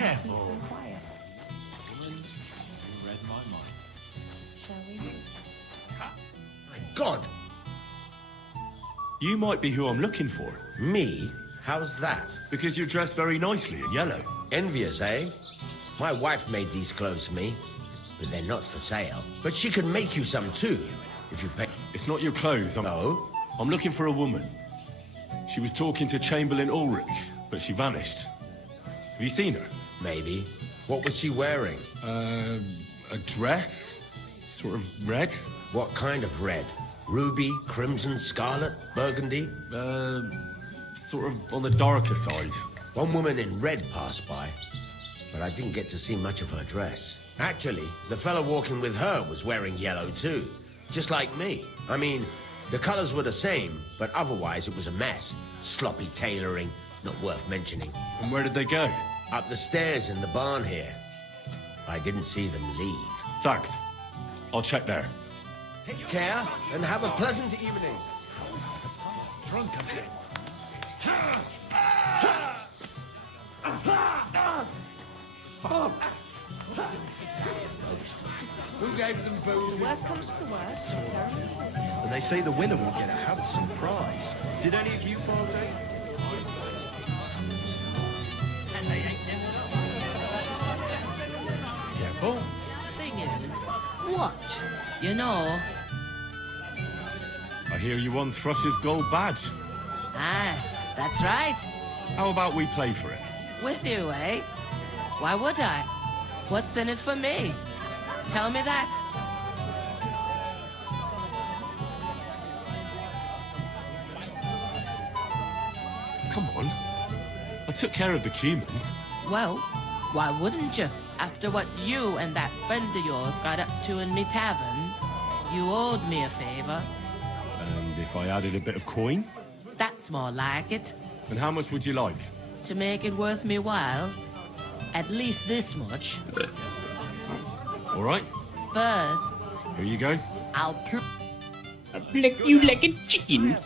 Careful. Peace and quiet. Woman who read my mind. Shall we? My God! You might be who I'm looking for, Me? How's that? because you're dressed very nicely in yellow. Envious, eh? My wife made these clothes for me, but they're not for sale. But she could make you some too, if you pay. It's not your clothes, No? I'm looking for a woman. She was talking to Chamberlain Ulrich, but she vanished. Have you seen her? Maybe. What was she wearing? A dress? Sort of red? What kind of red? Ruby, crimson, scarlet, burgundy? Sort of on the darker side. One woman in red passed by, but I didn't get to see much of her dress. Actually, the fellow walking with her was wearing yellow too, just like me. I mean, the colors were the same, but otherwise it was a mess. Sloppy tailoring, not worth mentioning. And where did they go? Up the stairs in the barn here. I didn't see them leave. Thanks. I'll check there. Take care and have a pleasant evening. Drunk again. Who gave them booze? Worst comes to the worst. Just ceremony. And they say the winner will get a handsome prize. Did any of you partake? Careful. Thing is, What? you know, I hear you won Thrush's gold badge. that's right. How about we play for it? With you, eh? Why would I? What's in it for me? Tell me that. Come on. I took care of the humans. Well, why wouldn't you? After what you and that friend of yours got up to in me tavern, you owed me a favor. And if I added a bit of coin? That's more like it. And how much would you like? To make it worth me while, at least this much. All right, First, here you go. I'll Lick you like a chicken.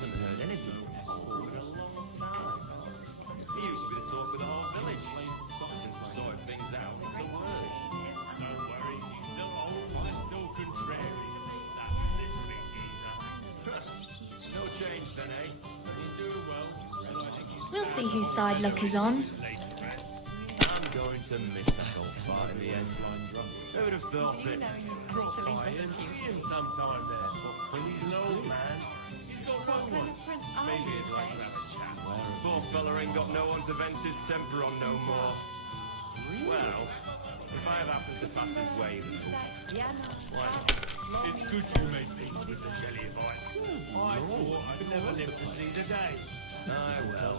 We'll see whose side luck is on. I'm going to miss that old fart in the end. Who would have thought it? Drop by and see him sometime there. He's an old man. He's got no one. Maybe he'd like to have a chat. Poor fella ain't got no one to vent his temper on no more. Well, if I have happened to pass his way, It's good you made peace with the Jellyevites. I thought I'd never live to see the day. aye well.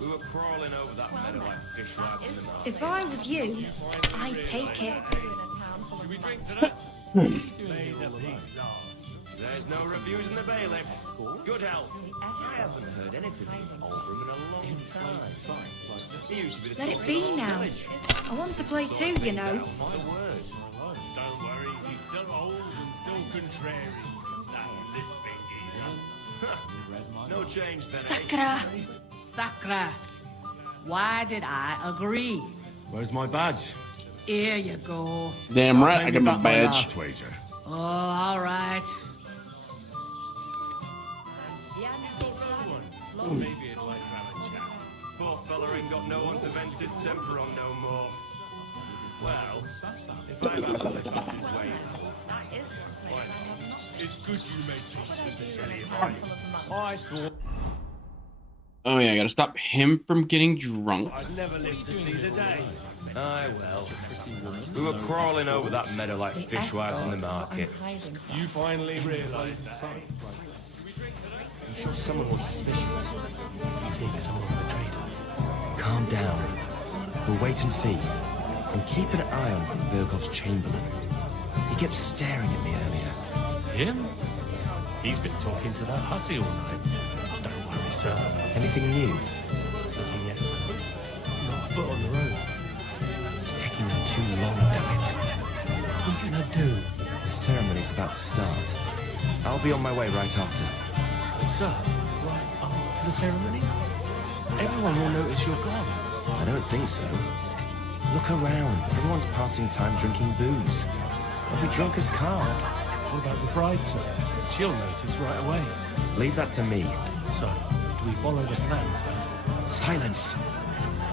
We were crawling over that meadow like fish right in the night. If I was you, I'd take it. Should we drink to that? May the peace last. There's no refusing the bailiff. Good health. I haven't heard anything from Oldham in a long time. He used to be the Let talk it be of the whole now. village. I want to play too, you know. Not a word. Don't worry, he's still old and still contrary. That lisping geezer. No change then, eh? Sakra! Sakra. Why did I agree? Where's my badge? Here you go. Damn right, I Pay got me my back my badge. last wager. Oh, all right. He's got no one. Maybe he'd like to have a chat. Poor fella ain't got no one to vent his temper on no more. Well, if I happened to pass his way, It's good you made peace with the Jellyevites. I thought Oh yeah, I gotta stop him from getting drunk. I'd never live to see the day. aye well. We were crawling over that meadow like fishwives in the market. You finally realised that. I'm sure someone was suspicious. You think someone betrayed us? Calm down. We'll wait and see. And keep an eye on Von Berghoff's Chamberlain. He kept staring at me earlier. Him? He's been talking to that hussy all night. Don't worry, sir. Anything new? Nothing yet, sir. Not a foot on the road. It's taking them too long, damn it. What are you gonna do? The ceremony's about to start. I'll be on my way right after. Sir, right after the ceremony? Everyone will notice you're gone. I don't think so. Look around. Everyone's passing time drinking booze. They'll be drunk as carp. What about the bride, sir? She'll notice right away. Leave that to me. So, do we follow the plan, sir? Silence!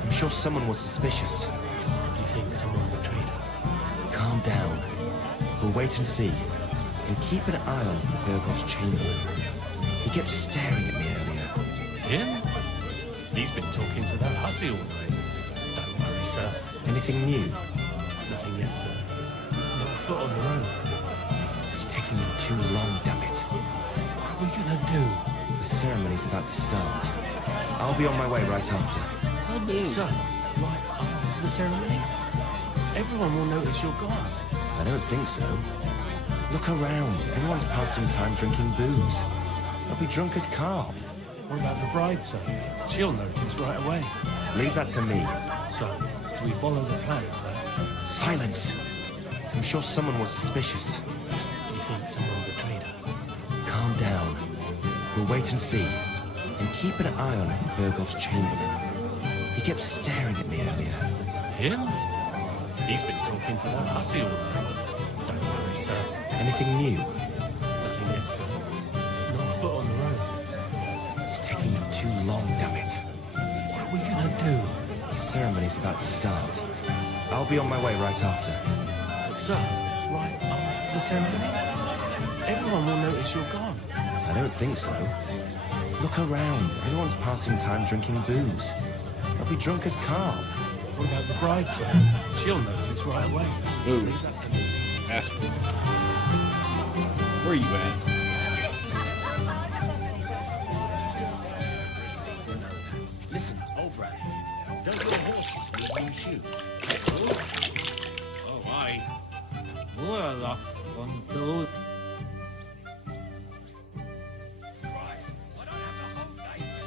I'm sure someone was suspicious. You think someone betrayed her? Calm down. We'll wait and see. And keep an eye on Bergoff's Chamberlain. He kept staring at me earlier. Him? He's been talking to that hussy all night. Don't worry, sir. Anything new? Nothing yet, sir. Not a foot on the road. It's taking them too long, damn it. What are we gonna do? The ceremony's about to start. I'll be on my way right after. Sir, right after the ceremony? Everyone will notice you're gone. I don't think so. Look around. Everyone's passing time drinking booze. They'll be drunk as carp. What about the bride, sir? She'll notice right away. Leave that to me. So, do we follow the plan, sir? Silence! I'm sure someone was suspicious. You think someone betrayed her? Calm down. We'll wait and see. And keep an eye on Bergoff's Chamberlain. He kept staring at me earlier. Him? He's been talking to that hussy all night. Don't worry, sir. Anything new? Nothing yet, sir. Not a foot on the road. It's taking them too long, damn it. What are we gonna do? The ceremony's about to start. I'll be on my way right after. Sir, right after the ceremony? Everyone will notice you're gone. I don't think so. Look around. Everyone's passing time drinking booze. They'll be drunk as carp. What about the bride, sir? She'll notice right away. Ooh. Ask me. Where are you at? Listen, old Brad. Don't your horses leave you shoot? Oh, aye. Well, until...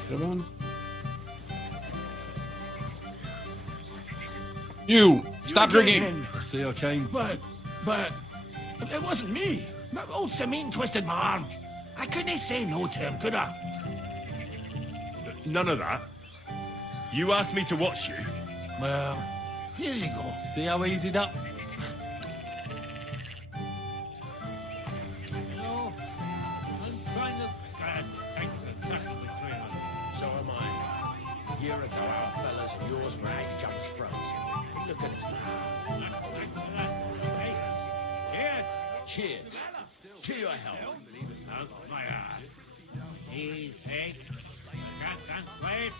Good on. You! Stop drinking! See, I came. But it wasn't me. That old Samin twisted my arm. I couldn't say no to him, could I? None of that. You asked me to watch you. Well, here you go. See how easy that? No, I'm trying to... take the tackle between us. So am I. A year ago, our fellas, yours brag jumps fronts. Look at us now. Cheers. To your health. He's egg. Can't wait.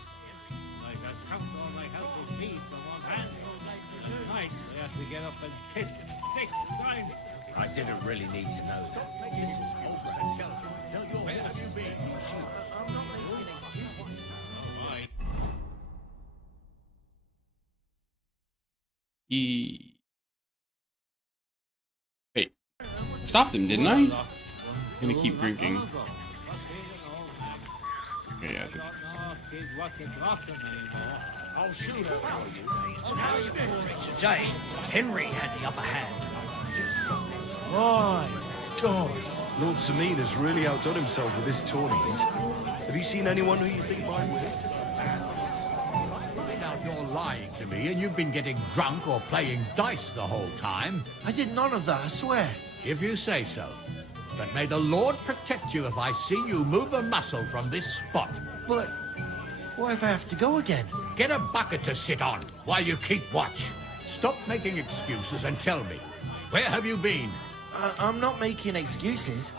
I got something on my helpful feet from one hand. Tonight, we have to get up and kiss stick sign. I didn't really need to know that. Listen, old Brad, tell her. Where have you been? I'm not making excuses. Wait. Stopped him, didn't I? I'm gonna keep drinking. Okay, yeah, that's... I'll shoot her. Today, Henry had the upper hand. My God. Lord Samin has really outdone himself with this tournament. Have you seen anyone who you think might win it? Now you're lying to me, and you've been getting drunk or playing dice the whole time. I did none of that, I swear. If you say so. But may the Lord protect you if I see you move a muscle from this spot. But what if I have to go again? Get a bucket to sit on while you keep watch. Stop making excuses and tell me, where have you been? I'm not making excuses.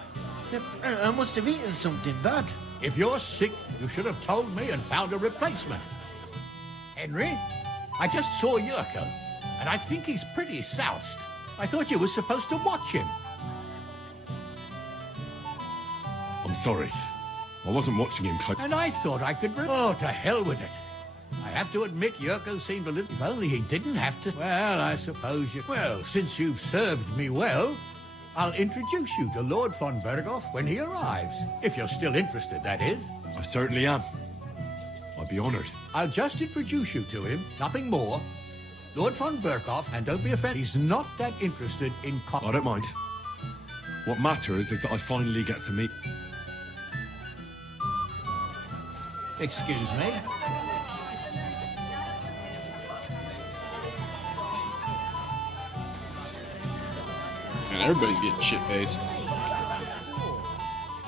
I must have eaten something bad. If you're sick, you should have told me and found a replacement. Henry, I just saw Yurko, and I think he's pretty soused. I thought you were supposed to watch him. I'm sorry. I wasn't watching him close. And I thought I could... Oh, to hell with it. I have to admit, Yurko seemed a little... If only he didn't have to... Well, I suppose you... Well, since you've served me well, I'll introduce you to Lord von Bergoff when he arrives. If you're still interested, that is. I certainly am. I'd be honoured. I'll just introduce you to him, nothing more. Lord von Bergoff, and don't be offended, he's not that interested in... I don't mind. What matters is that I finally get to meet... Excuse me? Everybody's getting shit-faced.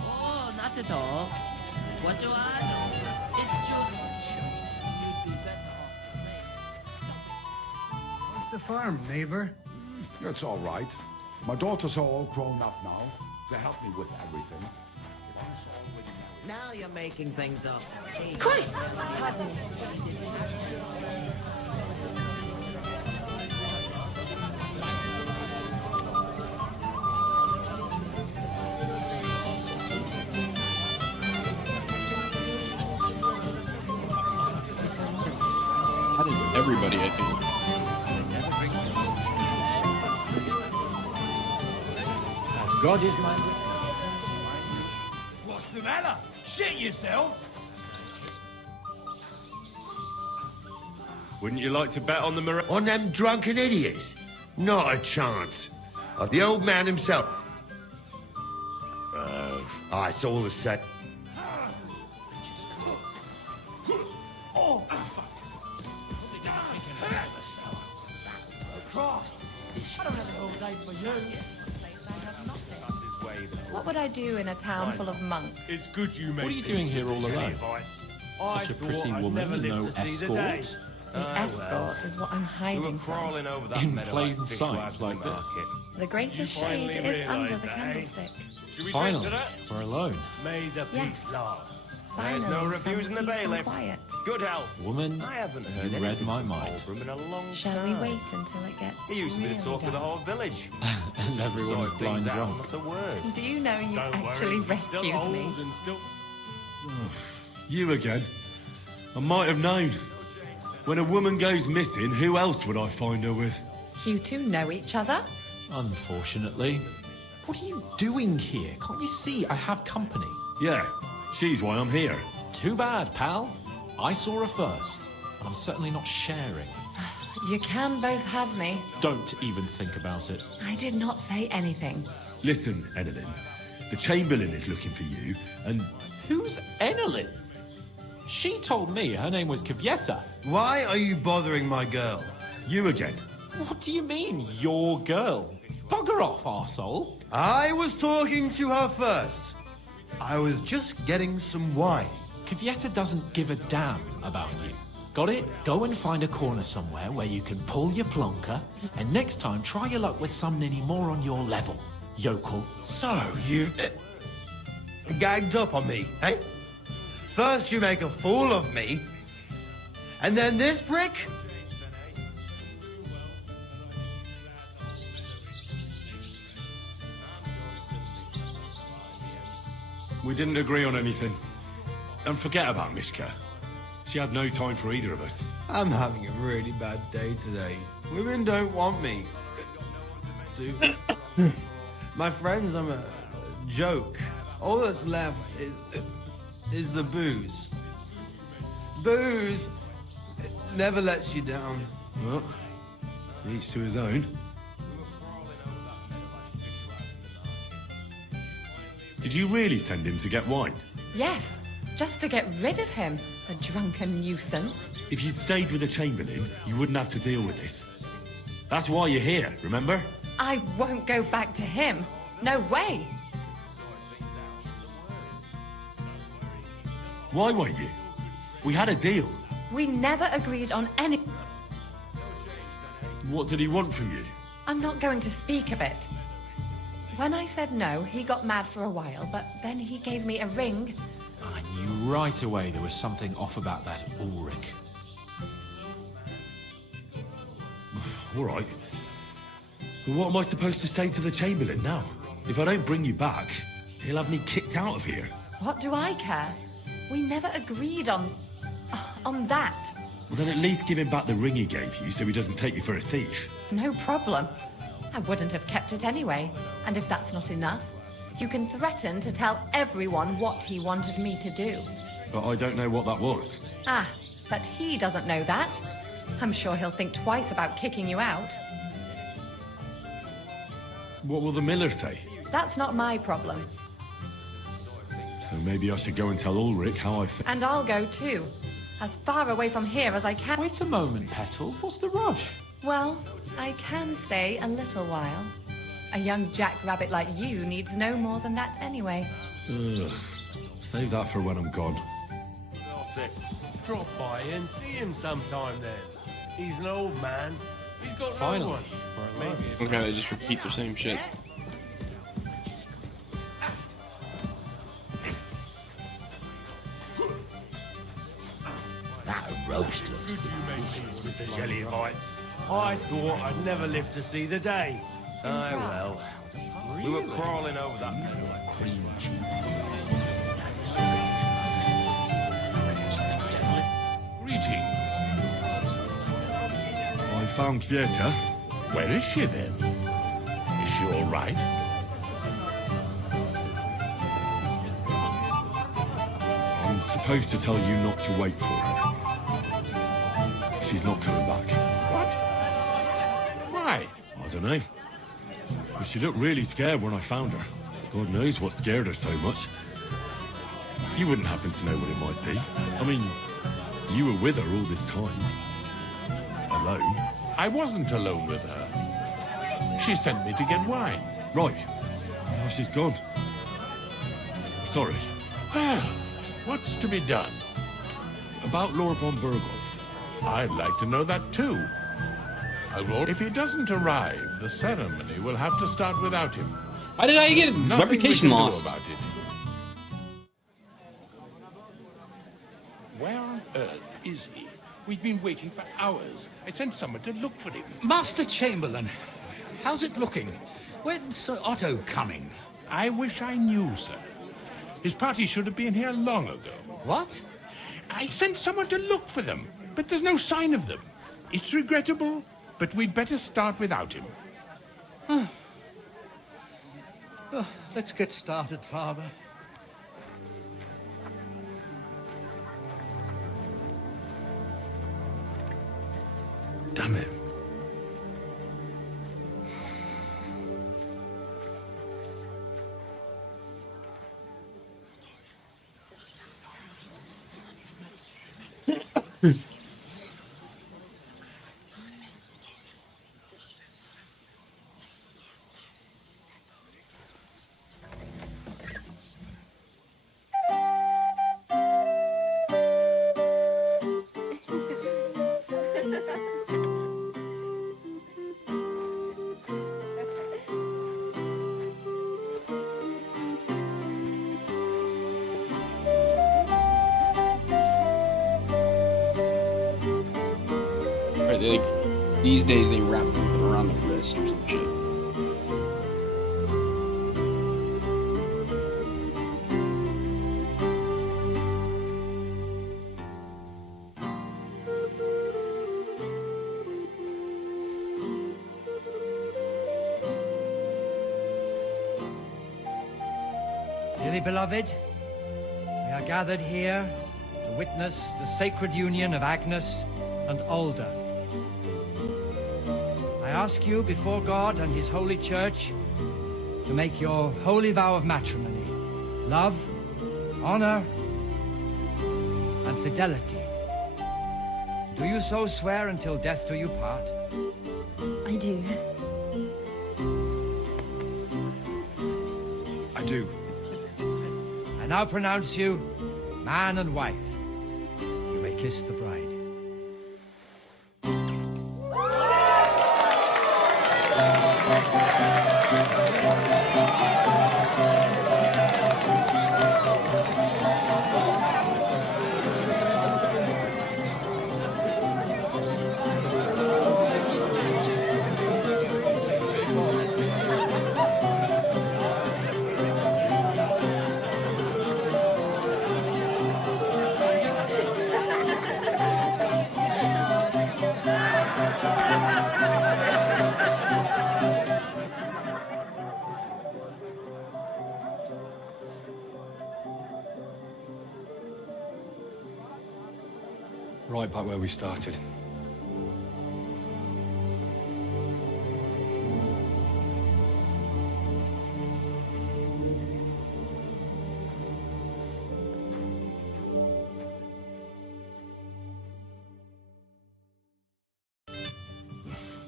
Oh, not at all. What do I know? It's just you'd be better off than me. How's the farm, neighbor? It's all right. My daughters are all grown up now. They help me with everything. Now you're making things up. Christ! Pardon me. That is everybody, I think. As God is my witness. What's the matter? Shit yourself? Wouldn't you like to bet on the mirror? On them drunken idiots? Not a chance. The old man himself. It's all the same. What would I do in a town full of monks? It's good you made. What are you doing here all alone? Such a pretty woman and no escort? The escort is what I'm We were hiding from. crawling over that In meadow plain like fish sight wipes in like the this. market. The greater shade is under the candlestick. Finally, we're alone. May the Yes. peace last. There's no Finally, refusing some the peace and bailiff. quiet. Good health. Woman, I haven't heard you anything read my from mind. Oldham in a long Shall time. we wait until it gets He used to be the really talk of the dark? whole village. And everyone's Sorted blind things out, drunk. Not a word. Do you know you Don't actually worry, rescued still old me? and still... You again? I might have known. When a woman goes missing, who else would I find her with? You two know each other? Unfortunately. What are you doing here? Can't you see I have company? Yeah, she's why I'm here. Too bad, pal. I saw her first, and I'm certainly not sharing. You can both have me. Don't even think about it. I did not say anything. Listen, Enelin, the Chamberlain is looking for you, and... Who's Enelin? She told me her name was Kavieta. Why are you bothering my girl? You again. What do you mean, your girl? Bugger off, arsehole. I was talking to her first. I was just getting some wine. Kavieta doesn't give a damn about you. Got it? Go and find a corner somewhere where you can pull your plonker, and next time try your luck with some ninny more on your level, yokel. So, you've gagged up on me, eh? First you make a fool of me, and then this prick? We didn't agree on anything. And forget about Mishka. She had no time for either of us. I'm having a really bad day today. Women don't want me. My friends, I'm a joke. All that's left is the booze. Booze never lets you down. Well, each to his own. Did you really send him to get wine? Yes, just to get rid of him, the drunken nuisance. If you'd stayed with the Chamberlain, you wouldn't have to deal with this. That's why you're here, remember? I won't go back to him. No way. Why won't you? We had a deal. We never agreed on any... What did he want from you? I'm not going to speak of it. When I said no, he got mad for a while, but then he gave me a ring. I knew right away there was something off about that Ulrich. All right. Well, what am I supposed to say to the Chamberlain now? If I don't bring you back, he'll have me kicked out of here. What do I care? We never agreed on that. Well, then at least give him back the ring he gave you so he doesn't take you for a thief. No problem. I wouldn't have kept it anyway. And if that's not enough, you can threaten to tell everyone what he wanted me to do. But I don't know what that was. Ah, but he doesn't know that. I'm sure he'll think twice about kicking you out. What will the miller say? That's not my problem. So maybe I should go and tell Ulrich how I feel. And I'll go too. As far away from here as I can. Wait a moment, Petal. What's the rush? Well, I can stay a little while. A young jackrabbit like you needs no more than that anyway. Ugh. Save that for when I'm gone. That's it. Drop by and see him sometime then. He's an old man. He's got Finally. no one. Maybe Okay, they just repeat the same shit. That roast looks good you made peace with the Jellyvites. I thought I'd never live to see the day. Aye, well. We were crawling over that pen like cream cheese. Greetings. I found Vieta. Where is she then? Is she all right? I'm supposed to tell you not to wait for her. She's not coming back. What? Why? I don't know. But she looked really scared when I found her. God knows what scared her so much. You wouldn't happen to know what it might be. I mean, you were with her all this time. Alone? I wasn't alone with her. She sent me to get wine. Right. Now she's gone. Sorry. Well, what's to be done? About Lord von Burgos. I'd like to know that too. If he doesn't arrive, the ceremony will have to start without him. Why did I get Nothing reputation we can lost? do about it. Where on earth is he? We've been waiting for hours. I sent someone to look for him. Master Chamberlain, how's it looking? When's Sir Otto coming? I wish I knew, sir. His party should have been here long ago. What? I sent someone to look for them, but there's no sign of them. It's regrettable, but we'd better start without him. Oh, let's get started, Father. Damn it. Right, like, these days they wrap something around the wrist or some shit. Dearly beloved, we are gathered here to witness the sacred union of Agnes and Alda. I ask you before God and His holy church to make your holy vow of matrimony, love, honor, and fidelity. Do you so swear until death do you part? I do. I do. I now pronounce you man and wife. You may kiss the bride. Right back where we started.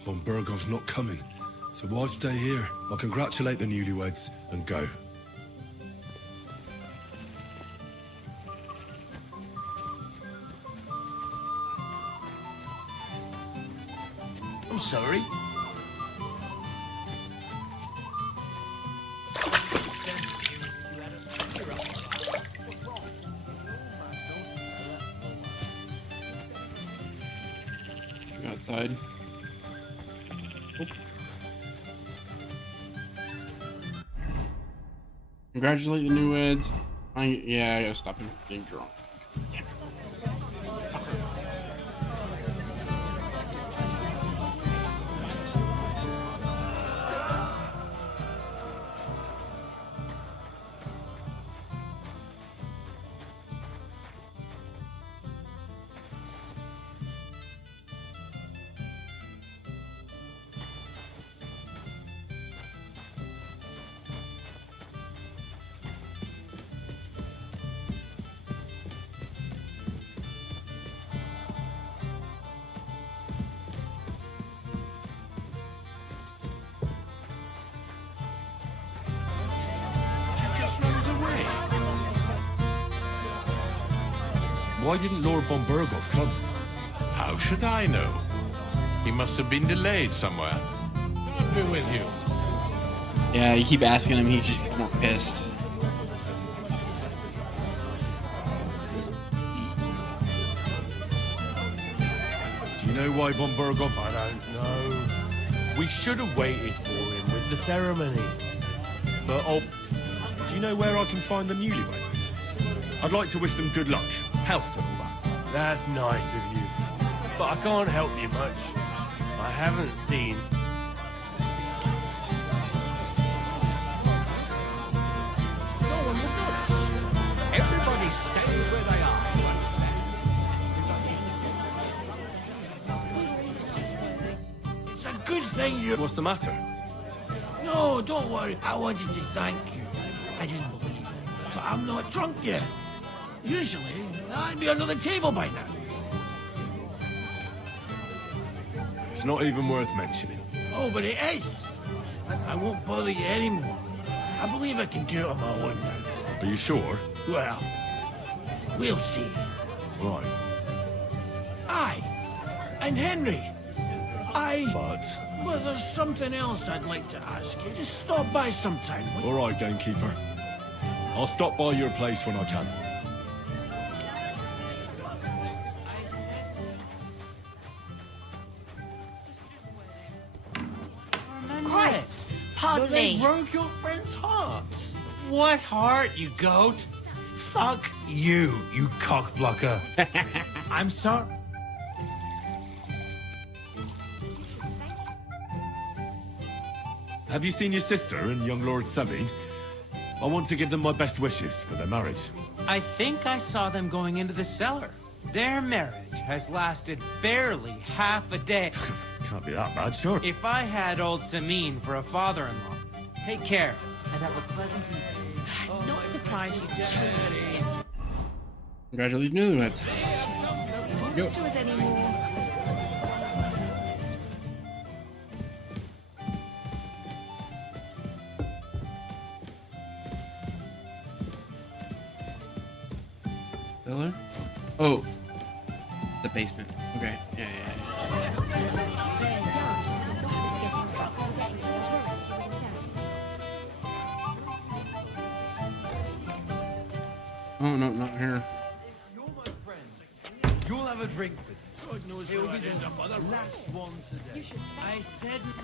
Von Burgov's not coming. So why stay here? I'll congratulate the newlyweds and go. I'm sorry. Outside. Oh. Congratulate the newlyweds. Yeah, I gotta stop him getting drunk. Why didn't Lord von Burgos come? How should I know? He must have been delayed somewhere. God be with you. Yeah, you keep asking him, he just gets more pissed. Do you know why von Burgos? I don't know. We should have waited for him with the ceremony. But do you know where I can find the newlyweds? I'd like to wish them good luck, health and all that. That's nice of you. But I can't help you much. I haven't seen... No one will notice. Everybody stays where they are, you understand? It's a good thing you... What's the matter? No, don't worry. I wanted to thank you. I didn't believe it, but I'm not drunk yet. Usually, I'd be under the table by now. It's not even worth mentioning. Oh, but it is. I won't bother you anymore. I believe I can do it on my own now. Are you sure? Well, we'll see. Right. Aye. And Henry. But Well, there's something else I'd like to ask you. Just stop by sometime. all right, gamekeeper. I'll stop by your place when I can. Christ! Pardon me. broke your friend's heart. What heart, you goat? Fuck you, you cockblocker. I'm sorry. Have you seen your sister and young Lord Sabine? I want to give them my best wishes for their marriage. I think I saw them going into the cellar. Their marriage has lasted barely half a day. Can't be that bad, sure. If I had old Samin for a father-in-law, take care and have a pleasant evening. I'm not surprised you chose him. Congratulate the newlyweds. Don't Go. listen to us anymore. Cellar? Oh. The basement. Okay. Yeah. Oh, no, not here. You're my friend. You'll have a drink with me. God knows It'll where be I'd end up the otherwise. last one today. I said no.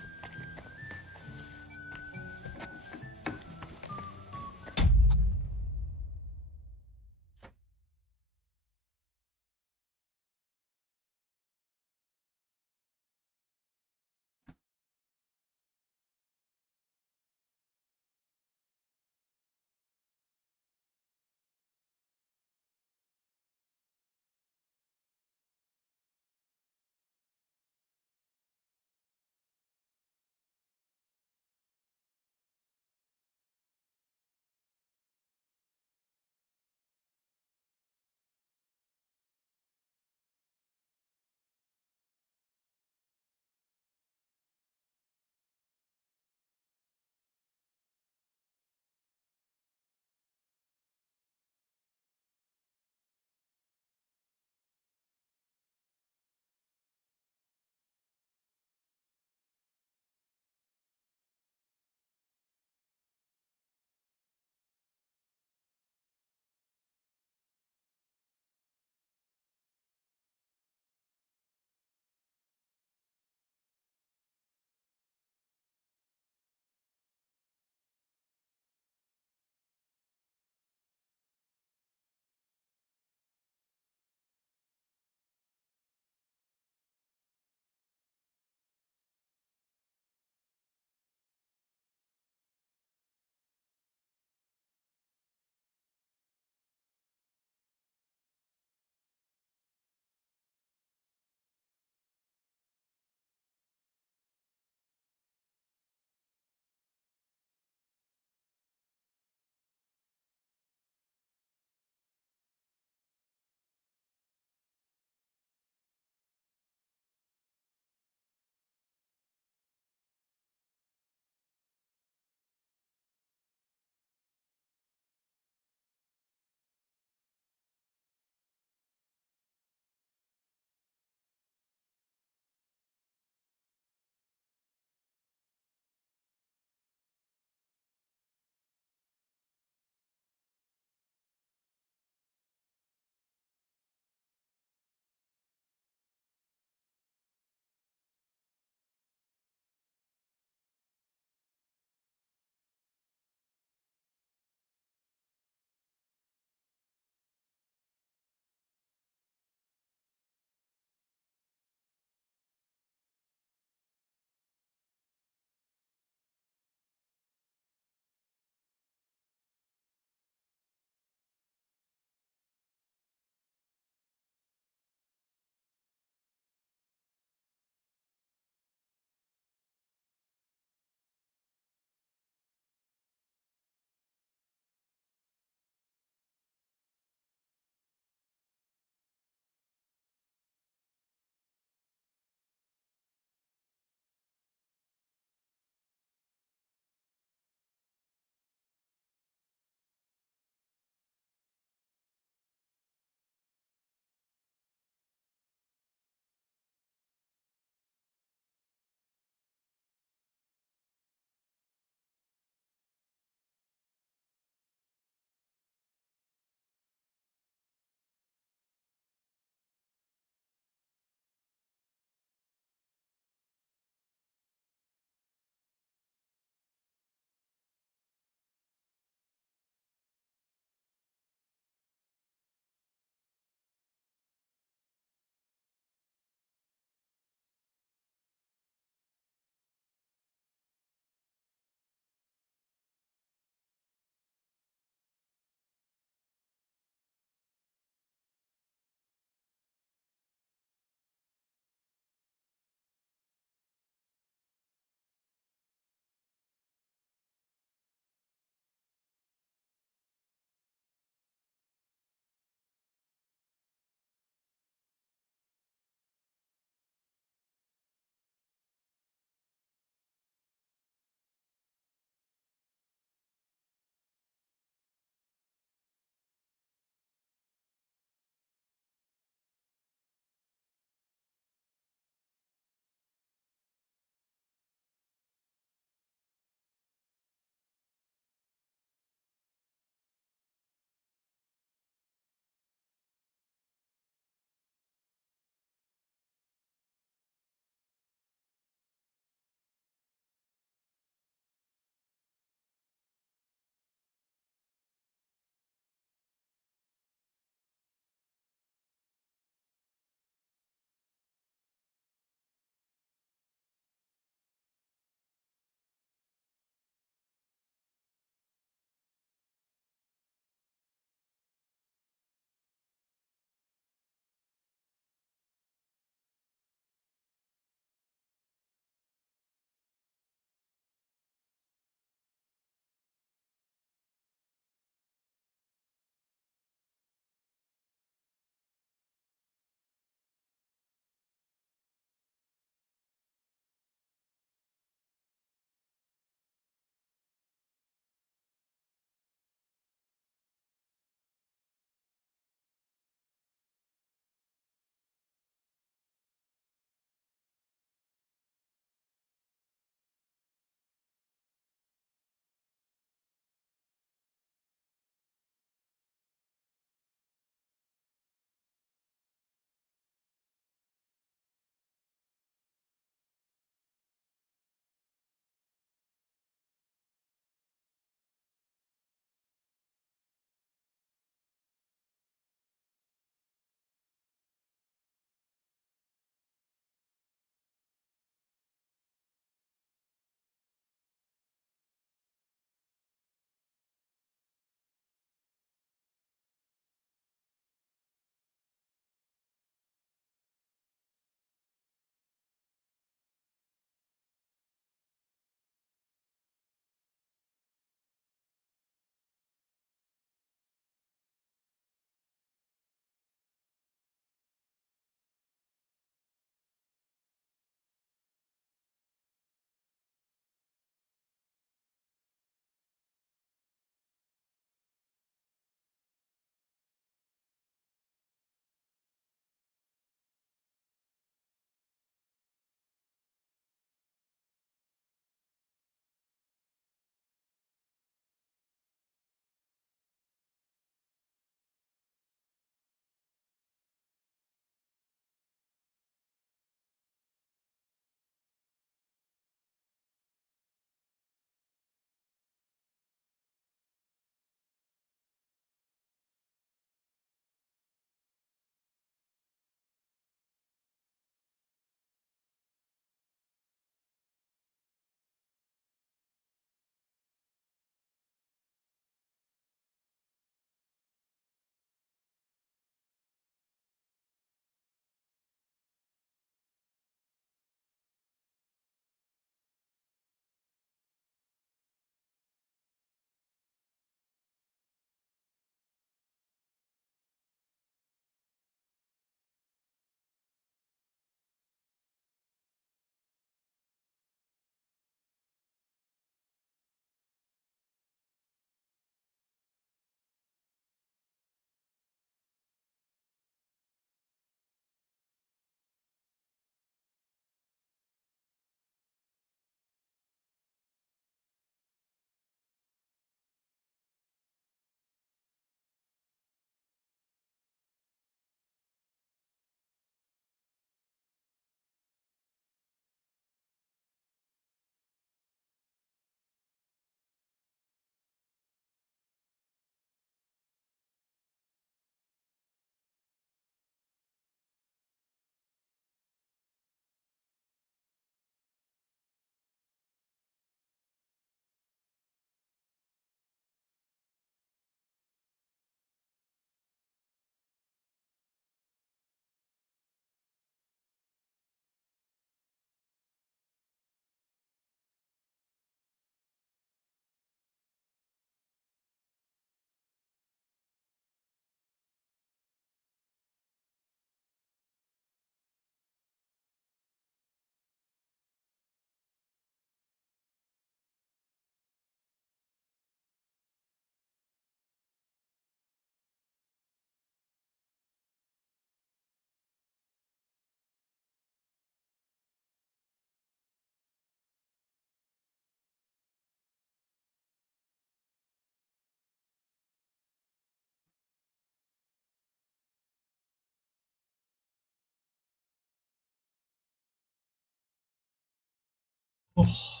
Oh.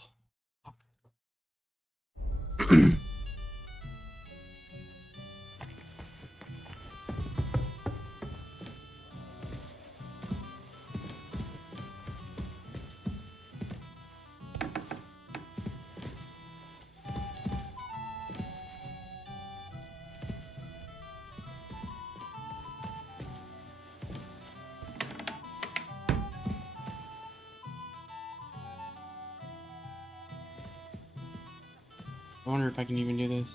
I wonder if I can even do this.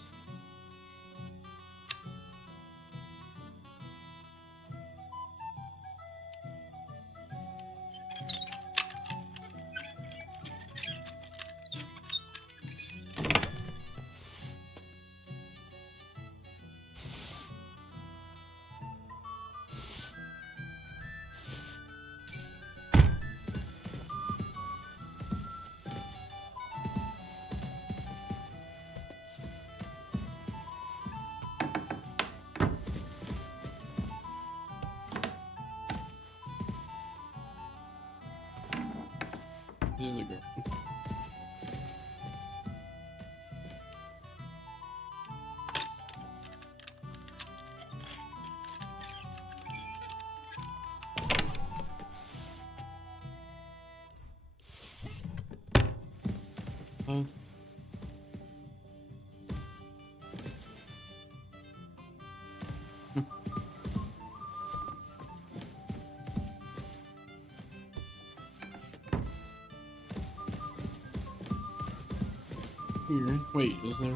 This is a girl. Oh. Here. Wait, is there?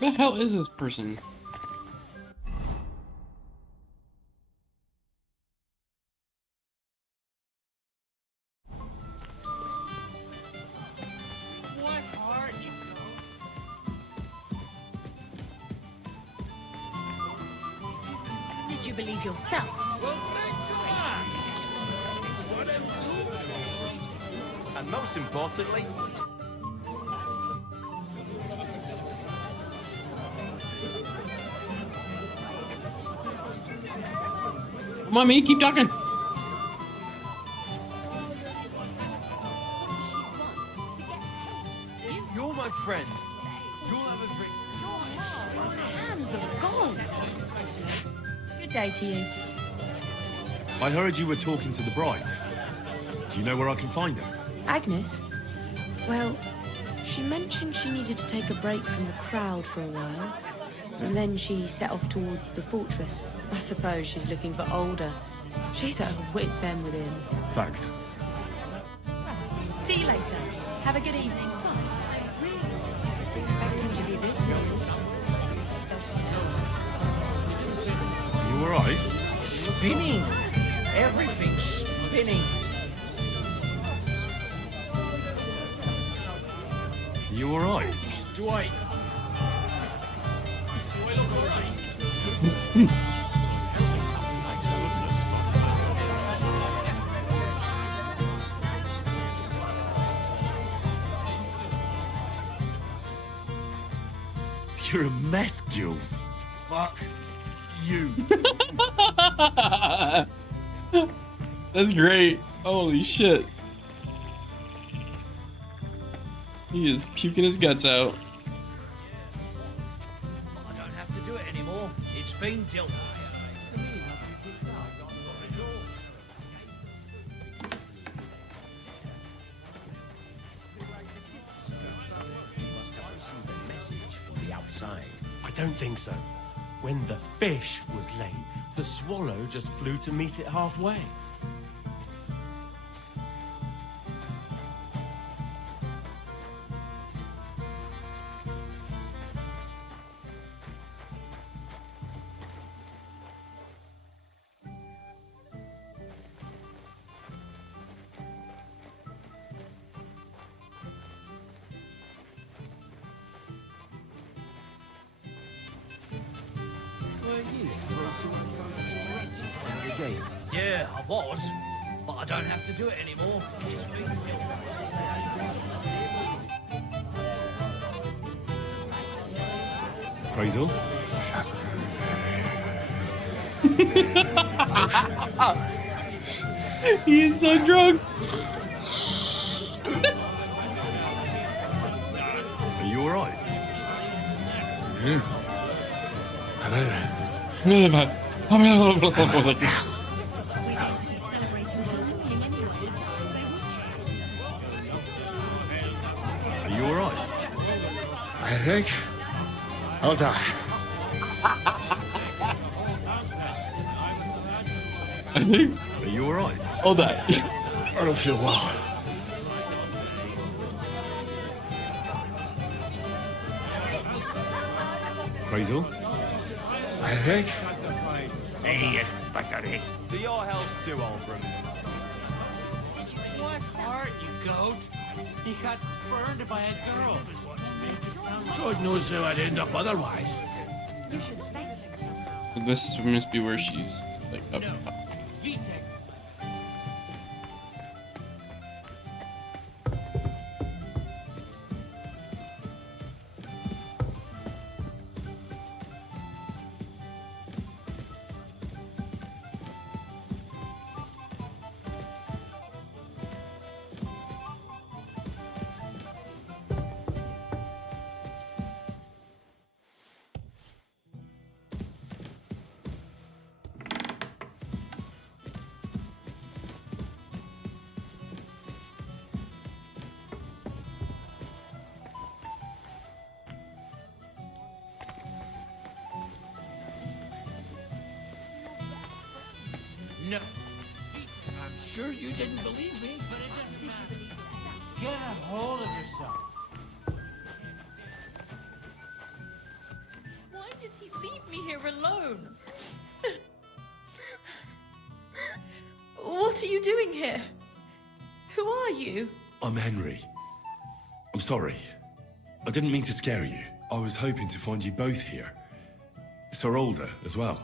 Who the hell is this person? What are you? Did you believe yourself? And most importantly, Come on, me, keep talking. you're my friend. You'll have a drink. His hands of gold. Good day to you. I heard you were talking to the bride. Do you know where I can find her? Agnes? Well, she mentioned she needed to take a break from the crowd for a while. And then she set off towards the fortress. I suppose she's looking for Older. She's at her wit's end with him. Thanks. See you later. Have a good evening. Didn't expect him to be this late. You alright? Spinning. Everything's spinning. You alright? Do I look alright? You're a mess, Jules. Fuck you. That's great. Holy shit. He is puking his guts out. I don't have to do it anymore. It's been dealt with. Must have received a message from the outside. I don't think so. When the fish was late, the swallow just flew to meet it halfway. Yeah, I was, but I don't have to do it anymore. Appraisal? He is so drunk. Are you alright? Are you alright? I think I'll die. Are you alright? I'll die. I don't feel well. Appraisal? I think. Hey, you buttery. To your health too, Oldham. What heart, you goat? He got spurned by a girl. Make it sound like... God knows how I'd end up otherwise. You should thank him. This must be where she's like up top. No. I'm sure you didn't believe me, but it doesn't matter. Get a hold of yourself. Why did he leave me here alone? What are you doing here? Who are you? I'm Henry. I'm sorry. I didn't mean to scare you. I was hoping to find you both here. Sir Older as well.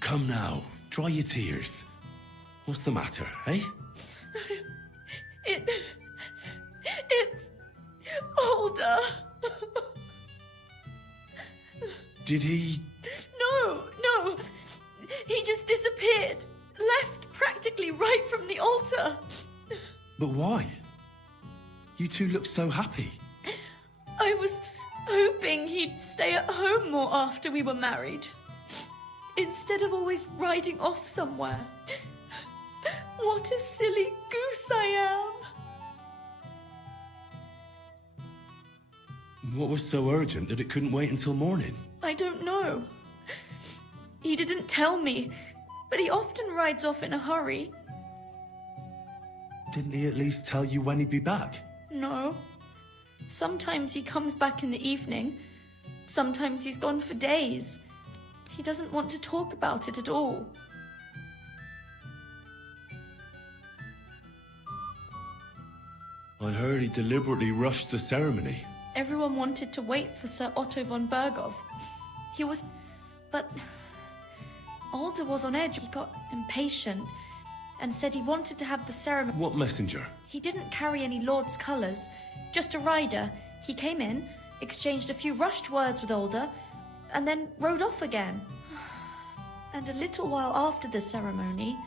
Come now, dry your tears. What's the matter, eh? It's Older. Did he... No. He just disappeared. Left practically right from the altar. But why? You two look so happy. I was hoping he'd stay at home more after we were married. Instead of always riding off somewhere. What a silly goose I am. What was so urgent that it couldn't wait until morning? I don't know. He didn't tell me, but he often rides off in a hurry. Didn't he at least tell you when he'd be back? No. Sometimes he comes back in the evening. Sometimes he's gone for days. He doesn't want to talk about it at all. I heard he deliberately rushed the ceremony. Everyone wanted to wait for Sir Otto von Berghoff. But Alder was on edge. He got impatient and said he wanted to have the ceremony. What messenger? He didn't carry any Lord's colours, just a rider. He came in, exchanged a few rushed words with Alder, and then rode off again. And a little while after the ceremony,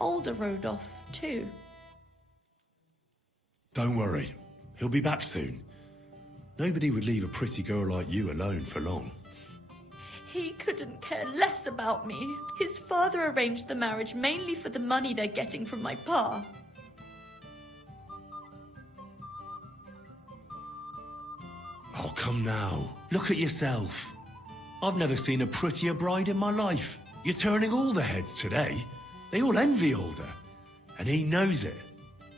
Alder rode off too. Don't worry. He'll be back soon. Nobody would leave a pretty girl like you alone for long. He couldn't care less about me. His father arranged the marriage mainly for the money they're getting from my pa. Oh, come now. Look at yourself. I've never seen a prettier bride in my life. You're turning all the heads today. They all envy Alder. And he knows it.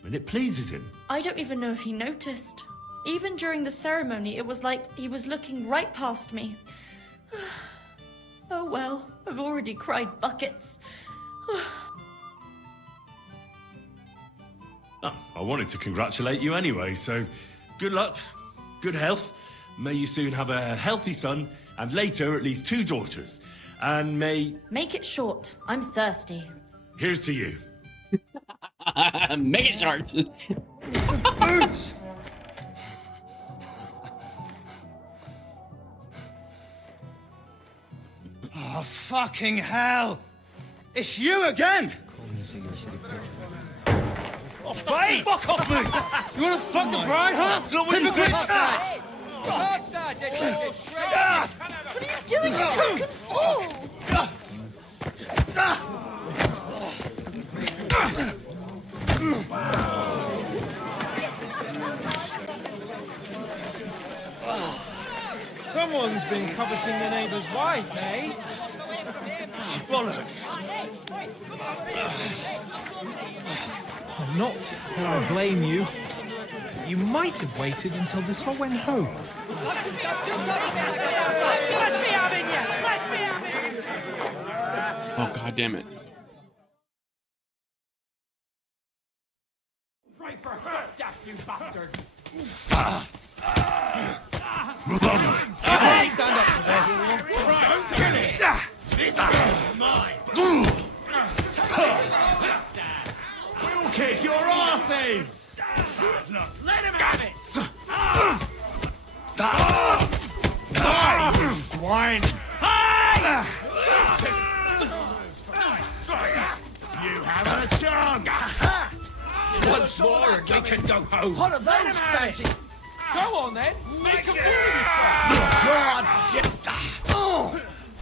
And it pleases him. I don't even know if he noticed. Even during the ceremony, it was like he was looking right past me. Oh well, I've already cried buckets. I wanted to congratulate you anyway, so good luck, good health. May you soon have a healthy son, and later at least 2 daughters. And may... Make it short. I'm thirsty. Here's to you. Make it short. Oh, fucking hell! It's you again! Oh, fight! Fuck off me! You wanna fuck the bride, huh? It's not what you think! What are you doing, you drunken fool? Someone's been coveting the neighbour's wife, eh? Bollocks! I'm not going to blame you. You might have waited until this all went home. Let's be having you! Let's be having you! Oh, god damn it. Pray for her, death, you bastard! Stand up for this! Don't kill it! This is mine! We'll kick your asses! Let him have it! Die, you swine! You haven't a chance! Once more and we can go home! What are those fancy? Go on then! Make a fool of yourself!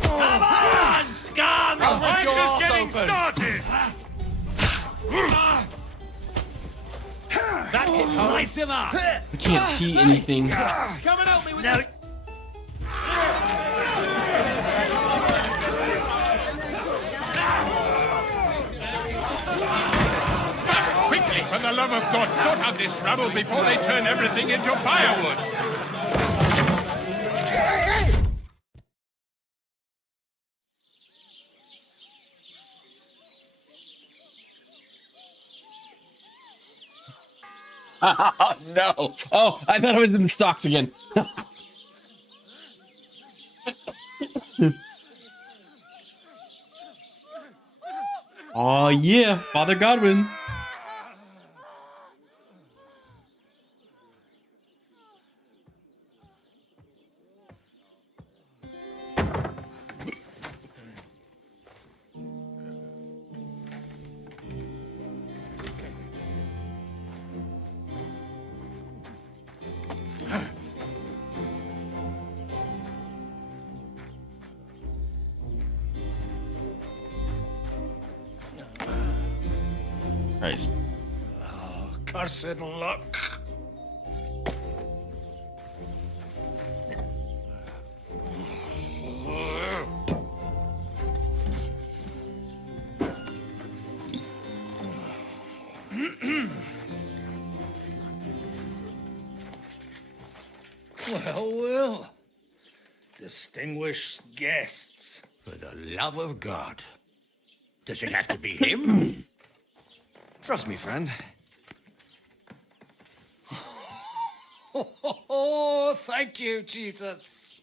Come on, scum! I'm just getting started! That hit Slice him up! I can't see anything. Come and help me with that! Quickly, for the love of God, sort out this rabble before they turn everything into firewood! Oh, no. Oh, I thought I was in the stocks again. Oh, yeah. Father Godwin. Nice. Oh, cursed luck. Well. Distinguished guests. For the love of God. Does it have to be him? Trust me, friend. Oh, thank you, Jesus.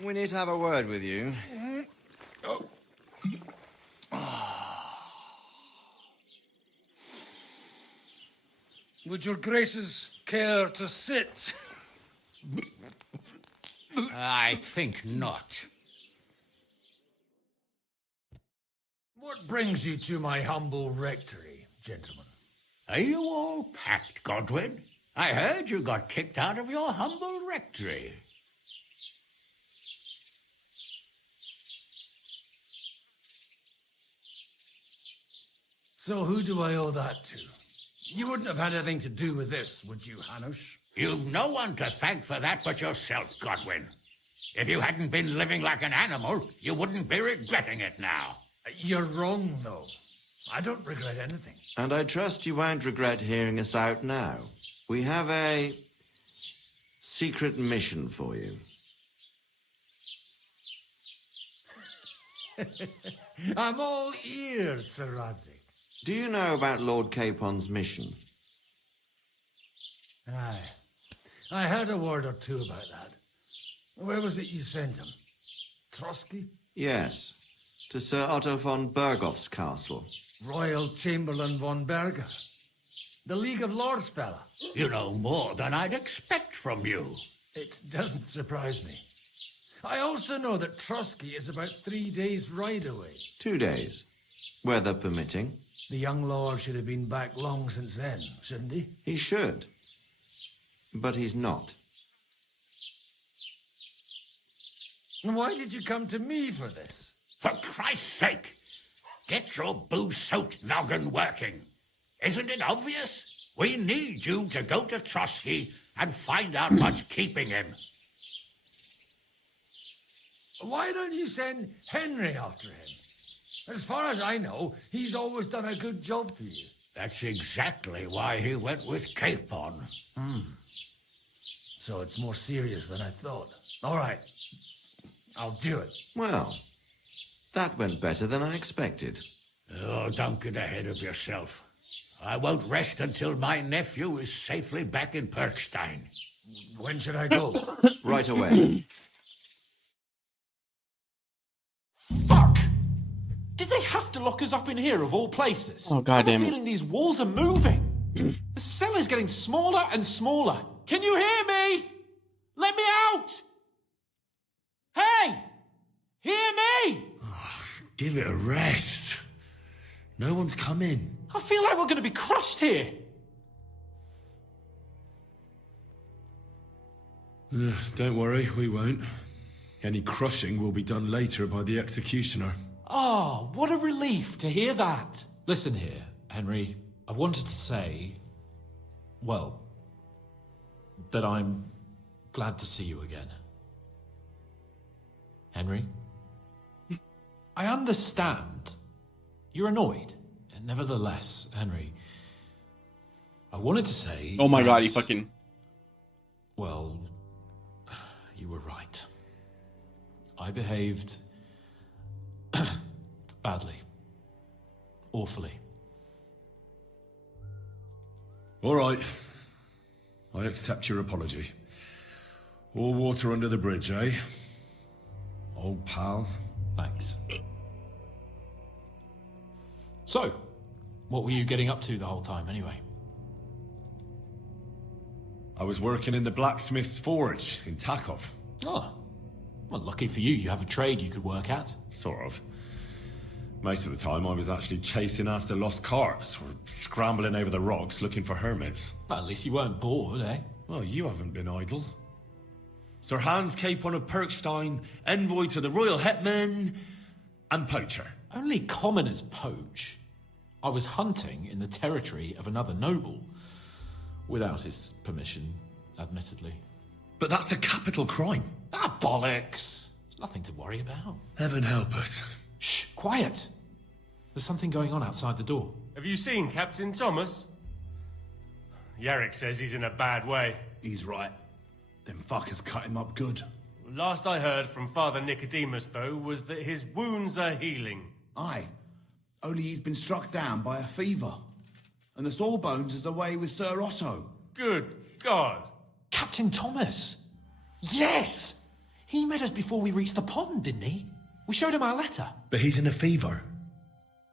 We need to have a word with you. Oh. Would your graces care to sit? I think not. What brings you to my humble rectory, gentlemen? Are you all packed, Godwin? I heard you got kicked out of your humble rectory. So who do I owe that to? You wouldn't have had anything to do with this, would you, Hanush? You've no one to thank for that but yourself, Godwin. If you hadn't been living like an animal, you wouldn't be regretting it now. You're wrong, though. I don't regret anything. And I trust you won't regret hearing us out now. We have a secret mission for you. I'm all ears, Sir Radzik. Do you know about Lord Capon's mission? Aye. I heard a word or two about that. Where was it you sent him? Trotsky? Yes, to Sir Otto von Berghoff's castle. Royal Chamberlain von Berger. The League of Lords fella. You know more than I'd expect from you. It doesn't surprise me. I also know that Trotsky is about 3 days' ride away. 2 days, weather permitting. The young lord should have been back long since then, shouldn't he? He should. But he's not. And why did you come to me for this? For Christ's sake, get your booze-soaked noggin working. Isn't it obvious? We need you to go to Trotsky and find out what's keeping him. Why don't you send Henry after him? As far as I know, he's always done a good job for you. That's exactly why he went with Capon. So it's more serious than I thought. All right. I'll do it. Well, that went better than I expected. Oh, don't get ahead of yourself. I won't rest until my nephew is safely back in Perkstein. When should I go? Right away. Fuck! Did they have to lock us up in here, of all places? Oh, goddamn I'm it. feeling these walls are moving. The cell is getting smaller and smaller. Can you hear me? Let me out! Hey! Hear me! Give it a rest. No one's coming. I feel like we're going to be crushed here. Don't worry, we won't. Any crushing will be done later by the executioner. Oh, what a relief to hear that. Listen here, Henry. I wanted to say, well, that I'm glad to see you again. Henry? I understand. You're annoyed. And nevertheless, Henry, I wanted to say... Oh my that, god, he fucking... Well, you were right. I behaved... badly. Awfully. All right. I accept your apology. All water under the bridge, eh? Old pal. Thanks. So, what were you getting up to the whole time, anyway? I was working in the blacksmith's forge in Takov. Oh. Well, lucky for you, you have a trade you could work at. Sort of. Most of the time, I was actually chasing after lost carts or scrambling over the rocks looking for hermits. Well, at least you weren't bored, eh? Well, you haven't been idle. Sir Hans Capon of Perkstein, envoy to the royal hetman, and poacher. Only commoners poach. I was hunting in the territory of another noble. Without his permission, admittedly. But that's a capital crime. Ah, bollocks. There's nothing to worry about. Heaven help us. Shh, quiet. There's something going on outside the door. Have you seen Captain Thomas? Yarrick says he's in a bad way. He's right. Them fuckers cut him up good. Last I heard from Father Nicodemus, though, was that his wounds are healing. Aye. Only he's been struck down by a fever. And the Sawbones is away with Sir Otto. Good God. Captain Thomas! Yes! He met us before we reached the pond, didn't he? We showed him our letter. But he's in a fever.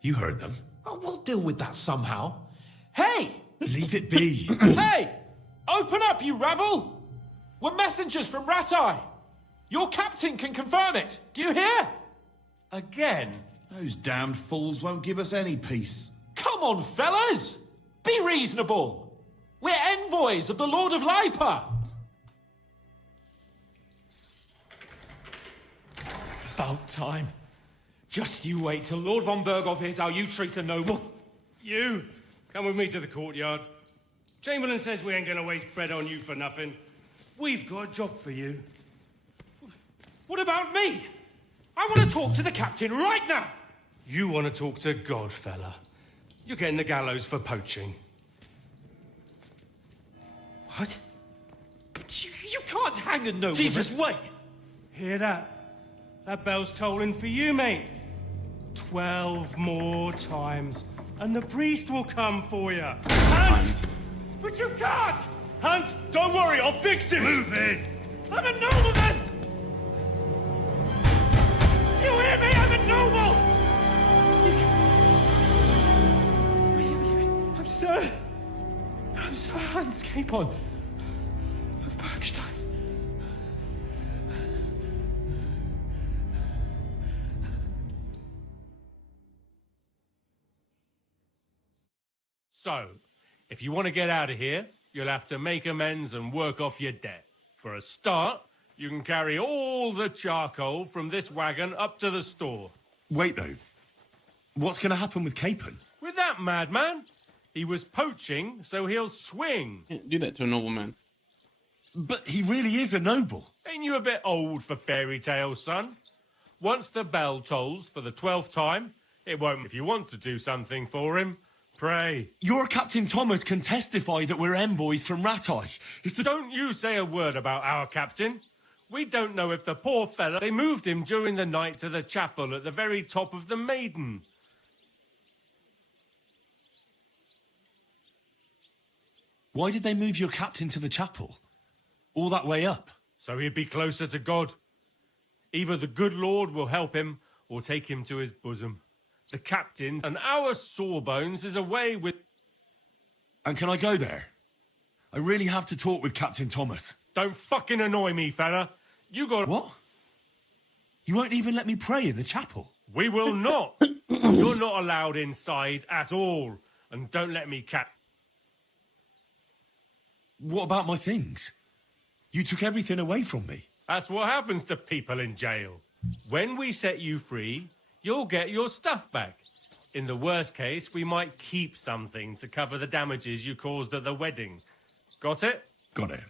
You heard them. Oh, we'll deal with that somehow. Hey! Leave it be. Hey! Open up, you rabble! We're messengers from Ratai. Your captain can confirm it. Do you hear? Again? Those damned fools won't give us any peace. Come on, fellas! Be reasonable. We're envoys of the Lord of Lipa. About time. Just you wait till Lord von Berghoff hears how you treat a noble. You! Come with me to the courtyard. Chamberlain says we ain't gonna waste bread on you for nothing. We've got a job for you. What about me? I want to talk to the captain right now. You want to talk to God, fella. You're getting the gallows for poaching. What? But you can't hang a nobleman. Jesus, wait! Hear that? That bell's tolling for you, mate. 12 more times, and the priest will come for you. Hans! But you can't! Hans, don't worry, I'll fix it! Move it! I'm a nobleman! Do you hear me? I'm a noble! I'm Sir Hans Capon of Bergstein. So, if you want to get out of here, you'll have to make amends and work off your debt. For a start, you can carry all the charcoal from this wagon up to the store. Wait, though. What's going to happen with Capon? With that madman? He was poaching, so he'll swing. Can't do that to a nobleman. But he really is a noble. Ain't you a bit old for fairy tales, son? Once the bell tolls for the 12th time, it won't. If you want to do something for him, pray. Your Captain Thomas can testify that we're envoys from Ratai. Don't you say a word about our captain. We don't know if the poor fella... They moved him during the night to the chapel at the very top of the Maiden. Why did they move your captain to the chapel? All that way up? So he'd be closer to God. Either the good Lord will help him or take him to his bosom. The captain and our Sawbones is away with... And can I go there? I really have to talk with Captain Thomas. Don't fucking annoy me, fella. You got... What? You won't even let me pray in the chapel? We will not. You're not allowed inside at all. And don't let me What about my things? You took everything away from me. That's what happens to people in jail. When we set you free, you'll get your stuff back. In the worst case, we might keep something to cover the damages you caused at the wedding. Got it? Got it.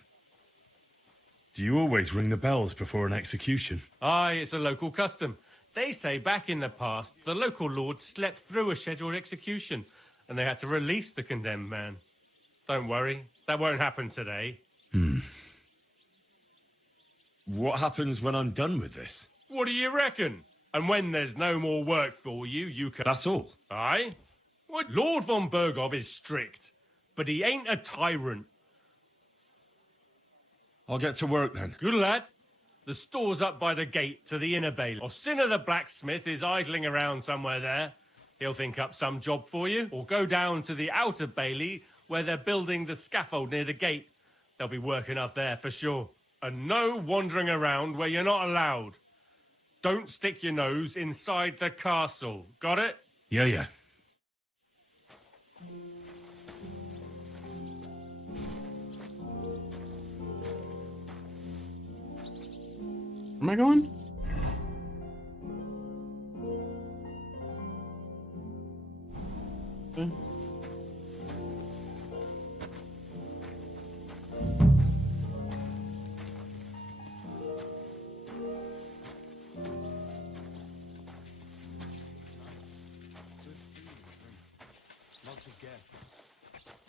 Do you always ring the bells before an execution? Aye, it's a local custom. They say back in the past, the local lord slept through a scheduled execution, and they had to release the condemned man. Don't worry, that won't happen today. What happens when I'm done with this? What do you reckon? And when there's no more work for you, you can... That's all? Aye? What? Lord von Bergov is strict, but he ain't a tyrant. I'll get to work then. Good lad. The store's up by the gate to the inner bailey. Or Sinner the blacksmith is idling around somewhere there. He'll think up some job for you. Or go down to the outer bailey where they're building the scaffold near the gate. They'll be working up there for sure. And no wandering around where you're not allowed. Don't stick your nose inside the castle. Got it? Yeah. Where am I going? Okay. Lots of guests.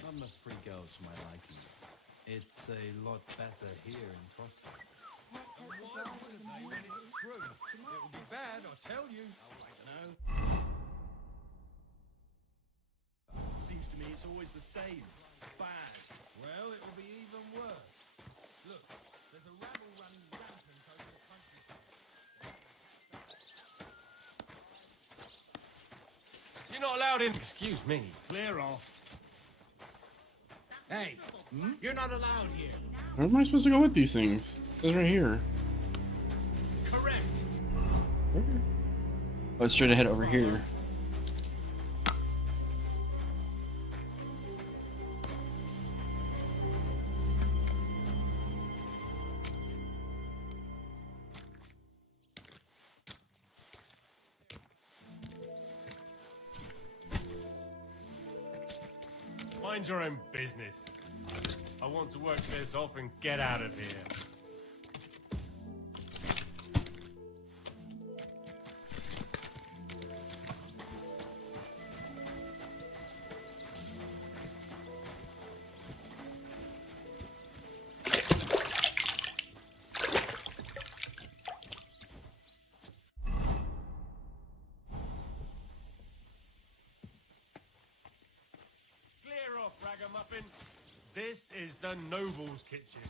Not enough free girls for my liking. It's a lot better here in Tosca. Why wouldn't they when it's true? It'll be bad, I tell you. Seems to me it's always the same. Bad. Well, it'll be even worse. Look, there's a rabble running rampant over the countryside. You're not allowed in. Excuse me. Clear off. Hey, you're not allowed here. Where am I supposed to go with these things? It says right here. Correct. Oh, it's straight ahead over here. Mind your own business. I want to work this off and get out of here. Clear off, ragamuffin. This is the noble's kitchen.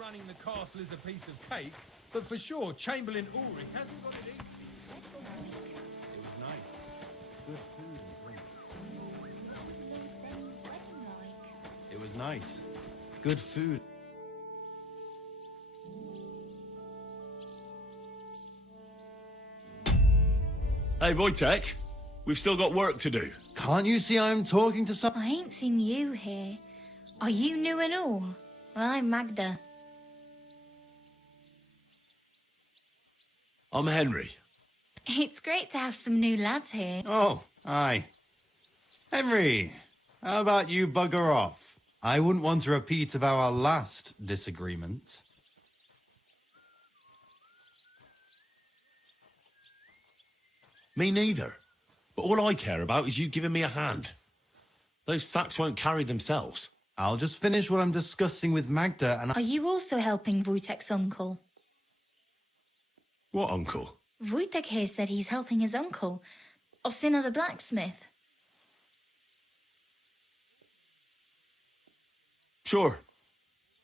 Running the castle is a piece of cake, but for sure, Chamberlain Ulrich hasn't got it easy. What's going on? It was nice. Good food and drink. It was nice. Good food. Hey, Wojtek, we've still got work to do. Can't you see I'm talking to some... I ain't seen you here. Are you new and all? Well, I'm Magda. I'm Henry. It's great to have some new lads here. Oh, aye. Henry, how about you bugger off? I wouldn't want a repeat of our last disagreement. Me neither. But all I care about is you giving me a hand. Those sacks won't carry themselves. I'll just finish what I'm discussing with Magda and Are you also helping Wojtek's uncle? What uncle? Wojtek here said he's helping his uncle, Osina the blacksmith. Sure.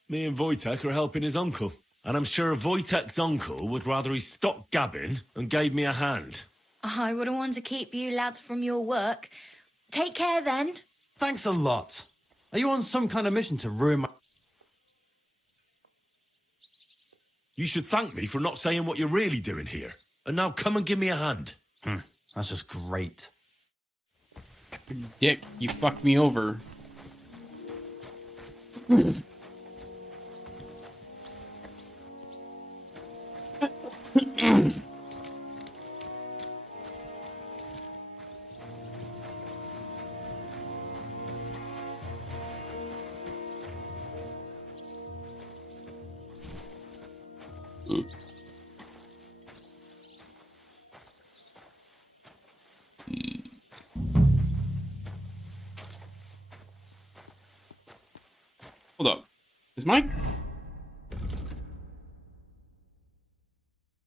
Me and Wojtek are helping his uncle. And I'm sure Wojtek's uncle would rather he stopped gabbing and gave me a hand. I wouldn't want to keep you lads from your work. Take care then. Thanks a lot. Are you on some kind of mission to ruin my... You should thank me for not saying what you're really doing here. And now come and give me a hand. That's just great. Dick, you fucked me over. Hold up. Is Mike?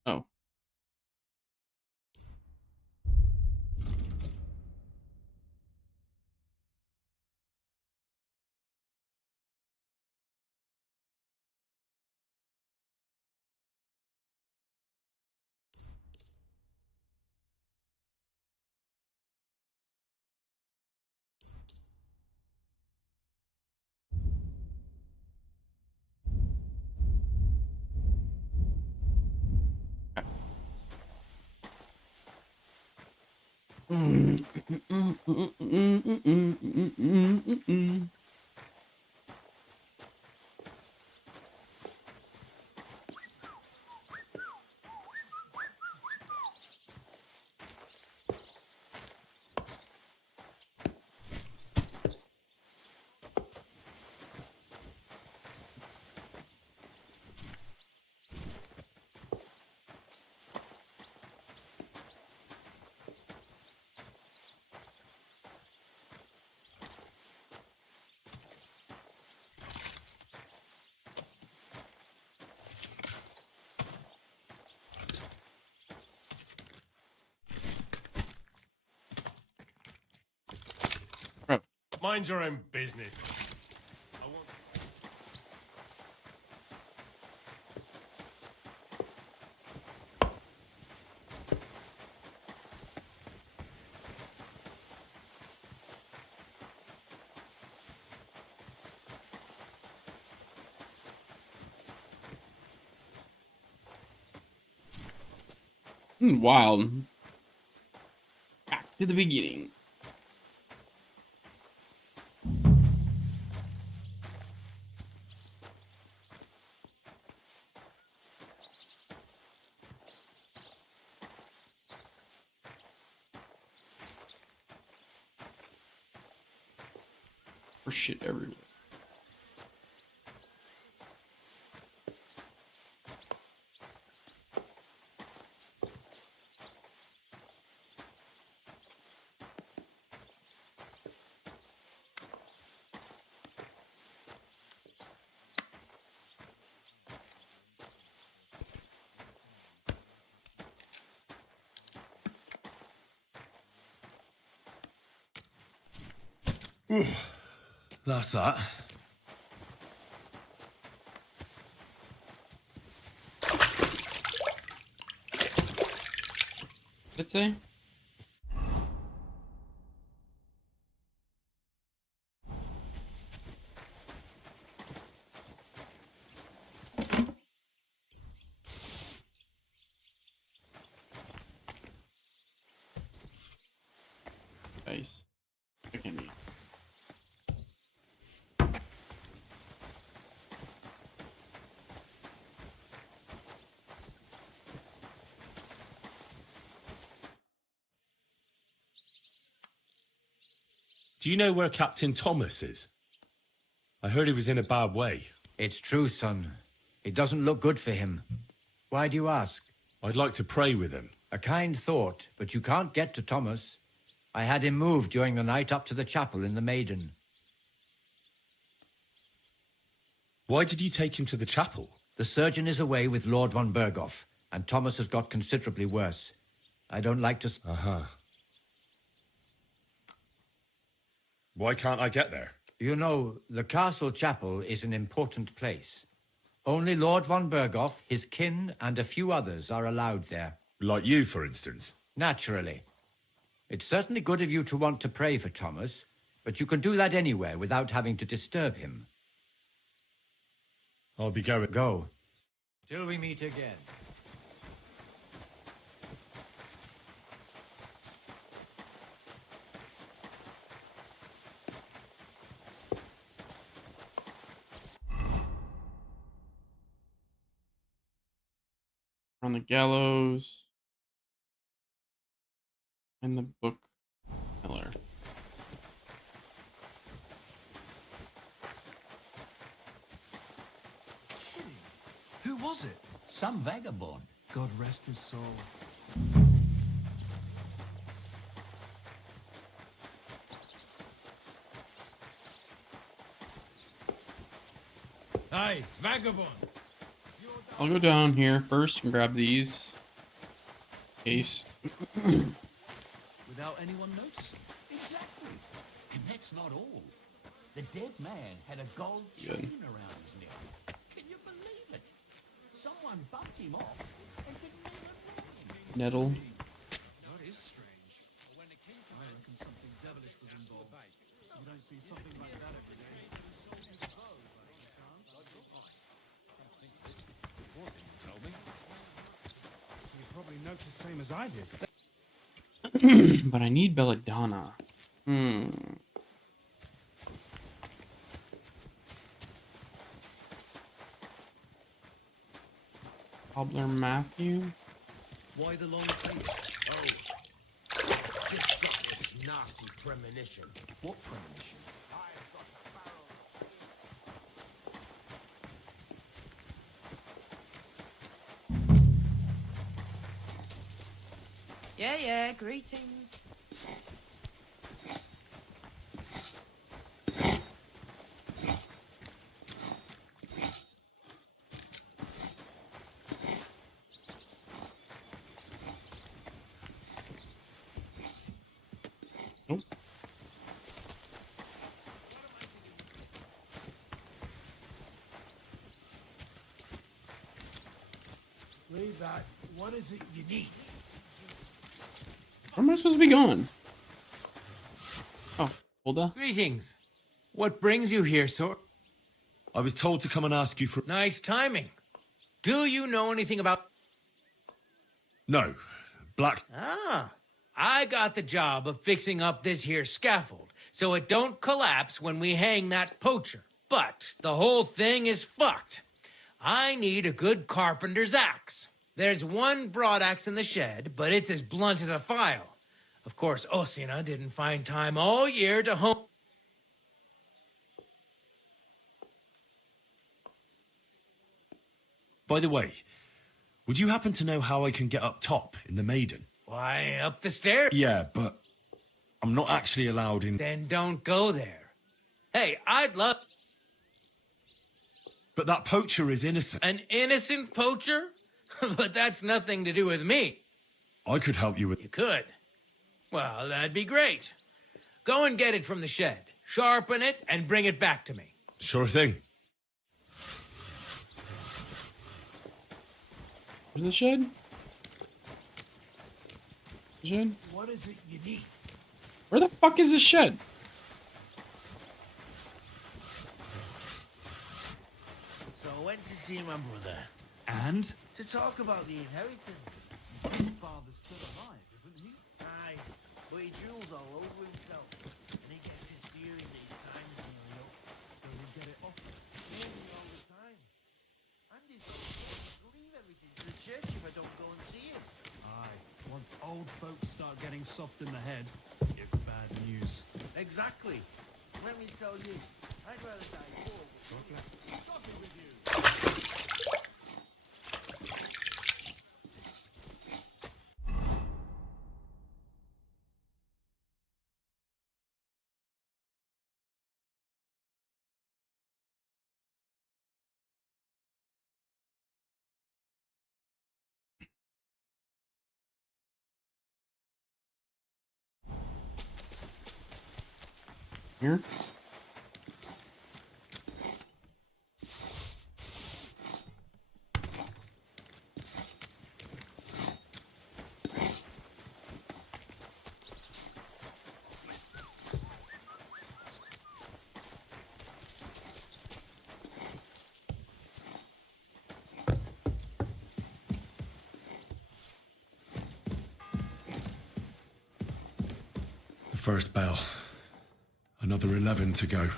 Oh. Mind your own business. I want... Wild. Back to the beginning. Or shit everywhere. That's that. Let's say. Nice. Look at me. Do you know where Captain Thomas is? I heard he was in a bad way. It's true, son. It doesn't look good for him. Why do you ask? I'd like to pray with him. A kind thought, but you can't get to Thomas. I had him moved during the night up to the chapel in the Maiden. Why did you take him to the chapel? The surgeon is away with Lord von Berghoff, and Thomas has got considerably worse. I don't like to... Why can't I get there? You know, the castle chapel is an important place. Only Lord von Berghoff, his kin, and a few others are allowed there. Like you, for instance? Naturally. It's certainly good of you to want to pray for Thomas, but you can do that anywhere without having to disturb him. I'll be going. Go. Till we meet again. On the gallows. And the book miller. Who was it? Some vagabond. God rest his soul. Hey, vagabond! I'll go down here first and grab these. Case. Without anyone noticing. Exactly. And that's not all. The dead man had a gold chain around his neck. Can you believe it? Someone bumped him off and didn't even warn him. Nettle. That is strange. I reckon something devilish was involved. You don't see something like that every day. You probably noticed same as I did. But I need belladonna. Cobbler Matthew. Why the long face? Oh, just got this nasty premonition. What premonition? Yeah, greetings. What is it you need? Where am I supposed to be going? Oh, hold on. Greetings. What brings you here, sir? I was told to come and ask you for... Nice timing. Do you know anything about... No. Black... Ah, I got the job of fixing up this here scaffold, so it don't collapse when we hang that poacher. But the whole thing is fucked. I need a good carpenter's axe. There's one broadaxe in the shed, but it's as blunt as a file. Of course, Osina didn't find time all year to hone... By the way, would you happen to know how I can get up top in the Maiden? Why, up the stairs? Yeah, but I'm not actually allowed in... Then don't go there. Hey, I'd love... But that poacher is innocent. An innocent poacher? But that's nothing to do with me. I could help you with... You could. Well, that'd be great. Go and get it from the shed, sharpen it, and bring it back to me. Sure thing. Where's the shed? The shed? What is it you need? Where the fuck is the shed? So I went to see my brother. And? To talk about the inheritance. Father's still alive, isn't he? Aye, but he drools all over himself. And he gets this feeling that his time's nearly up. So he'll get it off. Nearly all the time. And he's going to leave everything to the church if I don't go and see him. Aye, once old folks start getting soft in the head, it's bad news. Exactly. Let me tell you, I'd rather die poor. Shocking with you. Here? The first bell. Another 11 to go.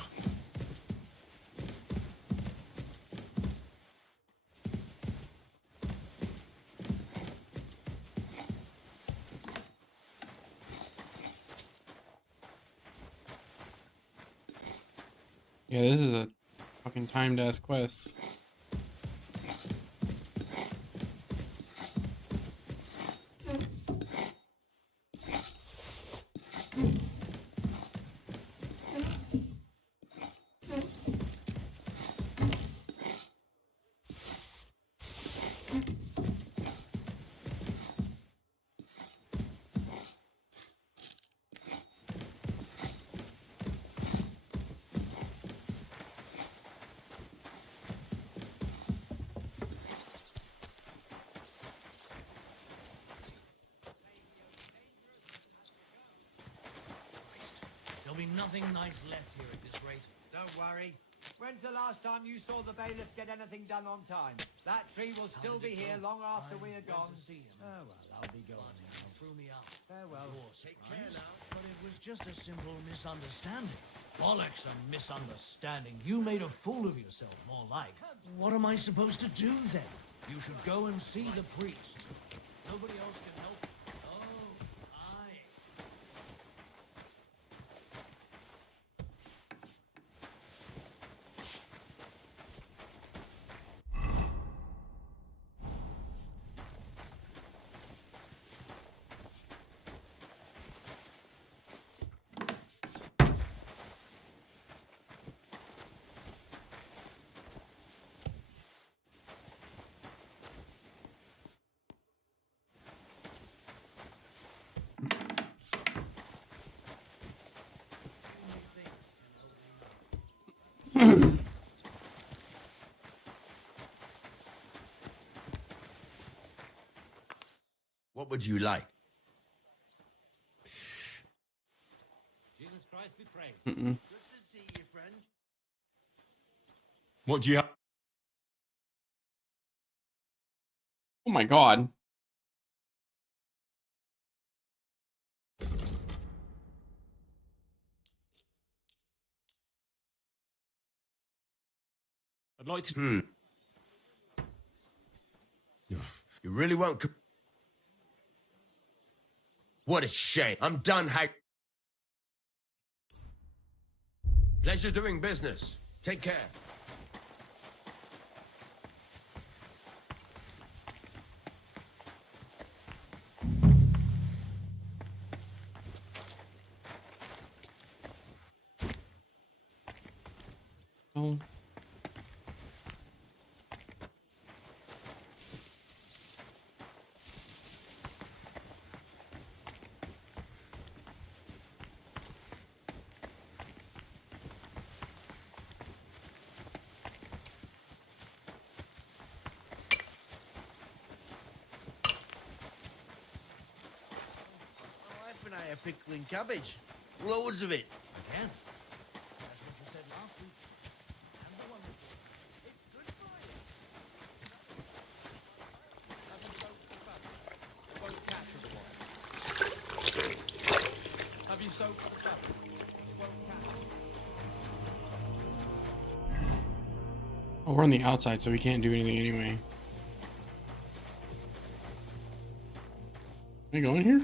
Yeah, this is a fucking timed ass quest. There'll be nothing nice left here at this rate. Don't worry. When's the last time you saw the bailiff get anything done on time? That tree will still be here long after we are gone. Oh, well, I'll be going now. Threw me out. Farewell. Take care now. But it was just a simple misunderstanding. Bollocks, a misunderstanding. You made a fool of yourself, more like. What am I supposed to do then? You should go and see the priest. Nobody else can help. Oh, aye. would you like? Jesus Christ be praised. Mm-mm. What do you have? Oh my god. I'd like to. You really won't. What a shame. I'm done. Pleasure doing business. Take care. Oh. My wife and I are pickling cabbage. Loads of it. Again? That's what you said last week. And the one before. It's good for you. Have you soaked the fabric? It won't catch. Oh, we're on the outside, so we can't do anything anyway. Can I go in here?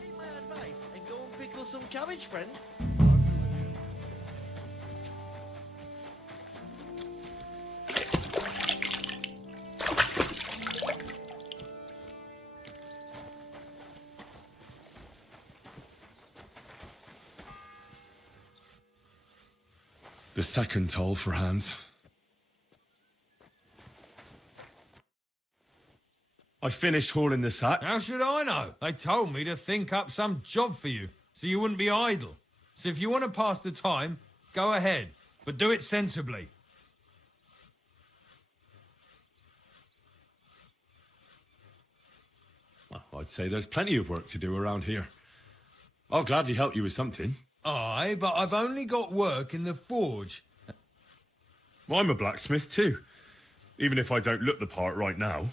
Take my advice and go and pickle some cabbage, friend. The second toll for Hans. I finished hauling the sack. How should I know? They told me to think up some job for you, so you wouldn't be idle. So if you want to pass the time, go ahead, but do it sensibly. Well, I'd say there's plenty of work to do around here. I'll gladly help you with something. Aye, but I've only got work in the forge. Well, I'm a blacksmith too, even if I don't look the part right now.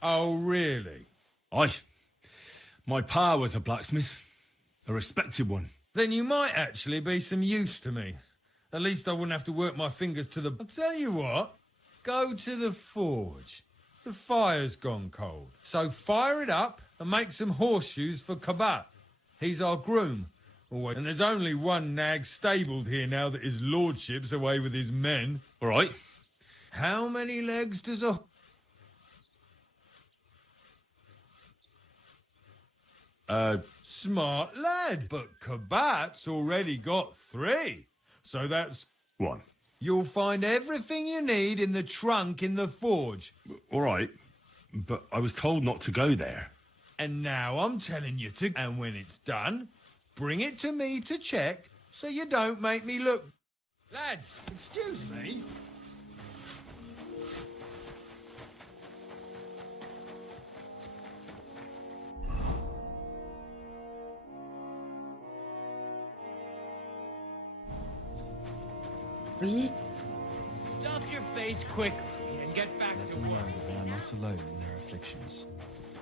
Oh, really? Aye. My pa was a blacksmith, a respected one. Then you might actually be some use to me. At least I wouldn't have to work my fingers to the... I'll tell you what, go to the forge. The fire's gone cold. So fire it up and make some horseshoes for Kabat. He's our groom. And there's only one nag stabled here now that his lordship's away with his men. All right. How many legs does a... Smart lad. But Kabat's already got 3. So that's... 1. You'll find everything you need in the trunk in the forge. All right, but I was told not to go there. And now I'm telling you to... And when it's done, bring it to me to check so you don't make me look... Lads, excuse me? Where's it? Stuff your face quickly and get back to Let them know work. that they are not alone in their afflictions,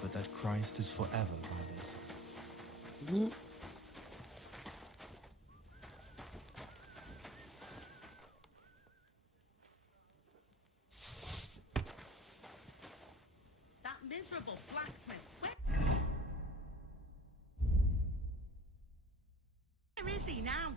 but that Christ is forever with us. That miserable blacksmith. Where is he now?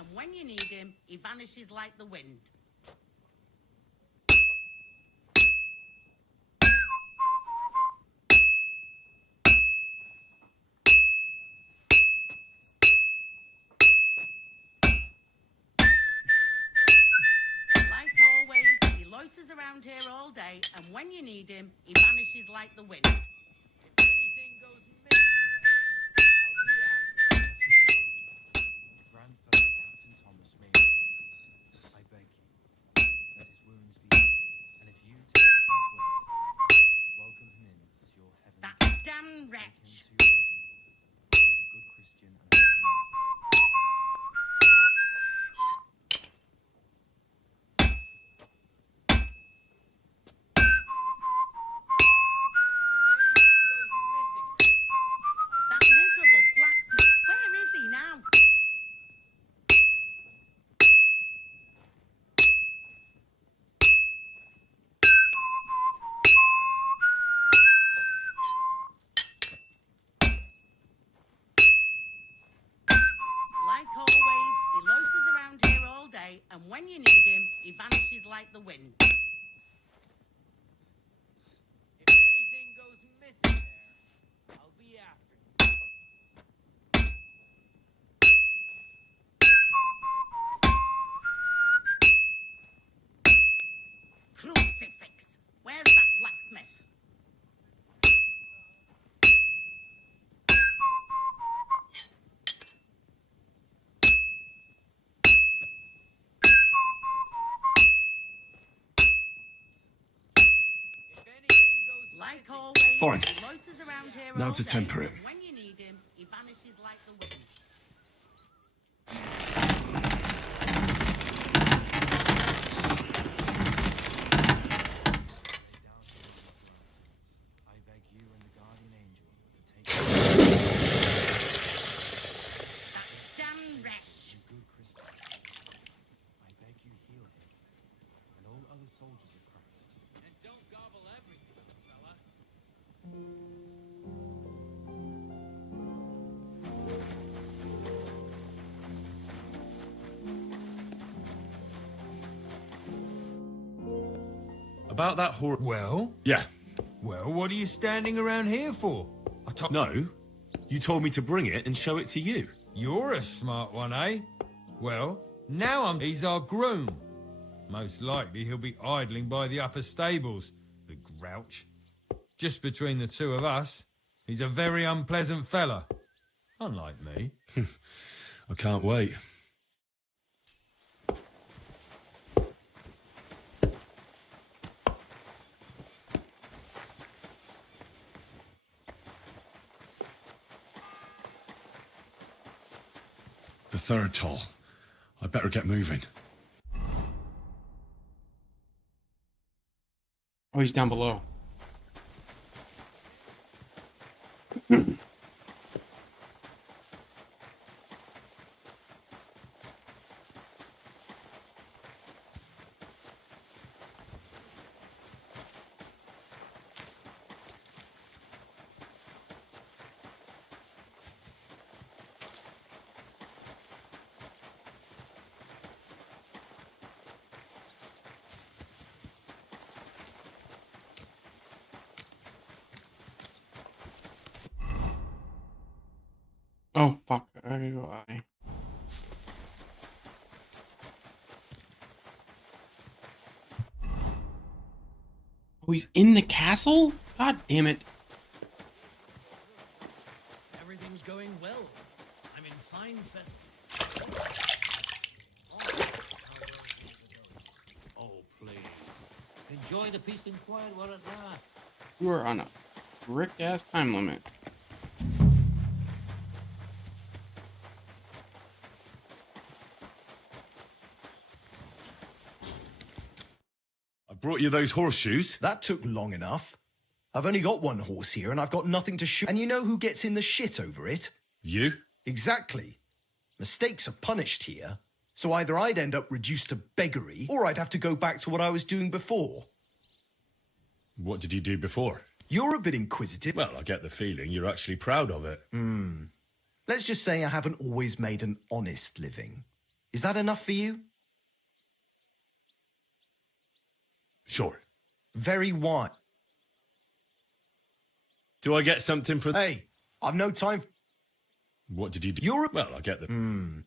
and when you need him, he vanishes like the wind. Like always, he loiters around here all day, and when you need him, he vanishes like the wind. Grandfather Captain Thomas Mayhew, I beg you, let his wounds be healed, and if you take him from his word, welcome him in as your heavenly That king. damn Take wretch! him to your bosom. He is a good Christian and a good man. That miserable blacksmith, where is he now? Like always, he loiters around here all day, and when you need him, he vanishes like the wind. If anything goes missing there, I'll be after you. Crucifix! Where's that blacksmith? Like always, Fine. he loiters around here Now all to day, temper it. and when you need him, he vanishes like the wind. I beg you and the guardian angel to take him. That damn wretch! You good Christian, I beg you heal him and all other soldiers of Christ. And don't gobble everything, fella. About that horror. Well? Yeah. Well, what are you standing around here for? No. You told me to bring it and show it to you. You're a smart one, eh? Well, now he's our groom. Most likely he'll be idling by the upper stables, the grouch. Just between the two of us, he's a very unpleasant fella. Unlike me. I can't wait. The third toll. I better get moving. Oh, he's down below. Oh, fuck. I gotta go I. Oh, he's in the castle? God damn it. Everything's going well. I'm in fine Oh, please. Enjoy the peace and quiet while it lasts. You are on a strict ass time limit. I brought you those horseshoes. That took long enough. I've only got one horse here and I've got nothing to shoot. And you know who gets in the shit over it? You? Exactly. Mistakes are punished here. So either I'd end up reduced to beggary, or I'd have to go back to what I was doing before. What did you do before? You're a bit inquisitive. Well, I get the feeling you're actually proud of it. Let's just say I haven't always made an honest living. Is that enough for you? Sure. Very wise. Do I get something for... Hey, I've no time... What did you do? You're... Well, I get the...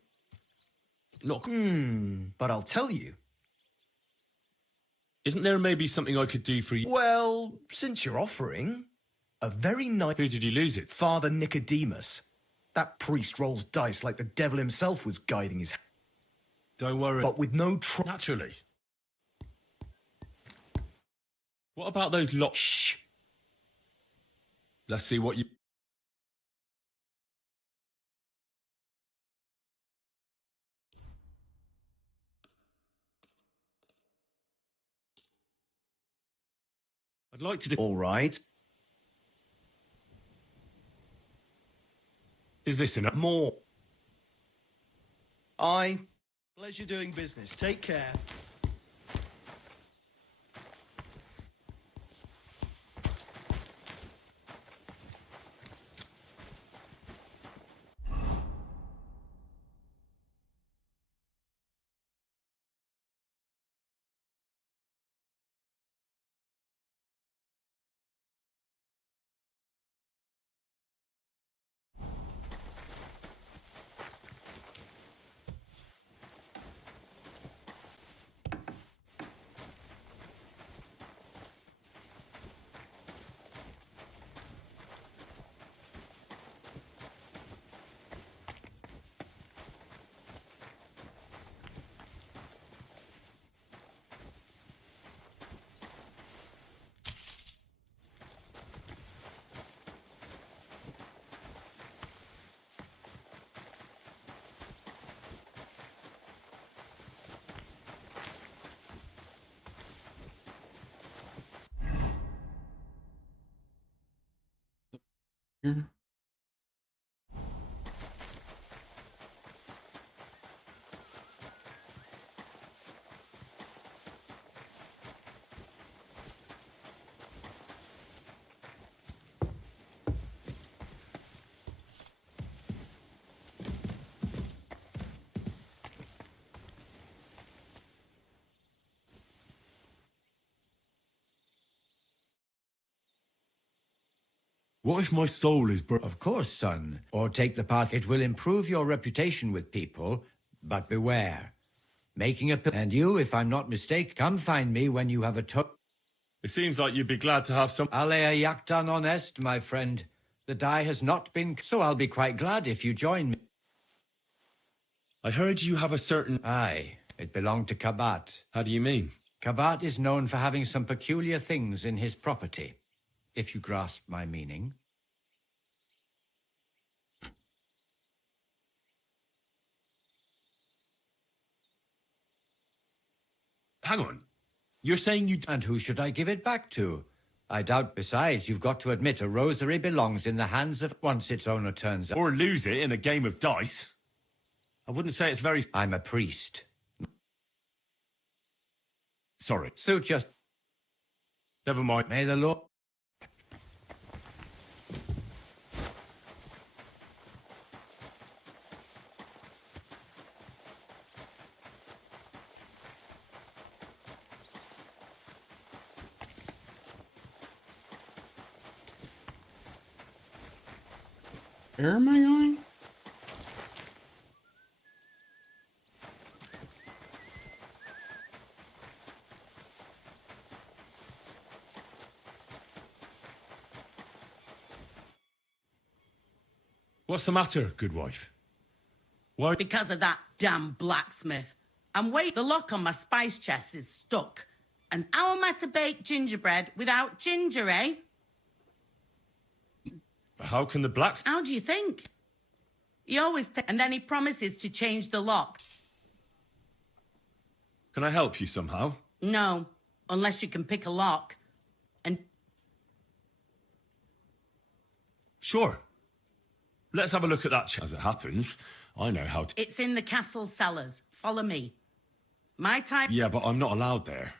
Look... But I'll tell you. Isn't there maybe something I could do for you? Well, since you're offering, a very nice... Who did you lose it? Father Nicodemus. That priest rolls dice like the devil himself was guiding his... Don't worry. But with no Naturally. What about those lots? Shh. Let's see what you... I'd like to do... All right. Is this enough? More. Pleasure doing business. Take care. Here. What if my soul is Of course, son. Or take the path. It will improve your reputation with people, but beware. Making a... And you, if I'm not mistaken, come find me when you have a It seems like you'd be glad to have some... Alea jactan honest, my friend. The die has not been... So I'll be quite glad if you join me. I heard you have a certain... Aye, it belonged to Kabat. How do you mean? Kabat is known for having some peculiar things in his property, if you grasp my meaning. Hang on. You're saying you... And who should I give it back to? I doubt. Besides, you've got to admit a rosary belongs in the hands of once its owner turns up. Or lose it in a game of dice. I wouldn't say it's very... I'm a priest. Sorry. So just... Never mind. May the Lord... Where am I going? What's the matter, good wife? Why? Because of that damn blacksmith. And wait, the lock on my spice chest is stuck. And how am I to bake gingerbread without ginger, eh? How can the blacks... How do you think? He always... and then he promises to change the lock. Can I help you somehow? No, unless you can pick a lock. And... Sure. Let's have a look at that. As it happens, I know how to... It's in the castle cellars. Follow me. My type... Yeah, but I'm not allowed there.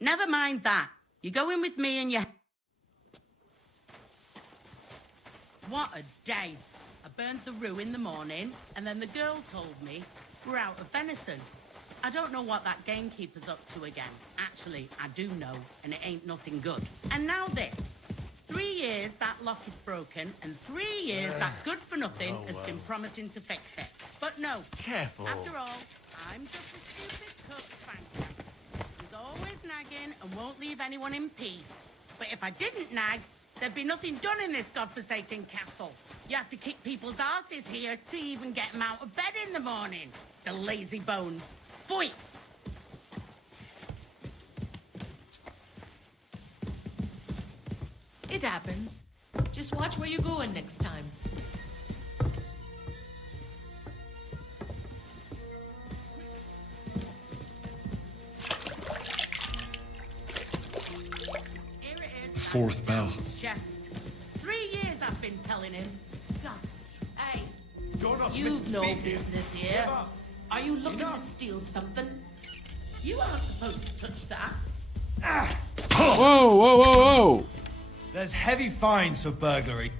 Never mind that. You go in with me and you... What a day. I burned the roux in the morning, and then the girl told me we're out of venison. I don't know what that gamekeeper's up to again. Actually, I do know, and it ain't nothing good. And now this. 3 years that lock is broken, and 3 years that good-for-nothing has been promising to fix it. But no. Careful. After all, I'm just a stupid cook banker who's always nagging and won't leave anyone in peace. But if I didn't nag, there'd be nothing done in this godforsaken castle. You have to kick people's asses here to even get them out of bed in the morning. The lazy bones. Pfui! It happens. Just watch where you're going next time. Fourth bell. Chest. 3 years I've been telling him. God. Hey, You're not you've no speaking. business here. Are you looking to steal something? You aren't supposed to touch that. Whoa, whoa, whoa, whoa! There's heavy fines for burglary.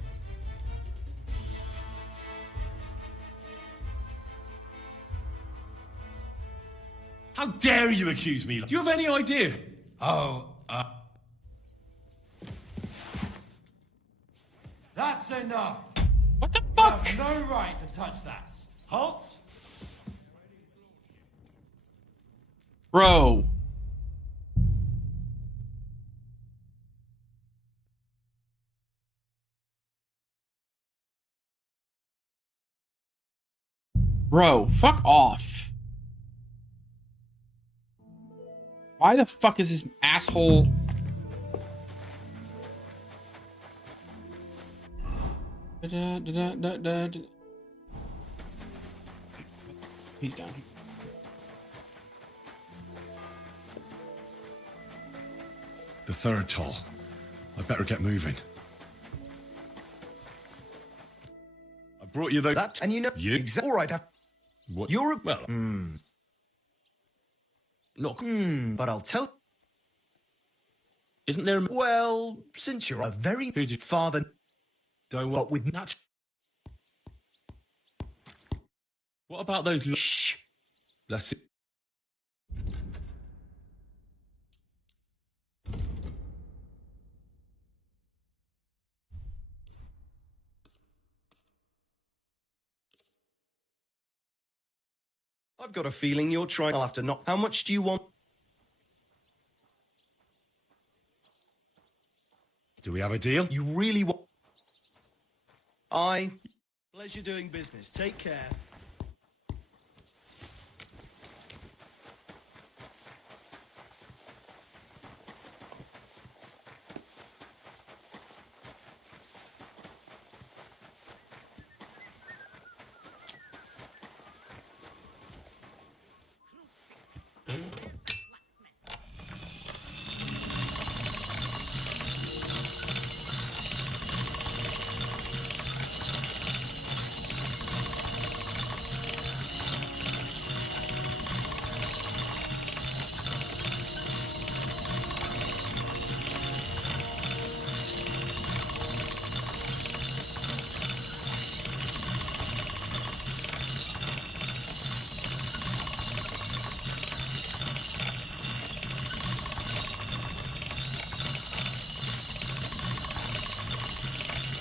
How dare you accuse me? Do you have any idea? Oh, That's enough. What the fuck? You have no right to touch that. Halt. Bro. Bro, fuck off. Why the fuck is this asshole? He's down here. The third toll. I better get moving. I brought you the... That, and you know... You? All right, What? you're a... Well... Look, but I'll tell... Isn't there... Well, since you're a very... Who did... Father... Don't what with... Not... What about those... Shh. Let's see. I've got a feeling you're trying... I'll have to knock... How much do you want? Do we have a deal? You really want... Pleasure doing business. Take care.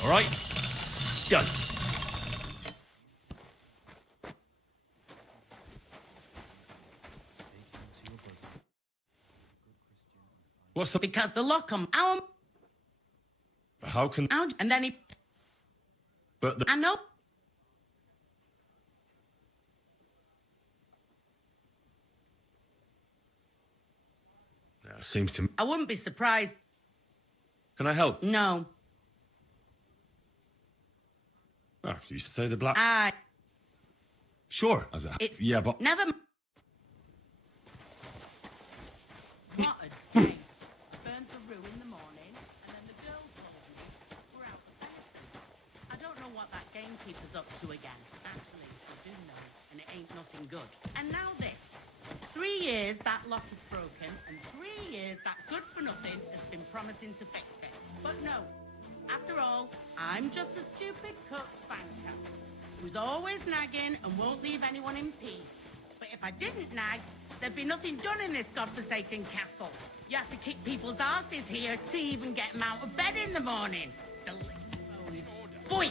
All right. Done. What's the... Because the lock on our... How can... Out, and then he... But the... I know. Seems to... I wouldn't be surprised. Can I help? No. Oh, you used to say the black... Sure. It's... Yeah, but... Never... What a day. Burnt the roux in the morning, and then the girl told me we're out of venison. I don't know what that gamekeeper's up to again. Actually, I do know, and it ain't nothing good. And now this. 3 years that lock is broken, and 3 years that good-for-nothing has been promising to fix it. But no. After all, I'm just a stupid cook banker who's always nagging and won't leave anyone in peace. if I didn't nag, there'd be nothing done in this godforsaken castle. You have to kick people's asses here to even get them out of bed in the morning. The little bones. Boy!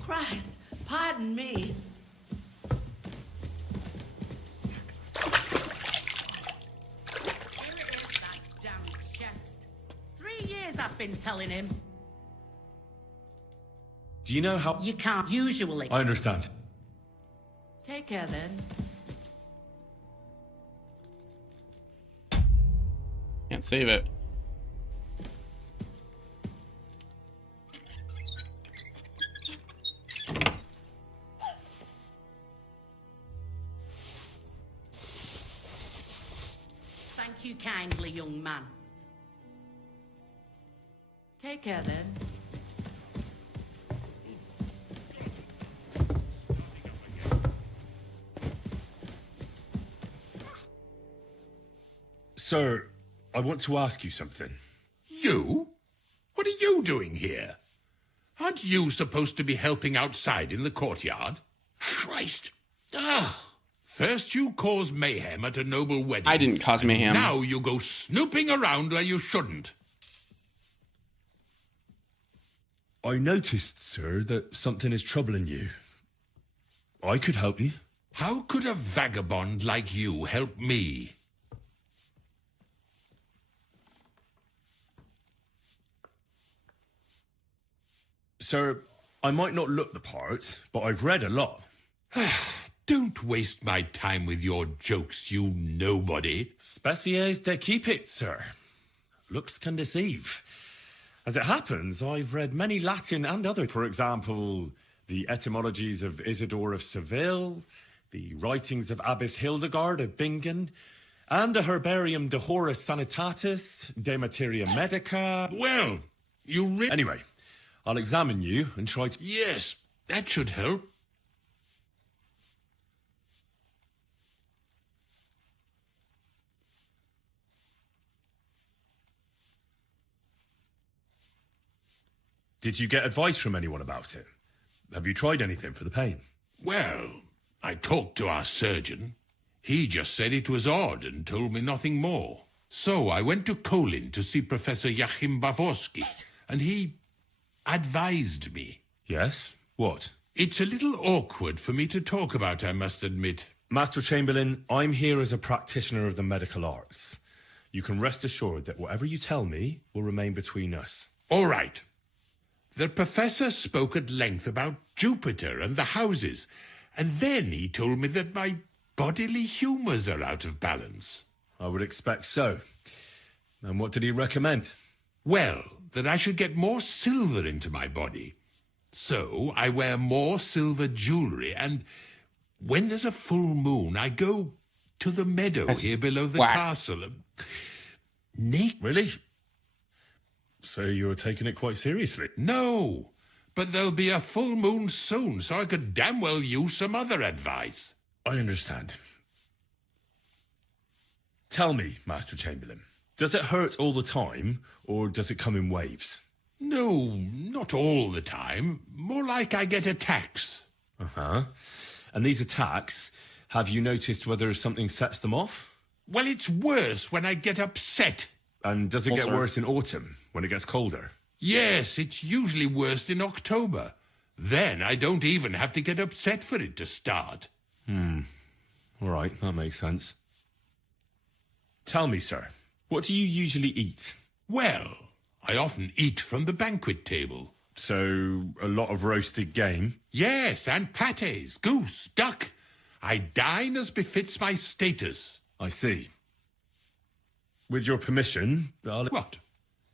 Christ, pardon me. Here it is, that damn chest. 3 years I've been telling him. Do you know how... You can't usually. I understand. Take care then. Can't save it. Thank you kindly, young man. Take care then. Sir, I want to ask you something. You? What are you doing here? Aren't you supposed to be helping outside in the courtyard? Christ! Ah! First you cause mayhem at a noble wedding. I didn't cause mayhem. Now you go snooping around where you shouldn't. I noticed, sir, that something is troubling you. I could help you. How could a vagabond like you help me? Sir, I might not look the part, but I've read a lot. Don't waste my time with your jokes, you nobody. Species de keep it, sir. Looks can deceive. As it happens, I've read many Latin and other, for example, the etymologies of Isidore of Seville, the writings of Abbess Hildegard of Bingen, and the Herbarium de Horis Sanitatis, De Materia Medica. Well, you read... Anyway, I'll examine you and try to... Yes, that should help. Did you get advice from anyone about it? Have you tried anything for the pain? Well, I talked to our surgeon. He just said it was odd and told me nothing more. So I went to Kolin to see Professor Joachim Bavorski, and he advised me. Yes? What? It's a little awkward for me to talk about, I must admit. Master Chamberlain, I'm here as a practitioner of the medical arts. You can rest assured that whatever you tell me will remain between us. All right. The professor spoke at length about Jupiter and the houses, and then he told me that my bodily humours are out of balance. I would expect so. And what did he recommend? Well, that I should get more silver into my body. So I wear more silver jewellery, and when there's a full moon, I go to the meadow here below the castle. Naked. Really? So you're taking it quite seriously? No, but there'll be a full moon soon, so I could damn well use some other advice. I understand. Tell me, Master Chamberlain, does it hurt all the time, or does it come in waves? No, not all the time. More like I get attacks. Uh-huh. And these attacks, have you noticed whether something sets them off? Well, it's worse when I get upset. And does it get worse in autumn, when it gets colder? Yes, it's usually worst in October. Then I don't even have to get upset for it to start. All right, that makes sense. Tell me, sir, what do you usually eat? Well, I often eat from the banquet table. So, a lot of roasted game? Yes, and pâtés, goose, duck. I dine as befits my status. I see. With your permission, I'll... What?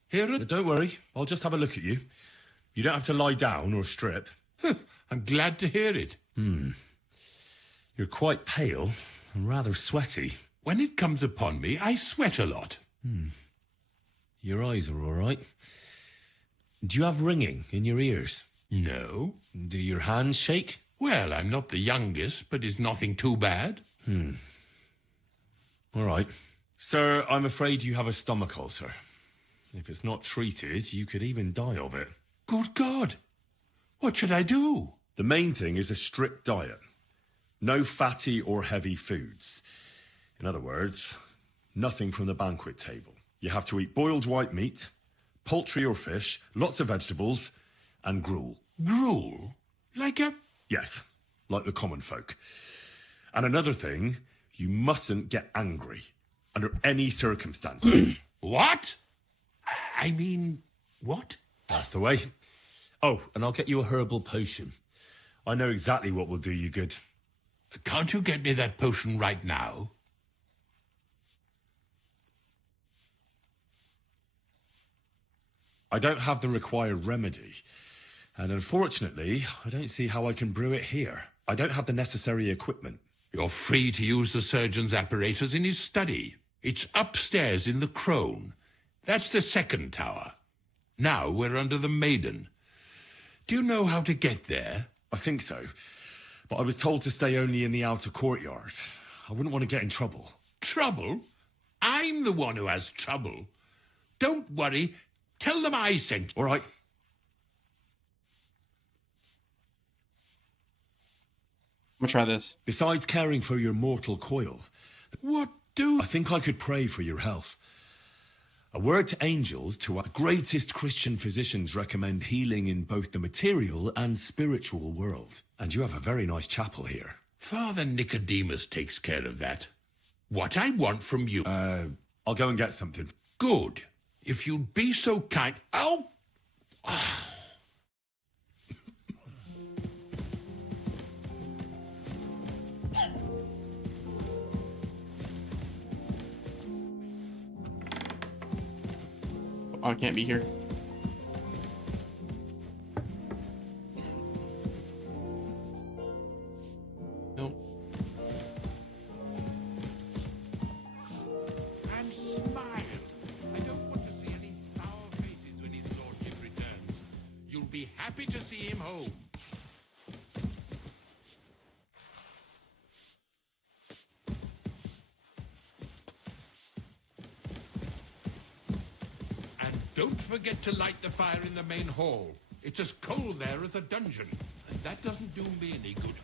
Here? Don't worry, I'll just have a look at you. You don't have to lie down or strip. I'm glad to hear it. You're quite pale and rather sweaty. When it comes upon me, I sweat a lot. Your eyes are all right. Do you have ringing in your ears? No. Do your hands shake? Well, I'm not the youngest, but it's nothing too bad. All right. Sir, I'm afraid you have a stomach ulcer. If it's not treated, you could even die of it. Good God! What should I do? The main thing is a strict diet. No fatty or heavy foods. In other words, nothing from the banquet table. You have to eat boiled white meat, poultry or fish, lots of vegetables, and gruel. Gruel? Like a... Yes, like the common folk. And another thing, you mustn't get angry under any circumstances. What? I mean, what? That's the way. Oh, and I'll get you a herbal potion. I know exactly what will do you good. Can't you get me that potion right now? I don't have the required remedy. And unfortunately, I don't see how I can brew it here. I don't have the necessary equipment. You're free to use the surgeon's apparatus in his study. It's upstairs in the Crone. That's the second tower. Now we're under the Maiden. Do you know how to get there? I think so. But I was told to stay only in the outer courtyard. I wouldn't want to get in trouble. Trouble? I'm the one who has trouble. Don't worry. Tell them I sent you. All right. I'm gonna try this. Besides caring for your mortal coil, what do... I think I could pray for your health. A word to angels, to our greatest Christian physicians recommend healing in both the material and spiritual world. And you have a very nice chapel here. Father Nicodemus takes care of that. What I want from you... I'll go and get something. Good. If you'd be so kind... Oh! Oh, I can't be here. Nope. And smile. I don't want to see any sour faces when his lordship returns. You'll be happy to see him home. Don't forget to light the fire in the main hall. It's as cold there as a dungeon, and that doesn't do me any good.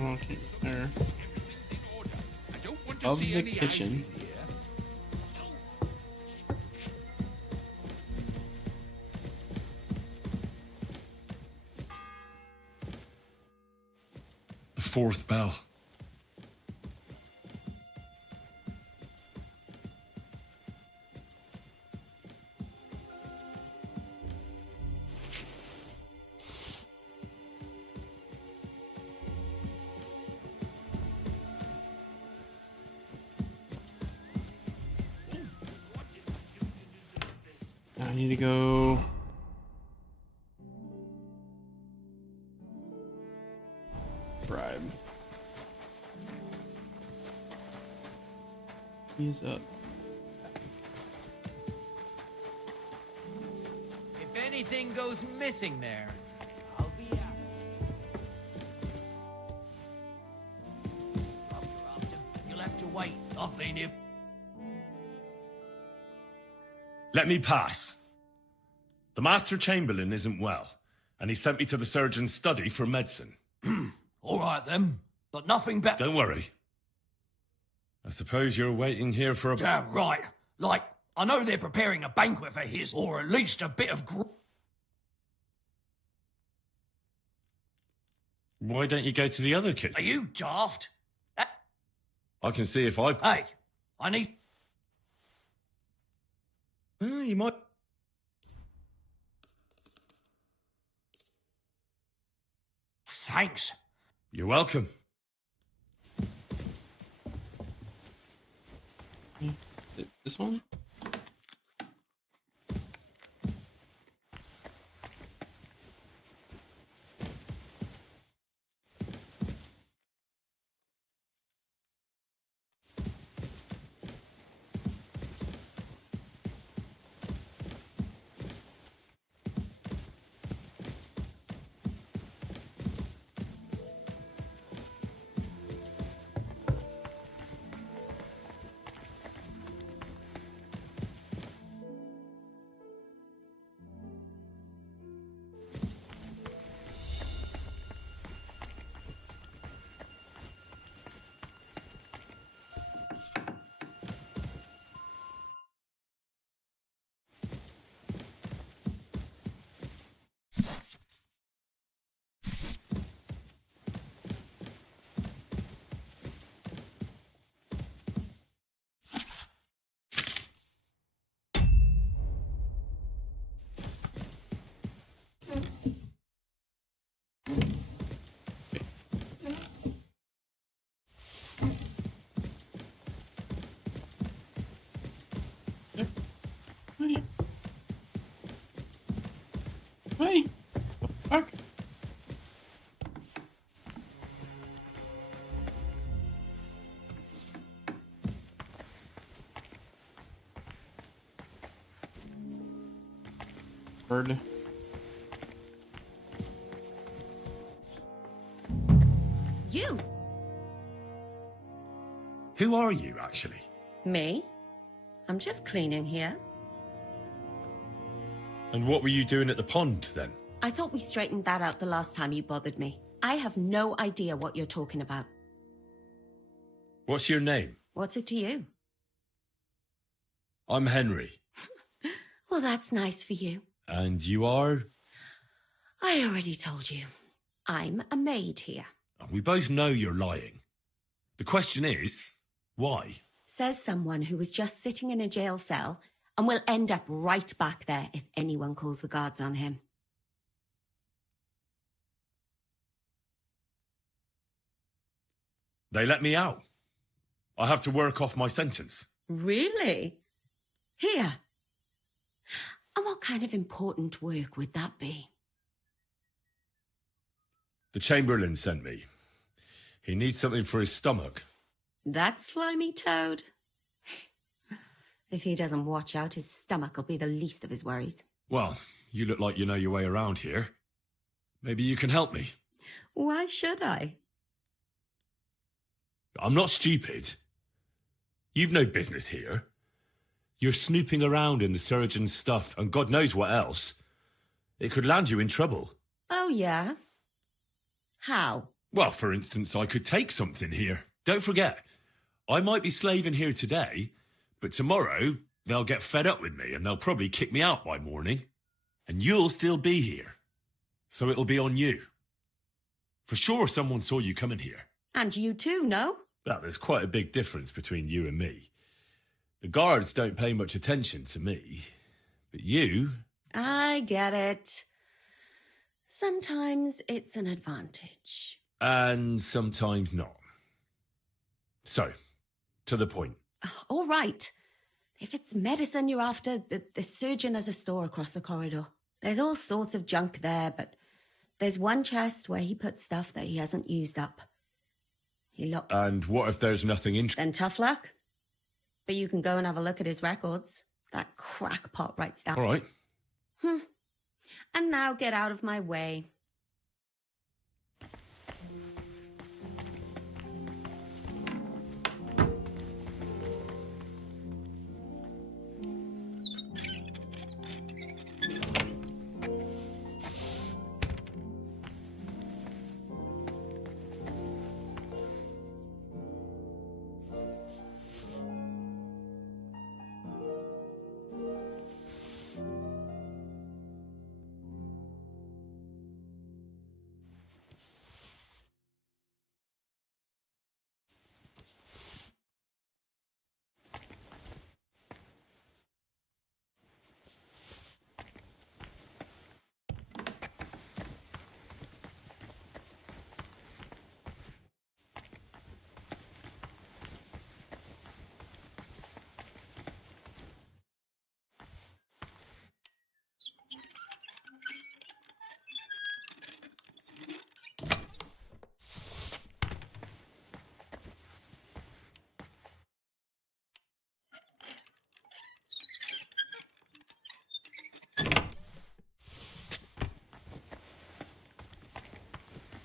Okay, there. I don't want to Of see the any kitchen. Fourth bell. I need to go. Bribe. He's up. If anything goes missing there, I'll be out. You'll have to wait. I've been here. Let me pass. The Master Chamberlain isn't well, and he sent me to the surgeon's study for medicine. All right then, but nothing better. Don't worry. I suppose you're waiting here for a... Damn right. Like, I know they're preparing a banquet for his, or at least a bit of Why don't you go to the other Are kitchen? you daft? I can see if I... Hey, I need... You might... Thanks. You're welcome. This one? Bird. You? Who are you, actually? Me? I'm just cleaning here. And what were you doing at the pond, then? I thought we straightened that out the last time you bothered me. I have no idea what you're talking about. What's your name? What's it to you? I'm Henry. Well, that's nice for you. And you are? I already told you. I'm a maid here. We both know you're lying. The question is, why? Says someone who was just sitting in a jail cell and will end up right back there if anyone calls the guards on him. They let me out. I have to work off my sentence. Really? Here. And what kind of important work would that be? The Chamberlain sent me. He needs something for his stomach. That slimy toad? If he doesn't watch out, his stomach will be the least of his worries. Well, you look like you know your way around here. Maybe you can help me. Why should I? I'm not stupid. You've no business here. You're snooping around in the surgeon's stuff and God knows what else. It could land you in trouble. Oh, yeah? How? Well, for instance, I could take something here. Don't forget, I might be slaving here today, but tomorrow they'll get fed up with me and they'll probably kick me out by morning. And you'll still be here. So it'll be on you. For sure someone saw you coming here. And you too, no? Well, there's quite a big difference between you and me. The guards don't pay much attention to me, but you... I get it. Sometimes it's an advantage. And sometimes not. So, to the point. All right. If it's medicine you're after, the surgeon has a store across the corridor. There's all sorts of junk there, but there's one chest where he puts stuff that he hasn't used up. And what if there's nothing interesting? Then tough luck. But you can go and have a look at his records. That crackpot writes down. All right. And now get out of my way.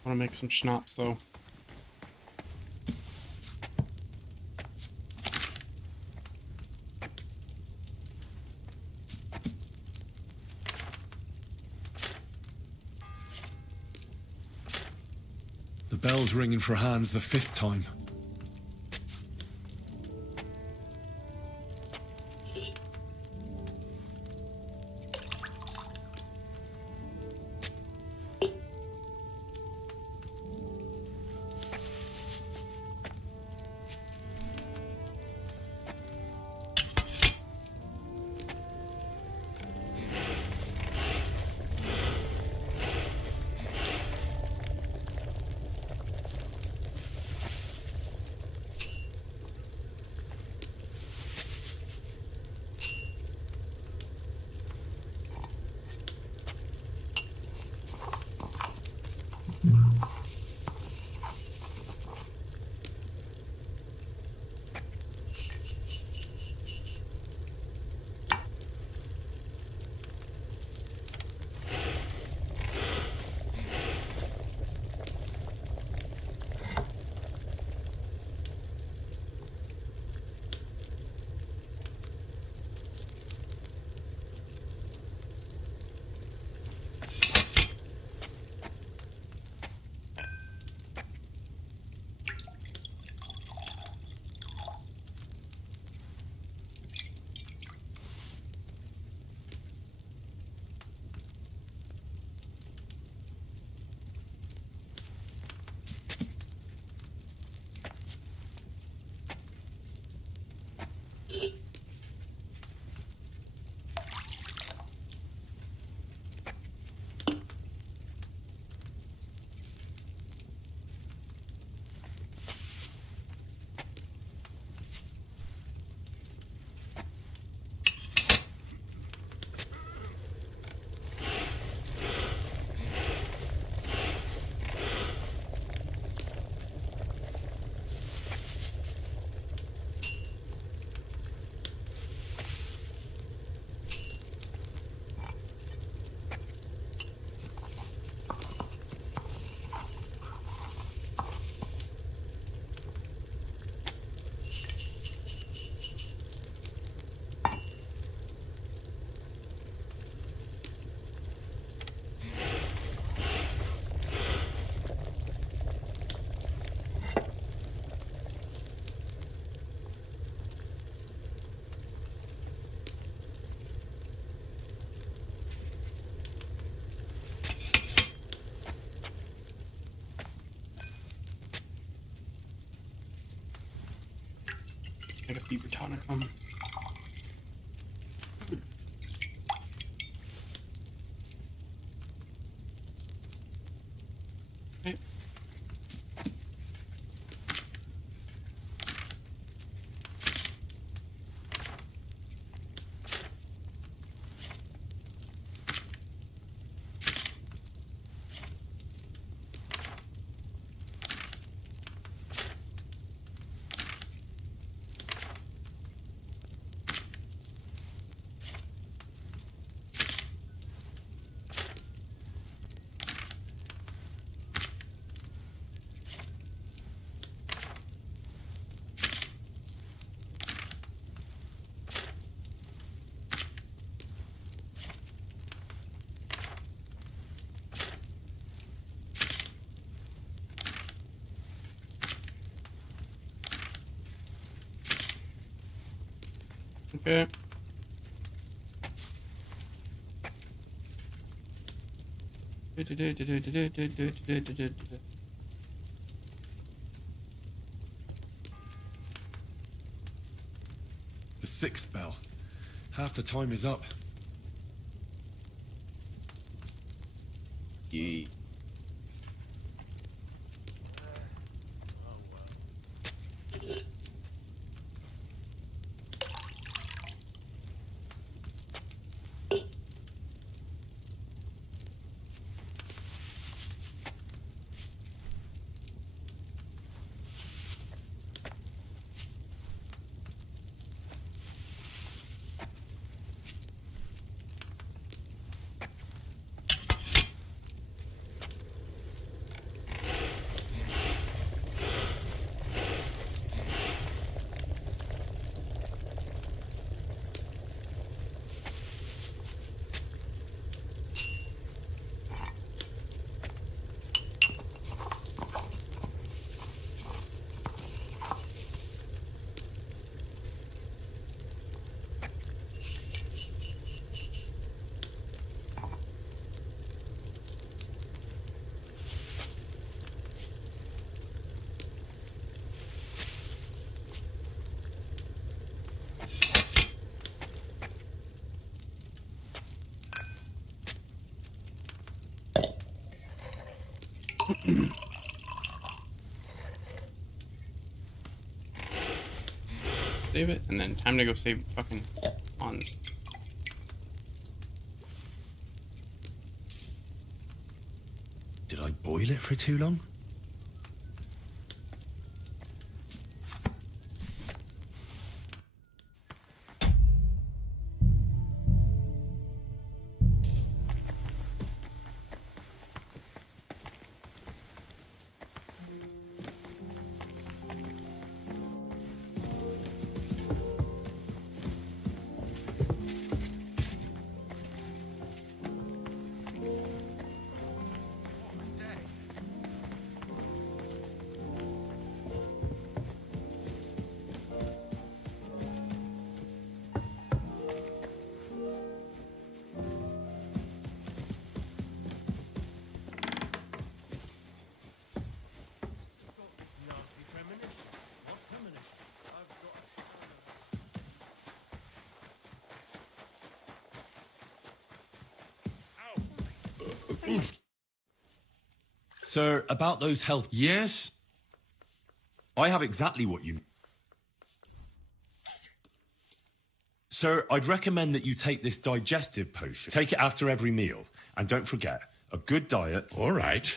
I want to make some schnapps, though. The bell's ringing for Hans the 5th time. Take a fever tonic on. Okay. Okay. The sixth bell. Half the time is up. Yee. Save it, and then time to go save fucking pawns. Did I boil it for too long? Sir, about those health... Yes? I have exactly what you... Sir, I'd recommend that you take this digestive potion. Take it after every meal. And don't forget, a good diet... All right.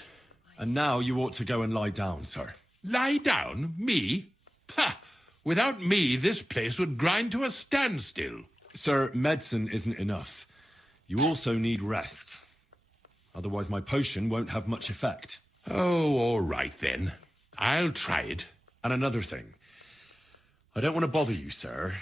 And now you ought to go and lie down, sir. Lie down? Me? Pah! Without me, this place would grind to a standstill. Sir, medicine isn't enough. You also need rest. Otherwise my potion won't have much effect. Oh, all right then. I'll try it. And another thing. I don't want to bother you, sir,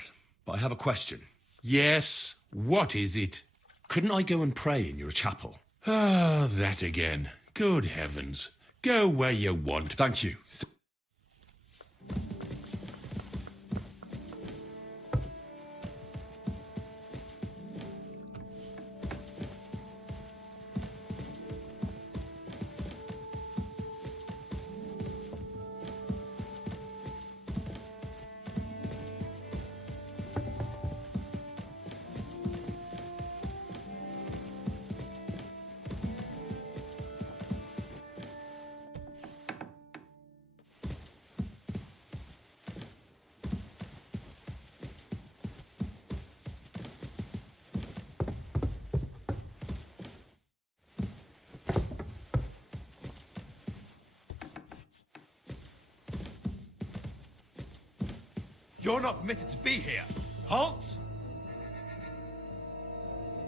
but I have a question. Yes? What is it? Couldn't I go and pray in your chapel? Ah, that again. Good heavens. Go where you want. Thank you. You're not permitted to be here. Halt!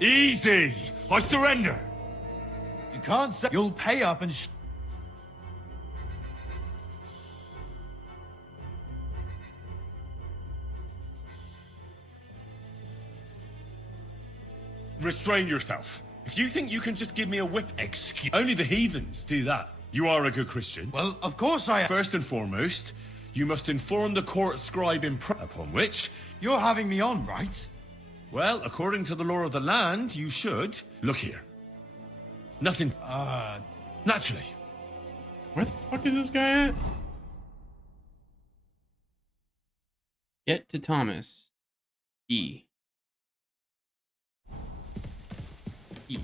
Easy! I surrender! You can't say... You'll pay up and Restrain yourself. If you think you can just give me a whip, excuse... Only the heathens do that. You are a good Christian. Well, of course I am. First and foremost, you must inform the court scribe in upon which... You're having me on, right? Well, according to the law of the land, you should. Look here. Nothing... Naturally. Where the fuck is this guy at? Get to Thomas. E. E.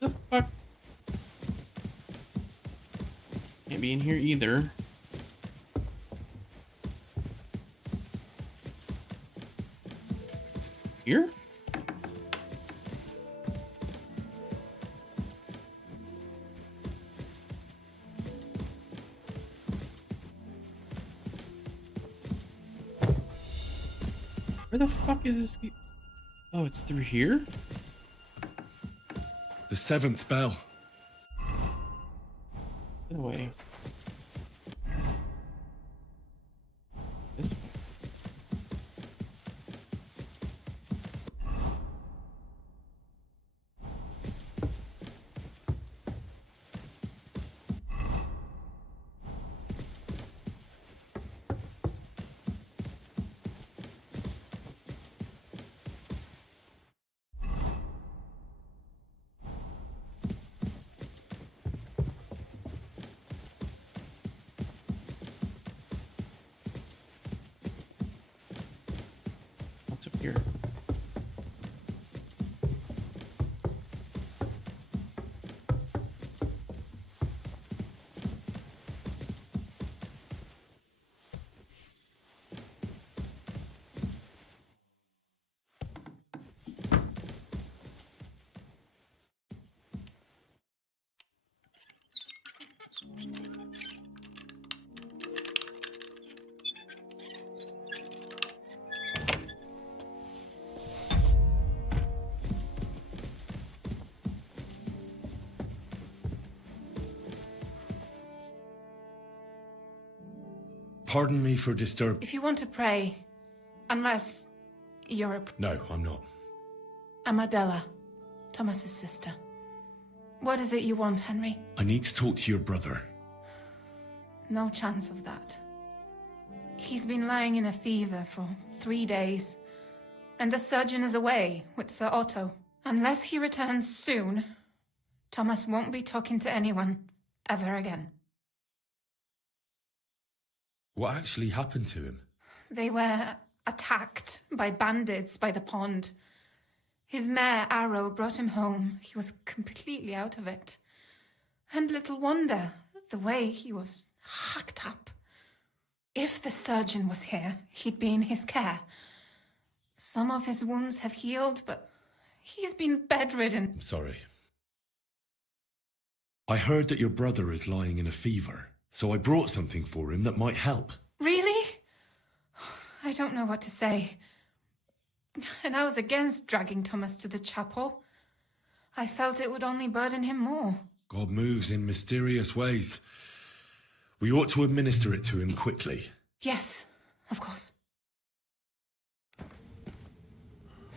The fuck? Can't be in here either. Here? Where the fuck is this? Oh, it's through here? The seventh bell. Get away. This way. What's up here? Pardon me for disturbing... If you want to pray, unless you're a... No, I'm not. I'm Adela, Thomas's sister. What is it you want, Henry? I need to talk to your brother. No chance of that. He's been lying in a fever for 3 days, and the surgeon is away with Sir Otto. Unless he returns soon, Thomas won't be talking to anyone ever again. What actually happened to him? They were attacked by bandits by the pond. His mare, Arrow, brought him home. He was completely out of it. And little wonder, the way he was hacked up. If the surgeon was here, he'd be in his care. Some of his wounds have healed, but he's been bedridden. I'm sorry. I heard that your brother is lying in a fever, so I brought something for him that might help. Really? I don't know what to say. And I was against dragging Thomas to the chapel. I felt it would only burden him more. God moves in mysterious ways. We ought to administer it to him quickly. Yes, of course.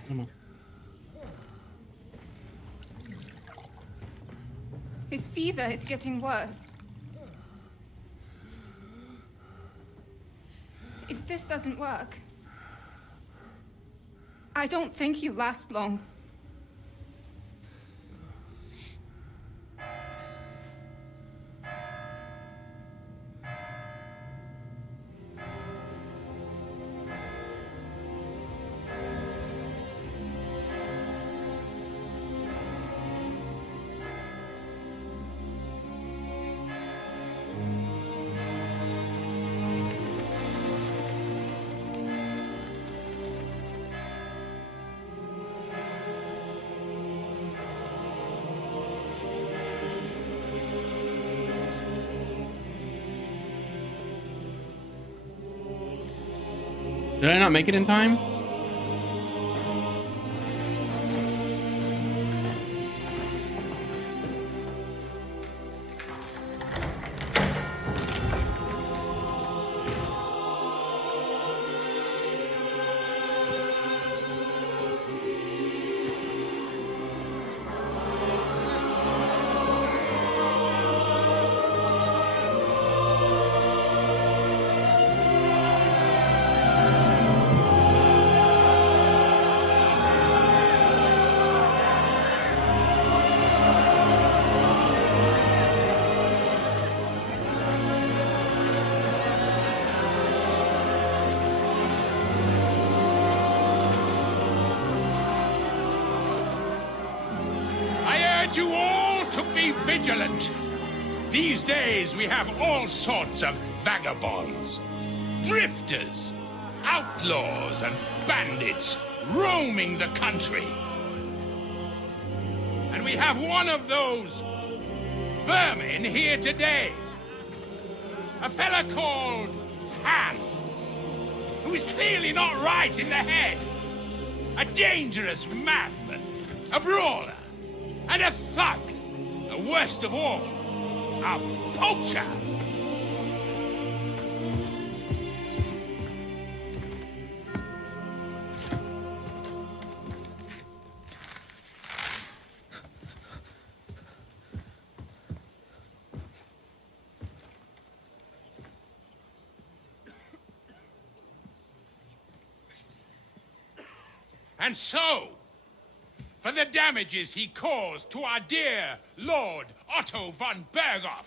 Come on. His fever is getting worse. If this doesn't work, I don't think he'll last long. Did I not make it in time? You all to be vigilant. These days we have all sorts of vagabonds, drifters, outlaws and bandits roaming the country. And we have one of those vermin here today. A fella called Hans, who is clearly not right in the head. A dangerous madman, a brawler, and a thug, the worst of all, a poacher. And so, for the damages he caused to our dear Lord Otto von Berghoff,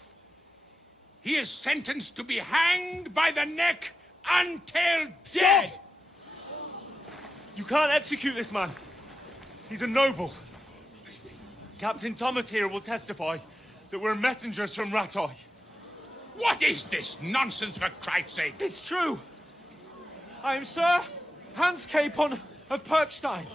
he is sentenced to be hanged by the neck until dead. You can't execute this man. He's a noble. Captain Thomas here will testify that we're messengers from Ratoi. What is this nonsense, for Christ's sake? It's true. I am Sir Hans Capon of Perkstein.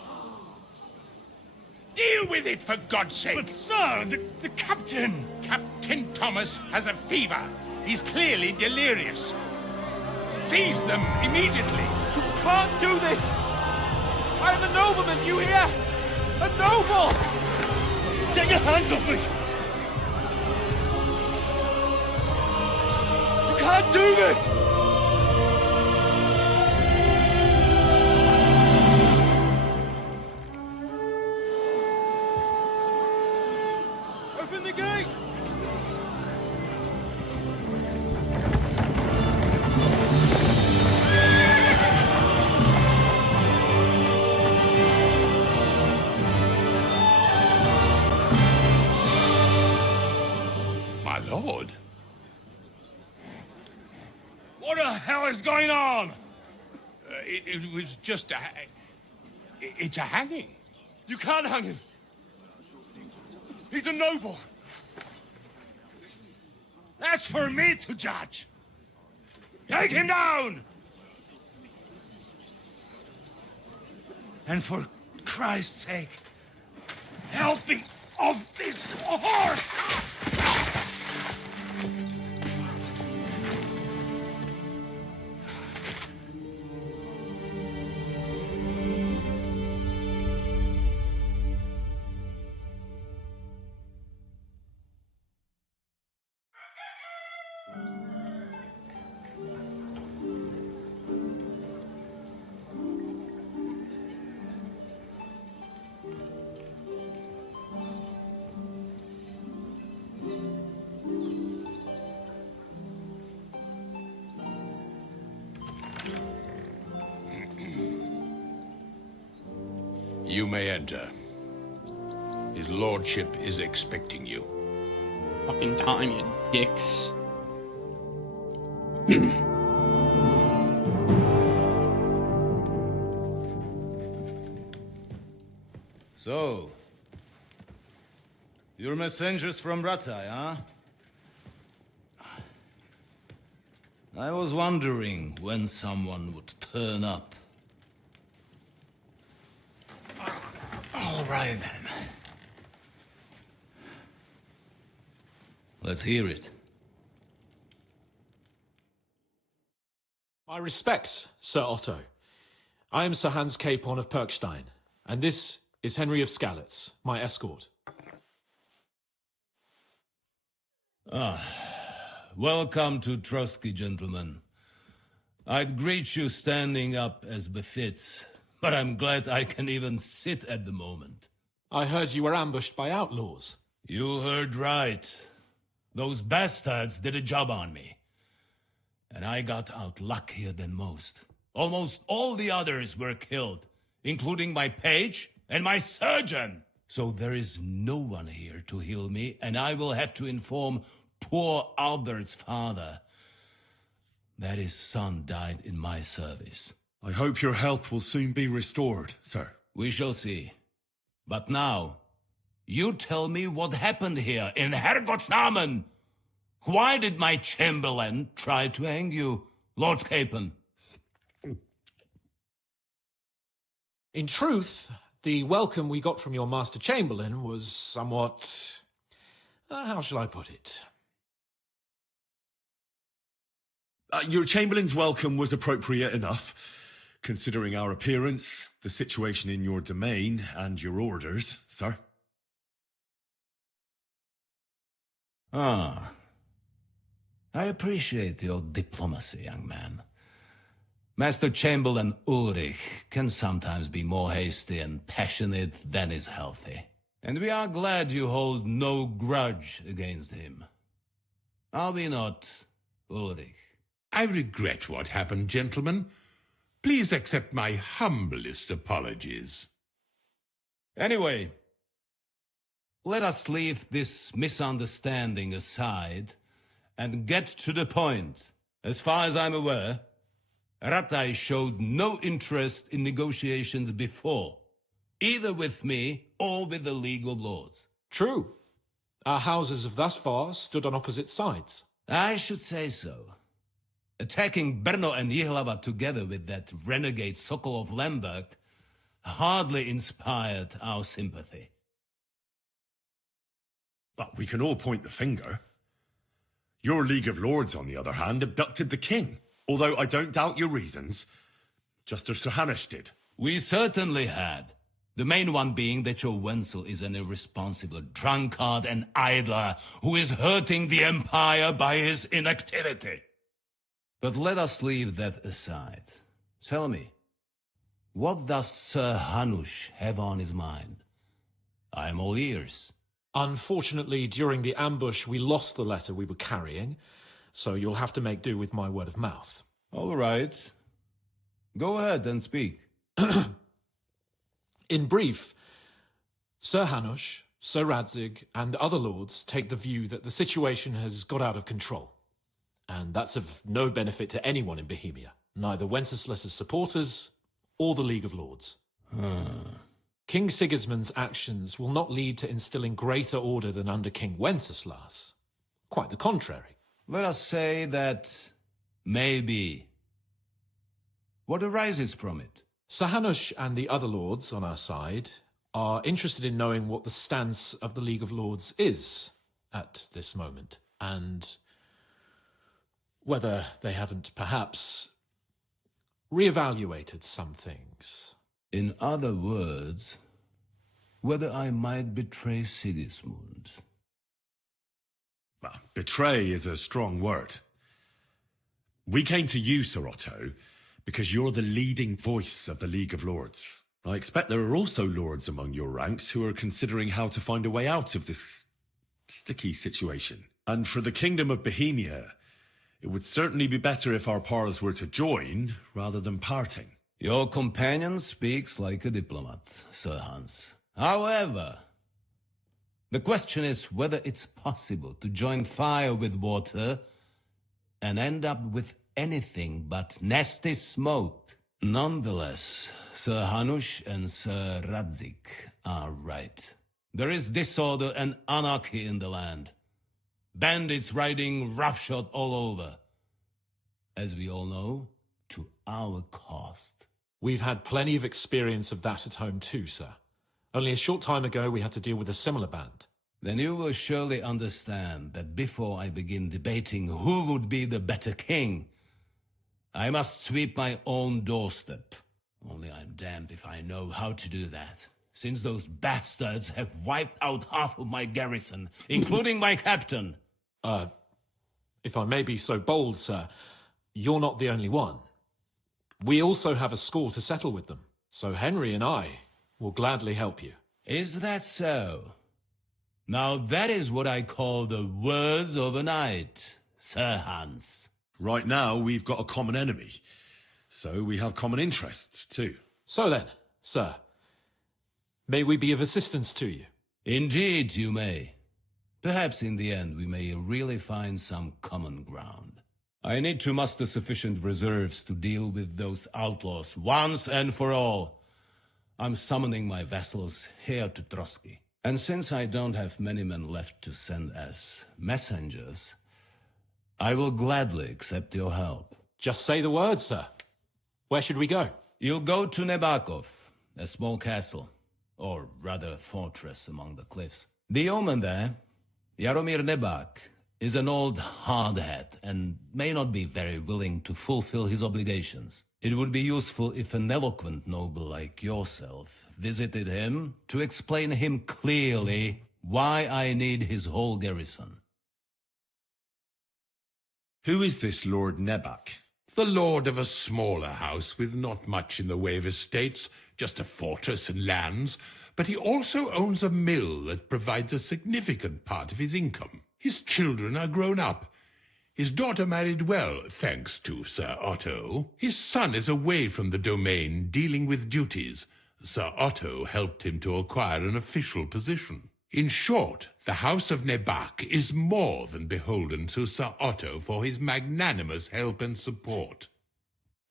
Deal with it, for God's sake! But, sir, the captain... Captain Thomas has a fever. He's clearly delirious. Seize them immediately. You can't do this! I am a nobleman, do you hear? A noble! Get your hands off me! You can't do this! Open the gates! My lord. What the hell is going on? It was just a... It's a hanging. You can't hang him. He's a noble. That's for me to judge. Take him down! And for Christ's sake, help me off this horse! You may enter. His lordship is expecting you. Fucking time, you dicks. So, you're messengers from Ratai, huh? I was wondering when someone would turn up. All right, then. Let's hear it. My respects, Sir Otto. I am Sir Hans Capon of Perkstein, and this is Henry of Skalitz, my escort. Welcome to Trotsky, gentlemen. I'd greet you standing up as befits, but I'm glad I can even sit at the moment. I heard you were ambushed by outlaws. You heard right. Those bastards did a job on me. And I got out luckier than most. Almost all the others were killed, including my page and my surgeon. So there is no one here to heal me, and I will have to inform poor Albert's father that his son died in my service. I hope your health will soon be restored, sir. We shall see. But now, you tell me what happened here in Herrgottsnamen. Why did my chamberlain try to hang you, Lord Capon? In truth, the welcome we got from your Master Chamberlain was somewhat... how shall I put it? Your Chamberlain's welcome was appropriate enough, considering our appearance, the situation in your domain, and your orders, sir. I appreciate your diplomacy, young man. Master Chamberlain Ulrich can sometimes be more hasty and passionate than is healthy. And we are glad you hold no grudge against him. Are we not, Ulrich? I regret what happened, gentlemen. Please accept my humblest apologies. Anyway, let us leave this misunderstanding aside and get to the point. As far as I'm aware, Ratai showed no interest in negotiations before, either with me or with the League of Lords. True. Our houses have thus far stood on opposite sides. I should say so. Attacking Brno and Jihlava together with that renegade Sokol of Lemberg hardly inspired our sympathy. But we can all point the finger. Your League of Lords, on the other hand, abducted the king. Although I don't doubt your reasons, just as Sir Hanush did. We certainly had. The main one being that your Wenzel is an irresponsible drunkard and idler who is hurting the Empire by his inactivity. But let us leave that aside. Tell me, what does Sir Hanush have on his mind? I am all ears. Unfortunately, during the ambush, we lost the letter we were carrying, so you'll have to make do with my word of mouth. All right. Go ahead and speak. In brief, Sir Hanush, Sir Radzig, and other lords take the view that the situation has got out of control. And that's of no benefit to anyone in Bohemia, neither Wenceslas's supporters or the League of Lords. King Sigismund's actions will not lead to instilling greater order than under King Wenceslas. Quite the contrary. Let us say that maybe. What arises from it? Sir Hanush and the other lords on our side are interested in knowing what the stance of the League of Lords is at this moment, and whether they haven't perhaps reevaluated some things. In other words, whether I might betray Sigismund. Well, betray is a strong word. We came to you, Sir Otto, because you're the leading voice of the League of Lords. I expect there are also lords among your ranks who are considering how to find a way out of this sticky situation. And for the Kingdom of Bohemia, it would certainly be better if our powers were to join rather than parting. Your companion speaks like a diplomat, Sir Hans. However, the question is whether it's possible to join fire with water and end up with anything but nasty smoke. Nonetheless, Sir Hanush and Sir Radzig are right. There is disorder and anarchy in the land. Bandits riding roughshod all over. As we all know, to our cost. We've had plenty of experience of that at home too, sir. Only a short time ago we had to deal with a similar band. Then you will surely understand that before I begin debating who would be the better king, I must sweep my own doorstep. Only I'm damned if I know how to do that, since those bastards have wiped out half of my garrison, including my captain. If I may be so bold, sir, you're not the only one. We also have a score to settle with them, so Henry and I will gladly help you. Is that so? Now that is what I call the words of a knight, Sir Hans. Right now, we've got a common enemy, so we have common interests too. So then, sir, may we be of assistance to you? Indeed, you may. Perhaps in the end we may really find some common ground. I need to muster sufficient reserves to deal with those outlaws once and for all. I'm summoning my vassals here to Trotsky. And since I don't have many men left to send as messengers, I will gladly accept your help. Just say the word, sir. Where should we go? You'll go to Nebakov, a small castle, or rather a fortress among the cliffs. The yeoman there, Jaromir Nebak, is an old hardhat and may not be very willing to fulfill his obligations. It would be useful if an eloquent noble like yourself visited him to explain him clearly why I need his whole garrison. Who is this Lord Nebak? The lord of a smaller house with not much in the way of estates, just a fortress and lands, but he also owns a mill that provides a significant part of his income. His children are grown up. His daughter married well, thanks to Sir Otto. His son is away from the domain, dealing with duties. Sir Otto helped him to acquire an official position. In short, the House of Nebak is more than beholden to Sir Otto for his magnanimous help and support.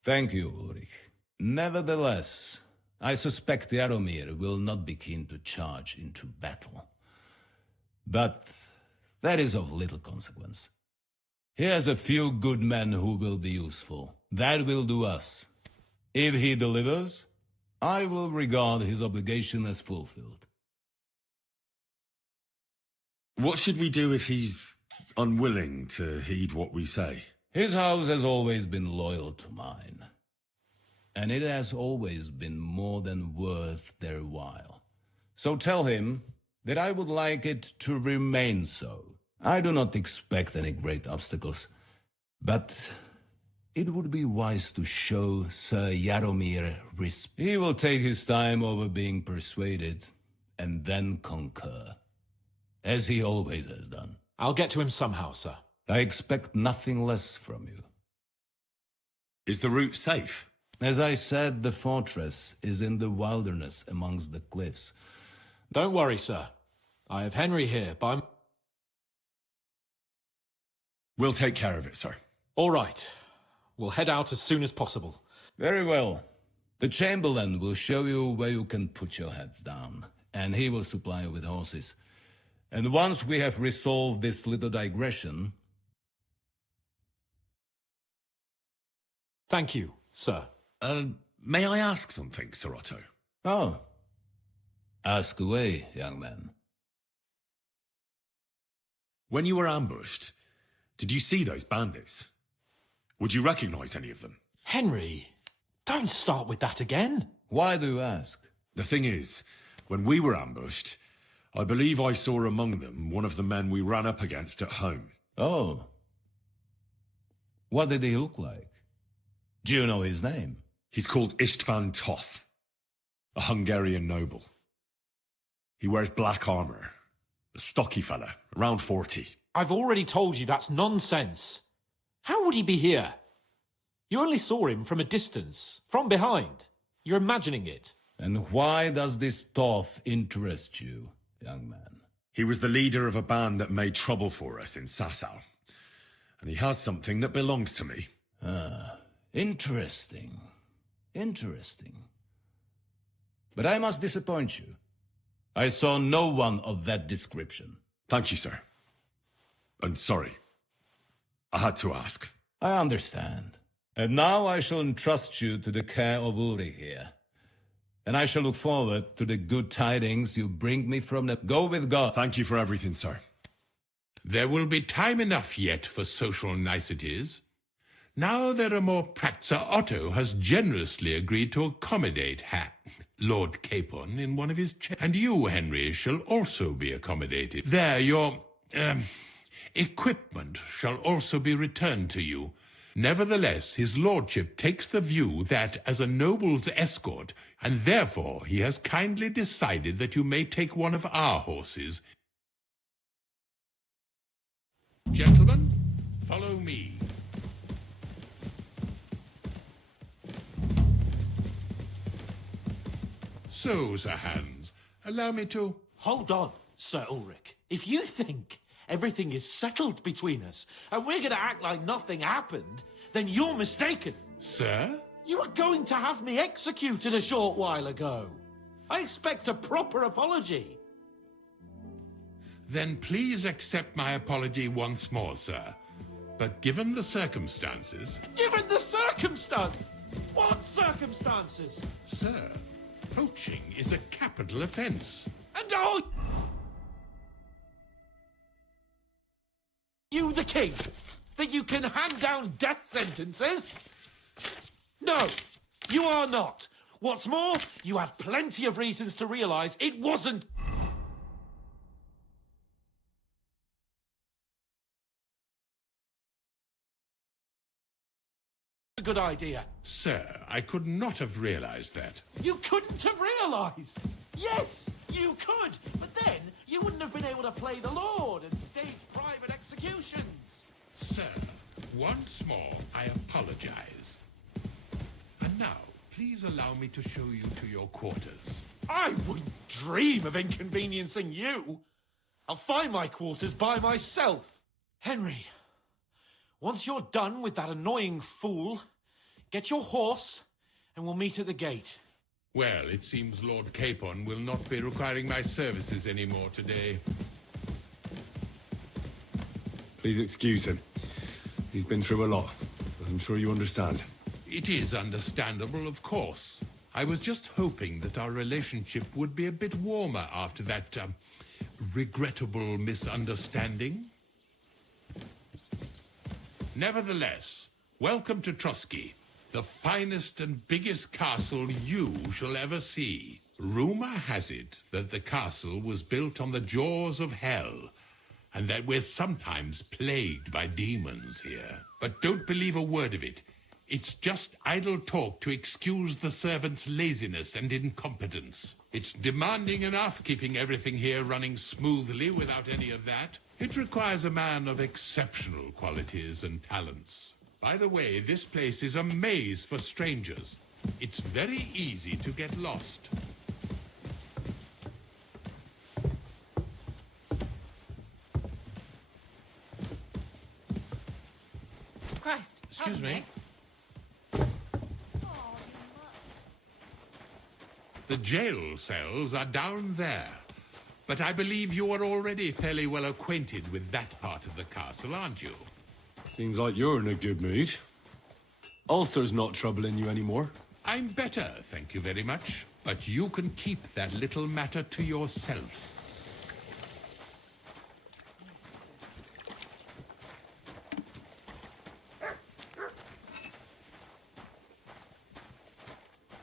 Thank you, Ulrich. Nevertheless, I suspect Jaromir will not be keen to charge into battle. But that is of little consequence. He has a few good men who will be useful. That will do us. If he delivers, I will regard his obligation as fulfilled. What should we do if he's unwilling to heed what we say? His house has always been loyal to mine, and it has always been more than worth their while. So tell him that I would like it to remain so. I do not expect any great obstacles, but it would be wise to show Sir Jaromir respect. He will take his time over being persuaded, and then concur, as he always has done. I'll get to him somehow, sir. I expect nothing less from you. Is the route safe? As I said, the fortress is in the wilderness amongst the cliffs. Don't worry, sir. I have Henry here by... We'll take care of it, sir. All right. We'll head out as soon as possible. Very well. The Chamberlain will show you where you can put your heads down, and he will supply you with horses. And once we have resolved this little digression... Thank you, sir. May I ask something, Sir Otto? Oh. Ask away, young man. When you were ambushed, did you see those bandits? Would you recognize any of them? Henry, don't start with that again. Why do you ask? The thing is, when we were ambushed, I believe I saw among them one of the men we ran up against at home. Oh. What did he look like? Do you know his name? He's called Istvan Toth, a Hungarian noble. He wears black armor, a stocky fella, around 40. I've already told you that's nonsense. How would he be here? You only saw him from a distance, from behind. You're imagining it. And why does this Toth interest you, young man? He was the leader of a band that made trouble for us in Sasau. And he has something that belongs to me. Ah, interesting. Interesting. But I must disappoint you. I saw no one of that description. Thank you, sir. And sorry. I had to ask. I understand. And now I shall entrust you to the care of Ulrich here. And I shall look forward to the good tidings you bring me from the... Go with God. Thank you for everything, sir. There will be time enough yet for social niceties. Now there are more Sir Otto has generously agreed to accommodate Lord Capon in one of his and you, Henry, shall also be accommodated. There, your equipment shall also be returned to you. Nevertheless, his lordship takes the view that, as a noble's escort, and therefore he has kindly decided that you may take one of our horses. Gentlemen, follow me. So, Sir Hans, allow me to... Hold on, Sir Ulrich. If you think everything is settled between us, and we're going to act like nothing happened, then you're mistaken. Sir? You were going to have me executed a short while ago. I expect a proper apology. Then please accept my apology once more, sir. But given the circumstances... Given the circumstances? What circumstances? Sir, poaching is a capital offence. And are you the king? That you can hand down death sentences? No, you are not. What's more, you had plenty of reasons to realise it wasn't... a good idea. Sir, I could not have realised that. You couldn't have realised! Yes, you could! But then, you wouldn't have been able to play the Lord and stage private executions! Sir, once more, I apologise. And now, please allow me to show you to your quarters. I wouldn't dream of inconveniencing you! I'll find my quarters by myself! Henry, once you're done with that annoying fool, get your horse and we'll meet at the gate. Well, it seems Lord Capon will not be requiring my services anymore today. Please excuse him. He's been through a lot, as I'm sure you understand. It is understandable, of course. I was just hoping that our relationship would be a bit warmer after that, regrettable misunderstanding. Nevertheless, welcome to Trusky, the finest and biggest castle you shall ever see. Rumour has it that the castle was built on the jaws of hell, and that we're sometimes plagued by demons here. But don't believe a word of it. It's just idle talk to excuse the servants' laziness and incompetence. It's demanding enough keeping everything here running smoothly without any of that. It requires a man of exceptional qualities and talents. By the way, this place is a maze for strangers. It's very easy to get lost. Christ. Excuse me. The jail cells are down there. But I believe you are already fairly well acquainted with that part of the castle, aren't you? Seems like you're in a good mood. Ulster's not troubling you anymore. I'm better, thank you very much. But you can keep that little matter to yourself.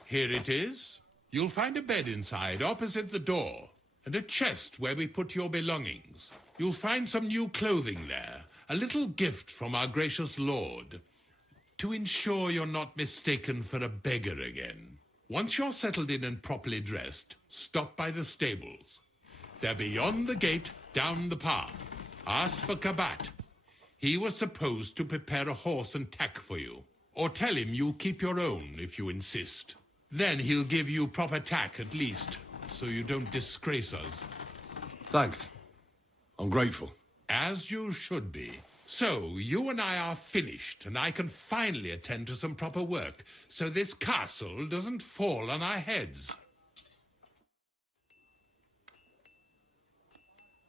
Here it is. You'll find a bed inside, opposite the door, and a chest where we put your belongings. You'll find some new clothing there, a little gift from our gracious lord, to ensure you're not mistaken for a beggar again. Once you're settled in and properly dressed, stop by the stables. They're beyond the gate, down the path. Ask for Kabat. He was supposed to prepare a horse and tack for you. Or tell him you'll keep your own if you insist. Then he'll give you proper tack at least, so you don't disgrace us. Thanks. I'm grateful. As you should be. So, you and I are finished, and I can finally attend to some proper work, so this castle doesn't fall on our heads.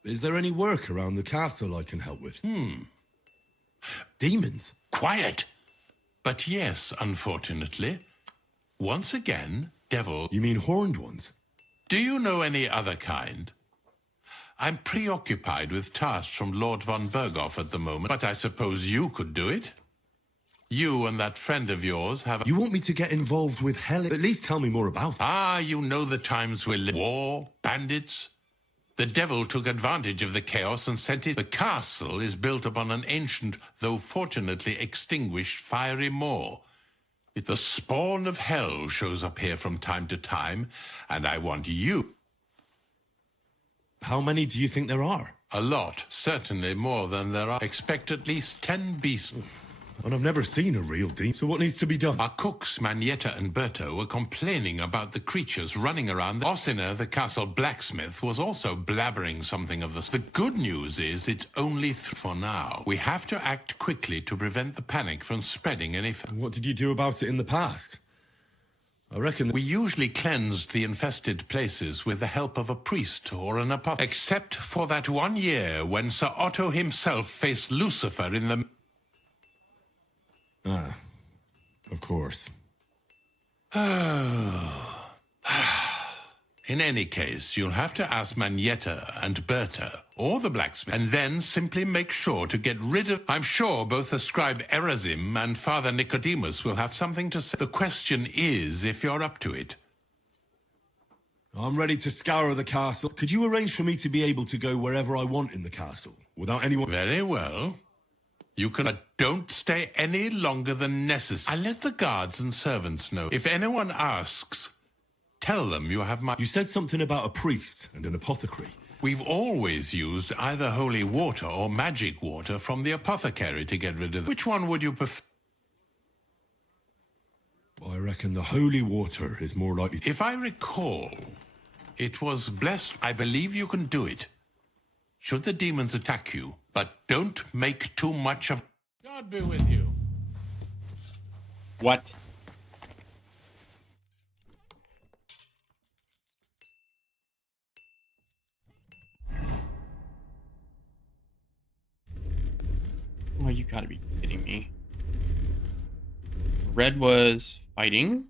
Is there any work around the castle I can help with? Demons? Quiet! But yes, unfortunately. Once again, devil... You mean horned ones? Do you know any other kind? I'm preoccupied with tasks from Lord von Berghoff at the moment, but I suppose you could do it? You and that friend of yours have... You want me to get involved with hell? At least tell me more about it. Ah, you know the times we live. War, bandits. The devil took advantage of the chaos and sent it. The castle is built upon an ancient, though fortunately extinguished, fiery moor. The spawn of hell shows up here from time to time, and I want you. How many do you think there are? A lot. Certainly more than there are. Expect at least 10 beasts. And I've never seen a real demon, so what needs to be done? Our cooks, Manietta and Berto, were complaining about the creatures running around. Ossina, the castle blacksmith, was also blabbering something of this. The good news is it's only for now. We have to act quickly to prevent the panic from spreading any... What did you do about it in the past? I reckon... We usually cleansed the infested places with the help of a priest or an apothecary. Except for that one year when Sir Otto himself faced Lucifer in the... Ah, of course. In any case, you'll have to ask Manietta and Berta, or the blacksmith, and then simply make sure to get rid of... I'm sure both the scribe Erezim and Father Nicodemus will have something to say. The question is if you're up to it. I'm ready to scour the castle. Could you arrange for me to be able to go wherever I want in the castle, without anyone... Very well. You can... But don't stay any longer than necessary. I'll let the guards and servants know. If anyone asks, tell them you have my... You said something about a priest and an apothecary. We've always used either holy water or magic water from the apothecary to get rid of... Which one would you prefer? I reckon the holy water is more likely... If I recall, it was blessed. I believe you can do it. Should the demons attack you, but don't make too much of... God be with you. What? Oh, you gotta be kidding me. Red was fighting?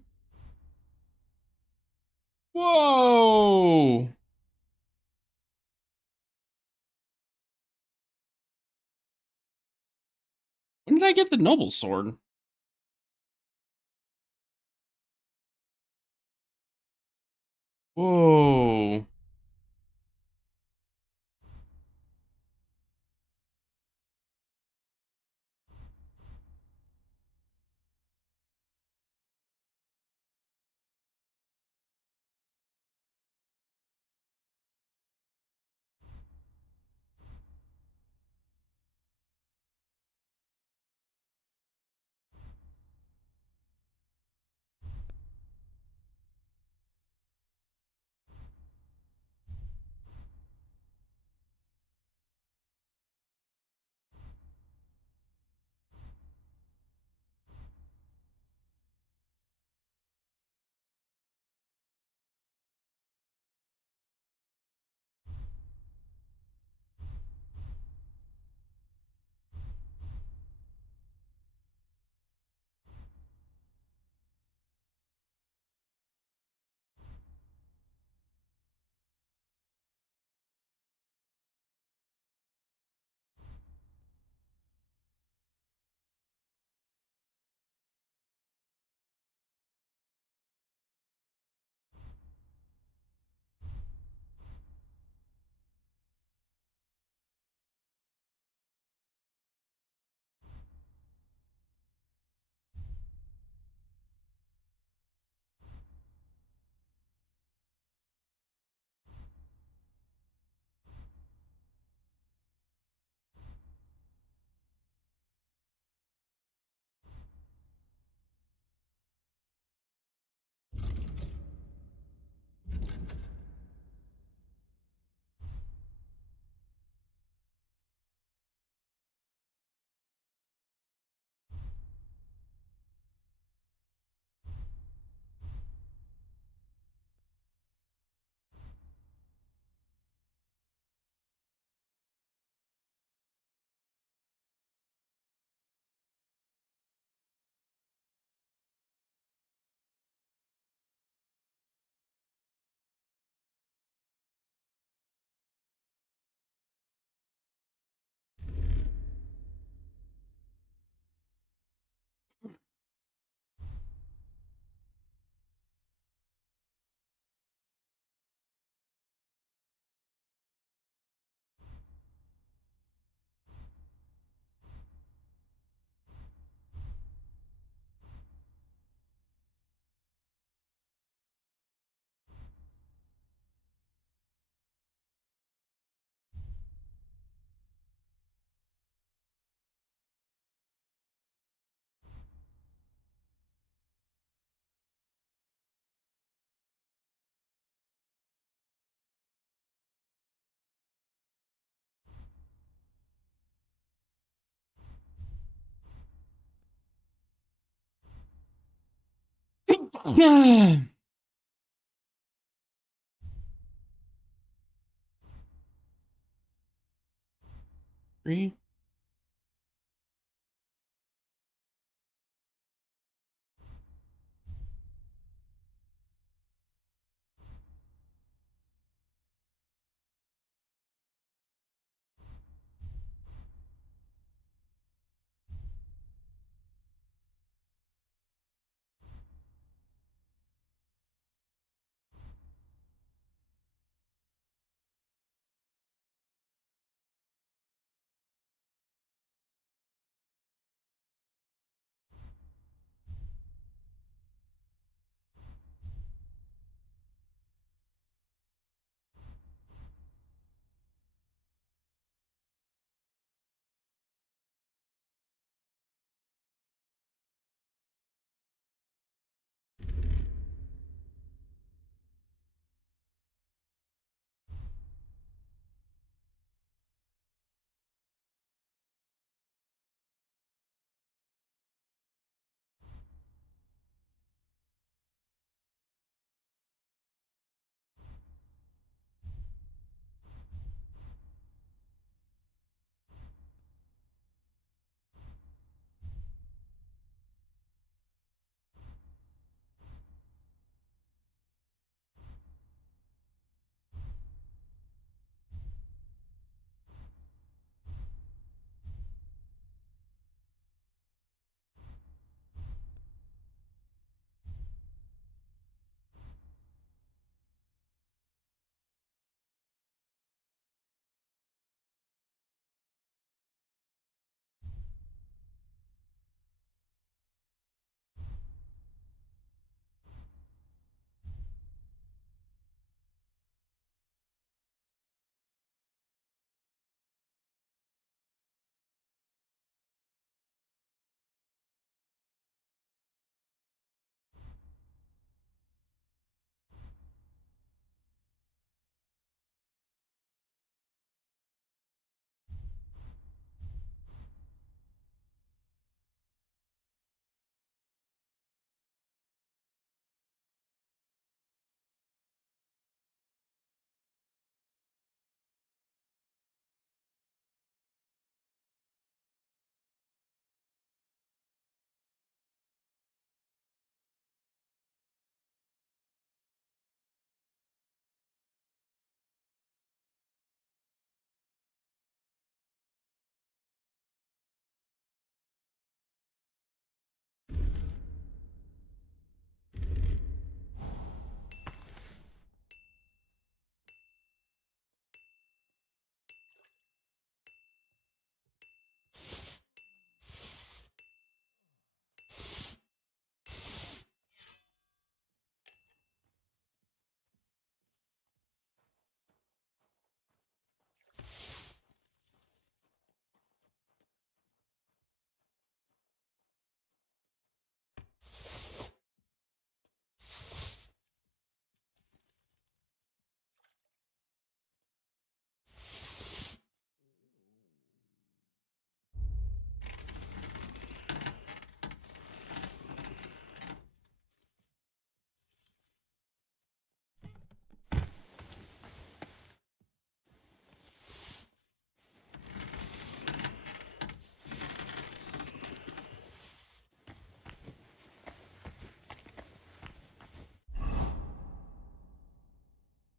Whoa! When did I get the noble sword? Whoa. Yeah. Three.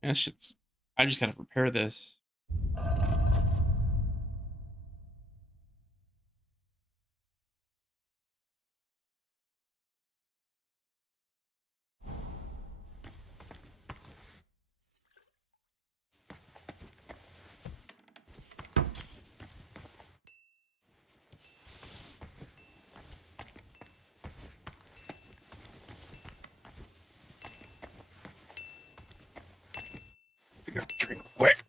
That shit's. I just gotta repair this. I gotta drink quick.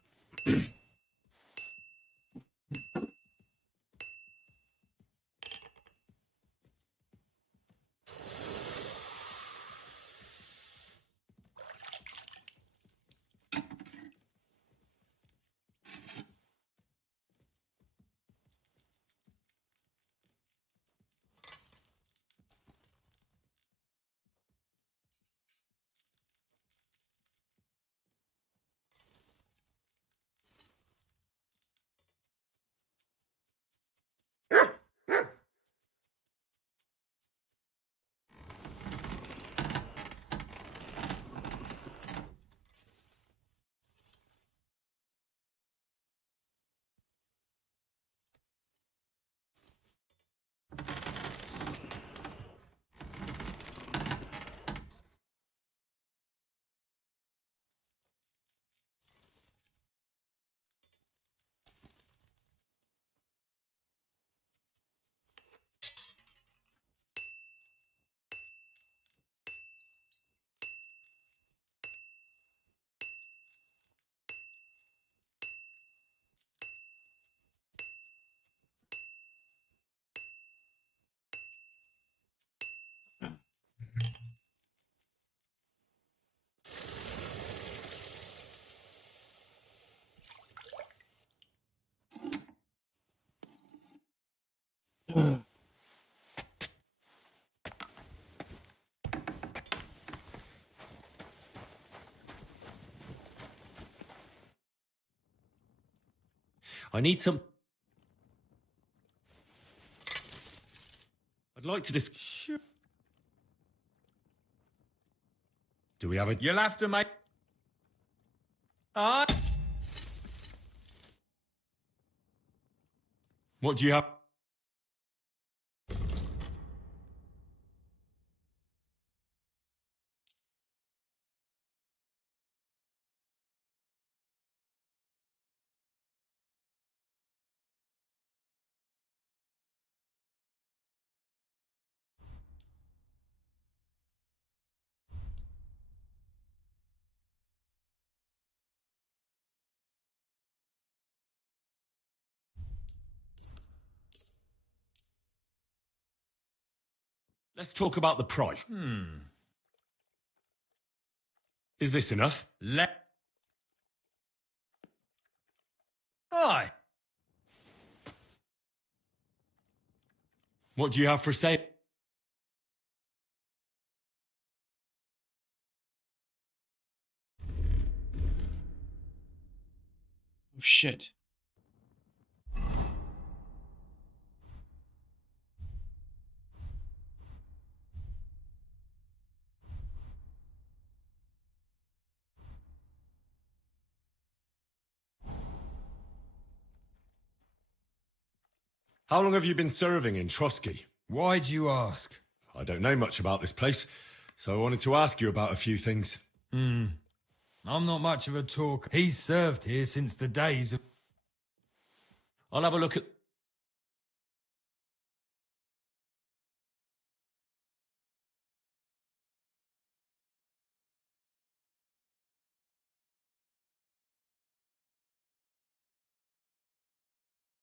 I need some... I'd like to Sure. Do we have a... You'll have to make... What do you have? Let's talk about the price. Is this enough? Aye. What do you have for sale? Oh, shit. How long have you been serving in Trotsky? Why'd you ask? I don't know much about this place, so I wanted to ask you about a few things. I'm not much of a talker. He's served here since the days of... I'll have a look at...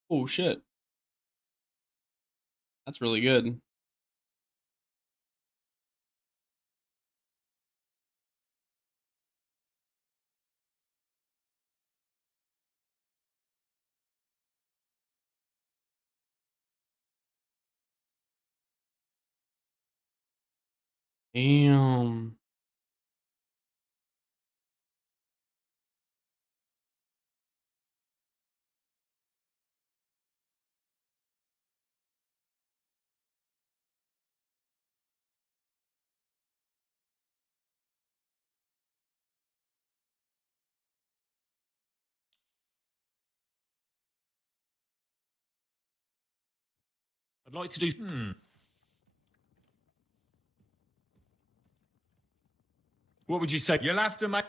Oh, shit. That's really good. Damn. I'd like to do... What would you say? You'll have to make...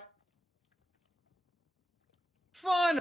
Fine.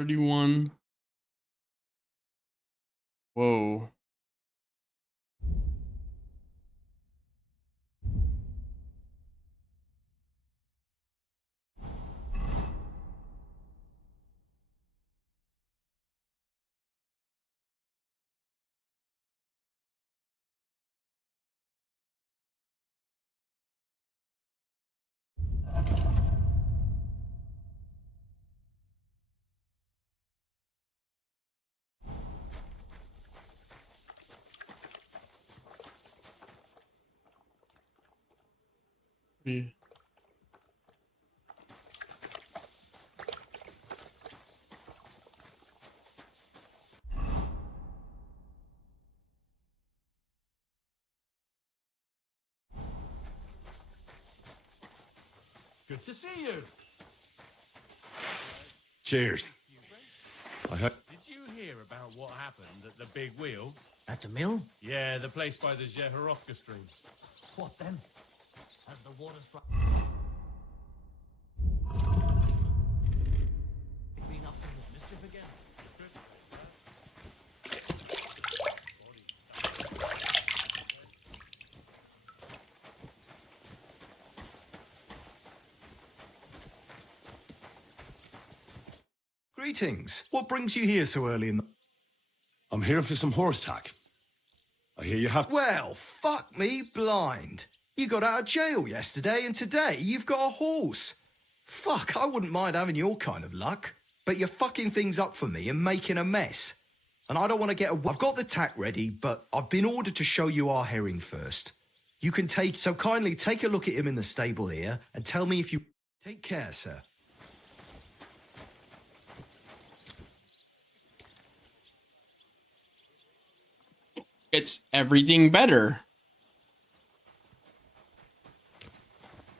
$31. Whoa. Yeah. Good to see you. Cheers. I hope... Did you hear about what happened at the Big Wheel? At the mill? Yeah, the place by the Zehorovka stream. What then? Has the water struck? Been up to his mischief again? Greetings. What brings you here so early in the... I'm here for some horse tack. I hear you have... Well, fuck me blind. You got out of jail yesterday, and today you've got a horse. Fuck, I wouldn't mind having your kind of luck. But you're fucking things up for me and making a mess. And I don't want to get a... I've got the tack ready, but I've been ordered to show you our herring first. You can take... So kindly take a look at him in the stable here and tell me if you... Take care, sir. It's everything better.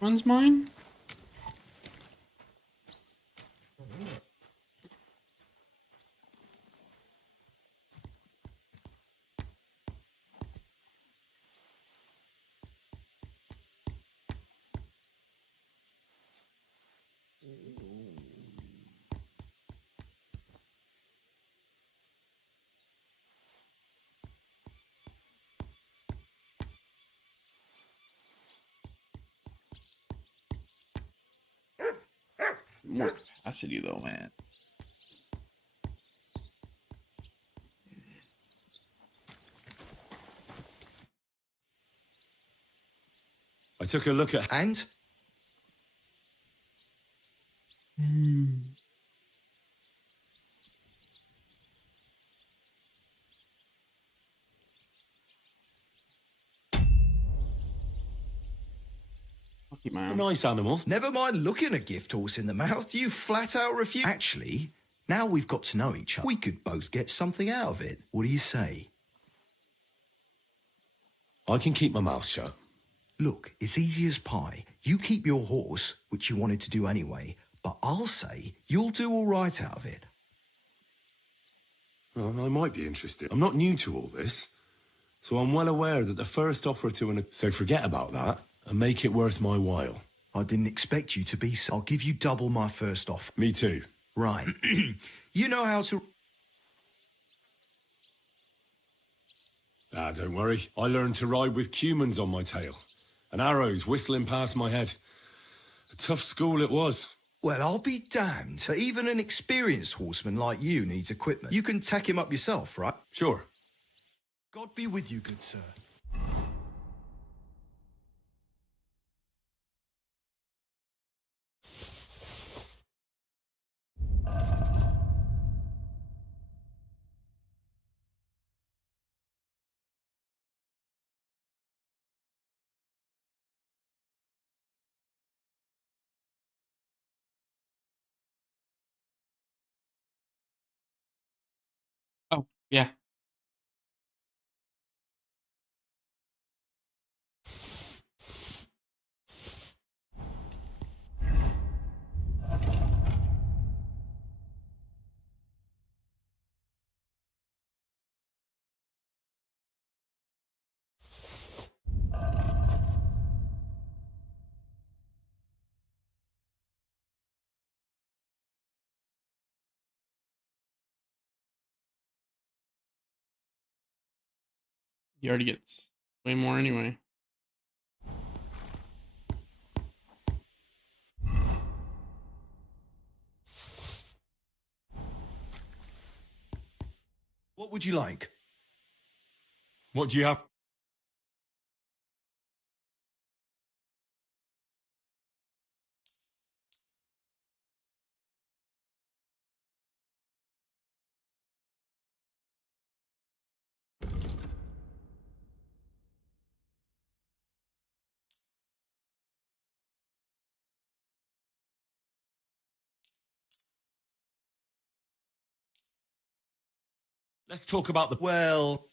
One's mine? More capacity though, man. I took a look at... And? I'll keep my A own. nice animal. Never mind looking a gift horse in the mouth. You flat out refuse. Actually, now we've got to know each other. We could both get something out of it. What do you say? I can keep my mouth shut. Look, it's easy as pie. You keep your horse, which you wanted to do anyway, but I'll say you'll do all right out of it. Well, I might be interested. I'm not new to all this, so I'm well aware that the first offer to an... So forget about that and make it worth my while. I didn't expect you to be so... I'll give you double my first offer. Me too. Right. You know how to... Ah, don't worry. I learned to ride with cumans on my tail and arrows whistling past my head. A tough school it was. Well, I'll be damned. But even an experienced horseman like you needs equipment. You can tack him up yourself, right? Sure. God be with you, good sir. Oh, yeah. He already gets way more anyway. What would you like? What do you have? Let's talk about the... Well...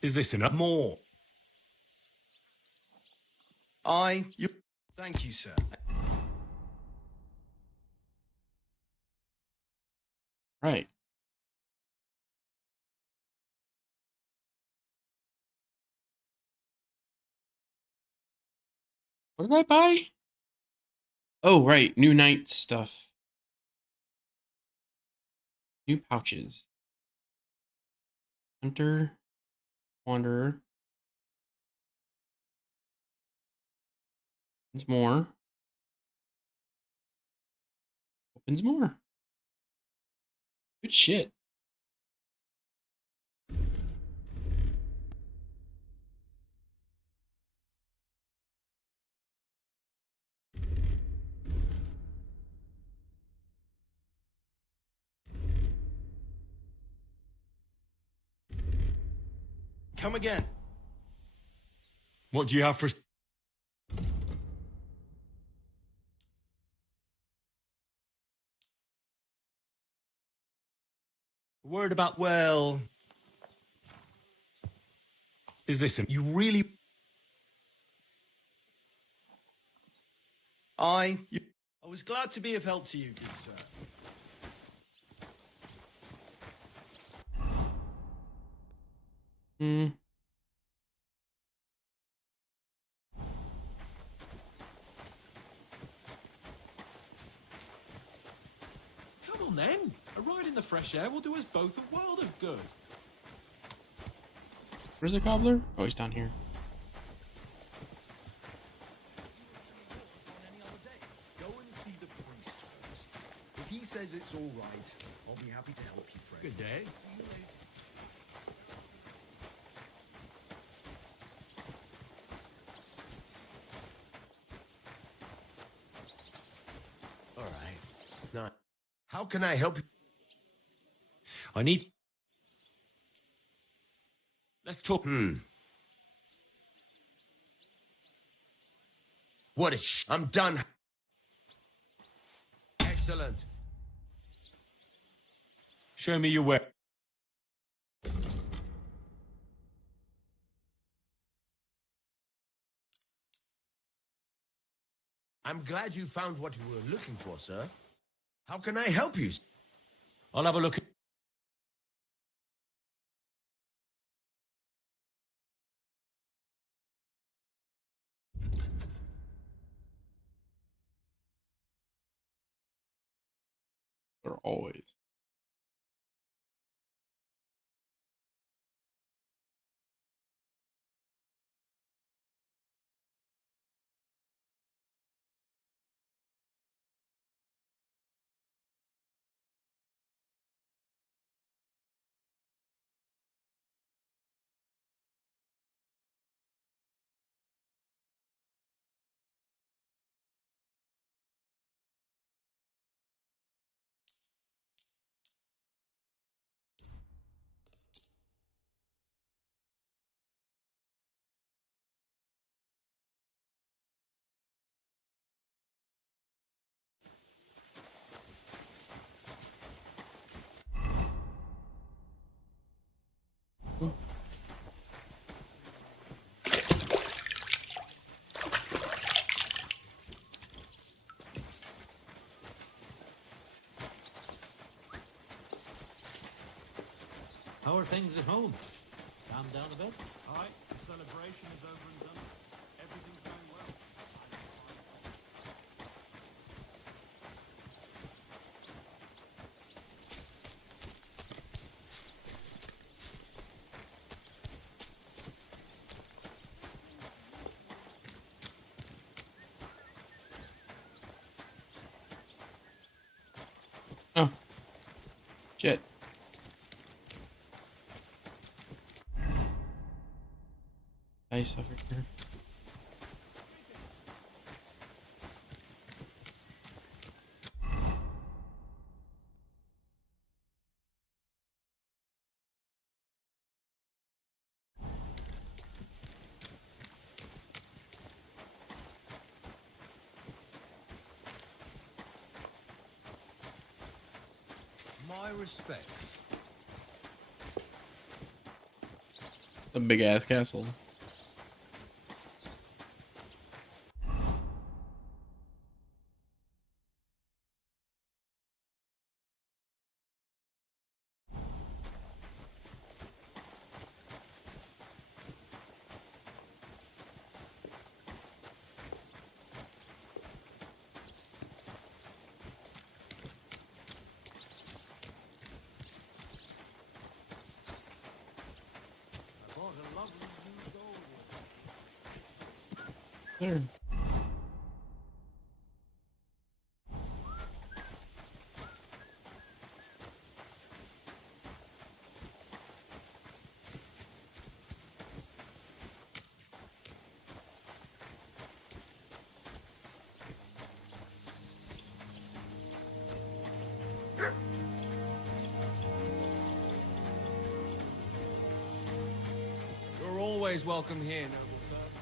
Is this enough? More. You... Thank you, sir. Right. What did I buy? Oh, right. New night stuff. New pouches. Hunter. Wanderer. There's more. Opens more. Good shit. Come again. What do you have for... Word about, well... Is this him? You really... I was glad to be of help to you, good sir. Hmm. Come on then. A ride in the fresh air will do us both a world of good. Where's the cobbler? Oh, he's down here. Go and see the priest first. If he says it's all right, I'll be happy to help you, friend. Good day. See you later. All right. Now, how can I help you? I need... Let's talk... What is I'm done. Excellent. Show me your way. I'm glad you found what you were looking for, sir. How can I help you? I'll have a look. They're always. How are things at home? Calm down a bit? Aye, the celebration is over and done. Everything's going well. Oh. Shit. Nice over here. My respects. A big ass castle. There. always welcome here, noble sir.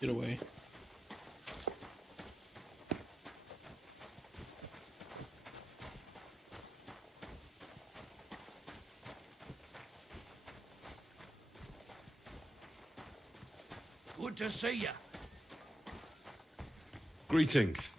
Get away. Good to see you. Greetings.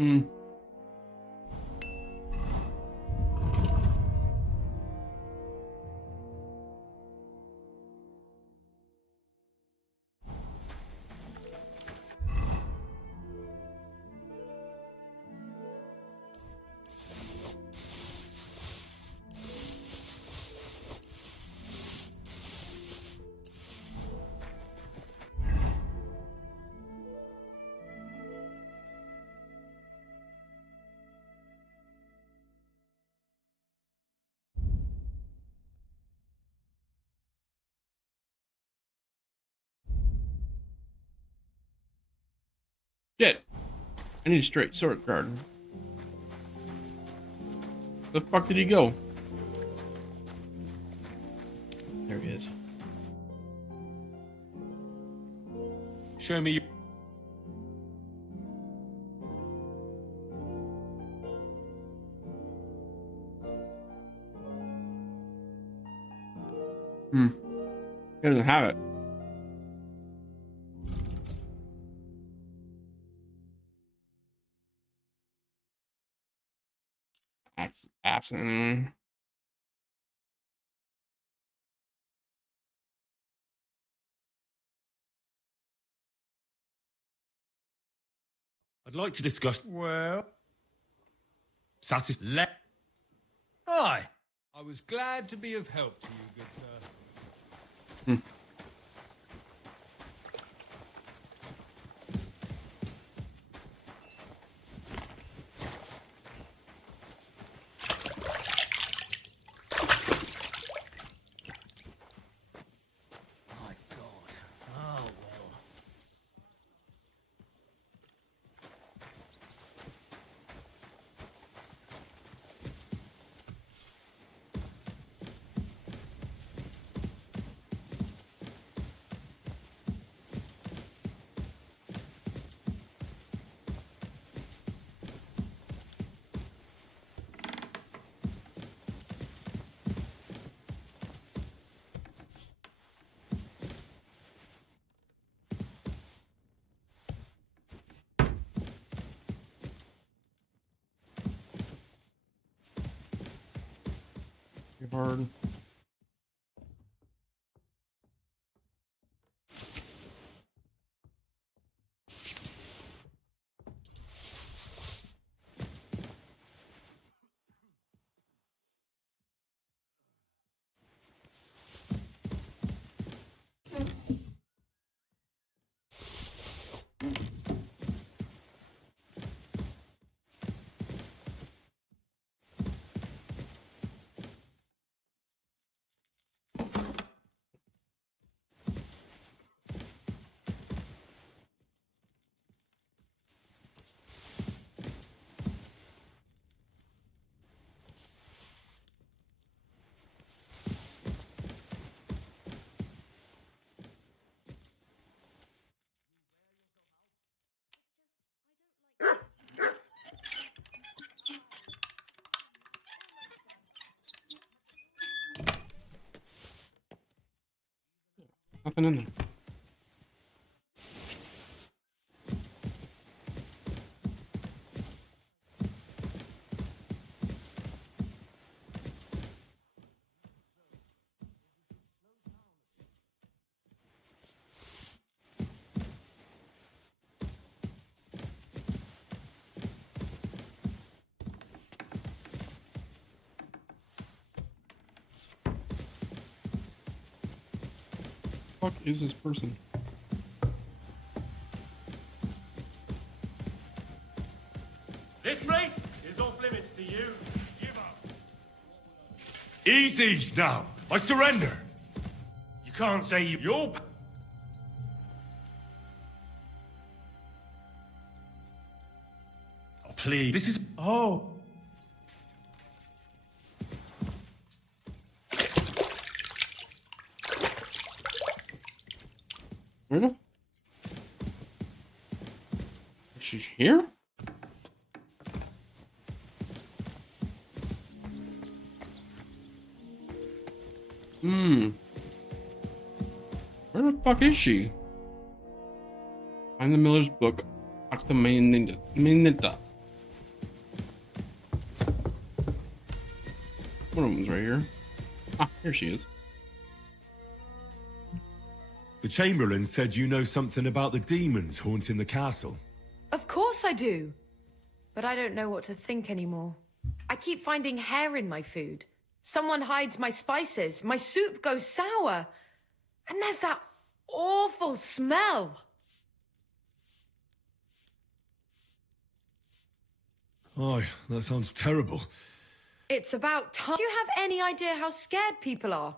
Hmm. Shit. I need a straight sword card. The fuck did he go? There he is. Show me. Hmm. He doesn't have it. That's asinine. I'd like to discuss. Well, Let. Aye. I was glad to be of help to you, good sir. Hmm. My God. Oh, well. Too hard. Nothing in there. What the fuck is this person? This place is off limits to you. Give up. Easy now. I surrender. You can't say you're... Oh, please. This is. Oh. Where the? Is she here? Hmm. Where the fuck is she? Find the Miller's book. Minita. One of them's right here. Ah, here she is. The Chamberlain said you know something about the demons haunting the castle. Of course I do. But I don't know what to think anymore. I keep finding hair in my food. Someone hides my spices. My soup goes sour. And there's that awful smell. Oh, that sounds terrible. It's about time. Do you have any idea how scared people are?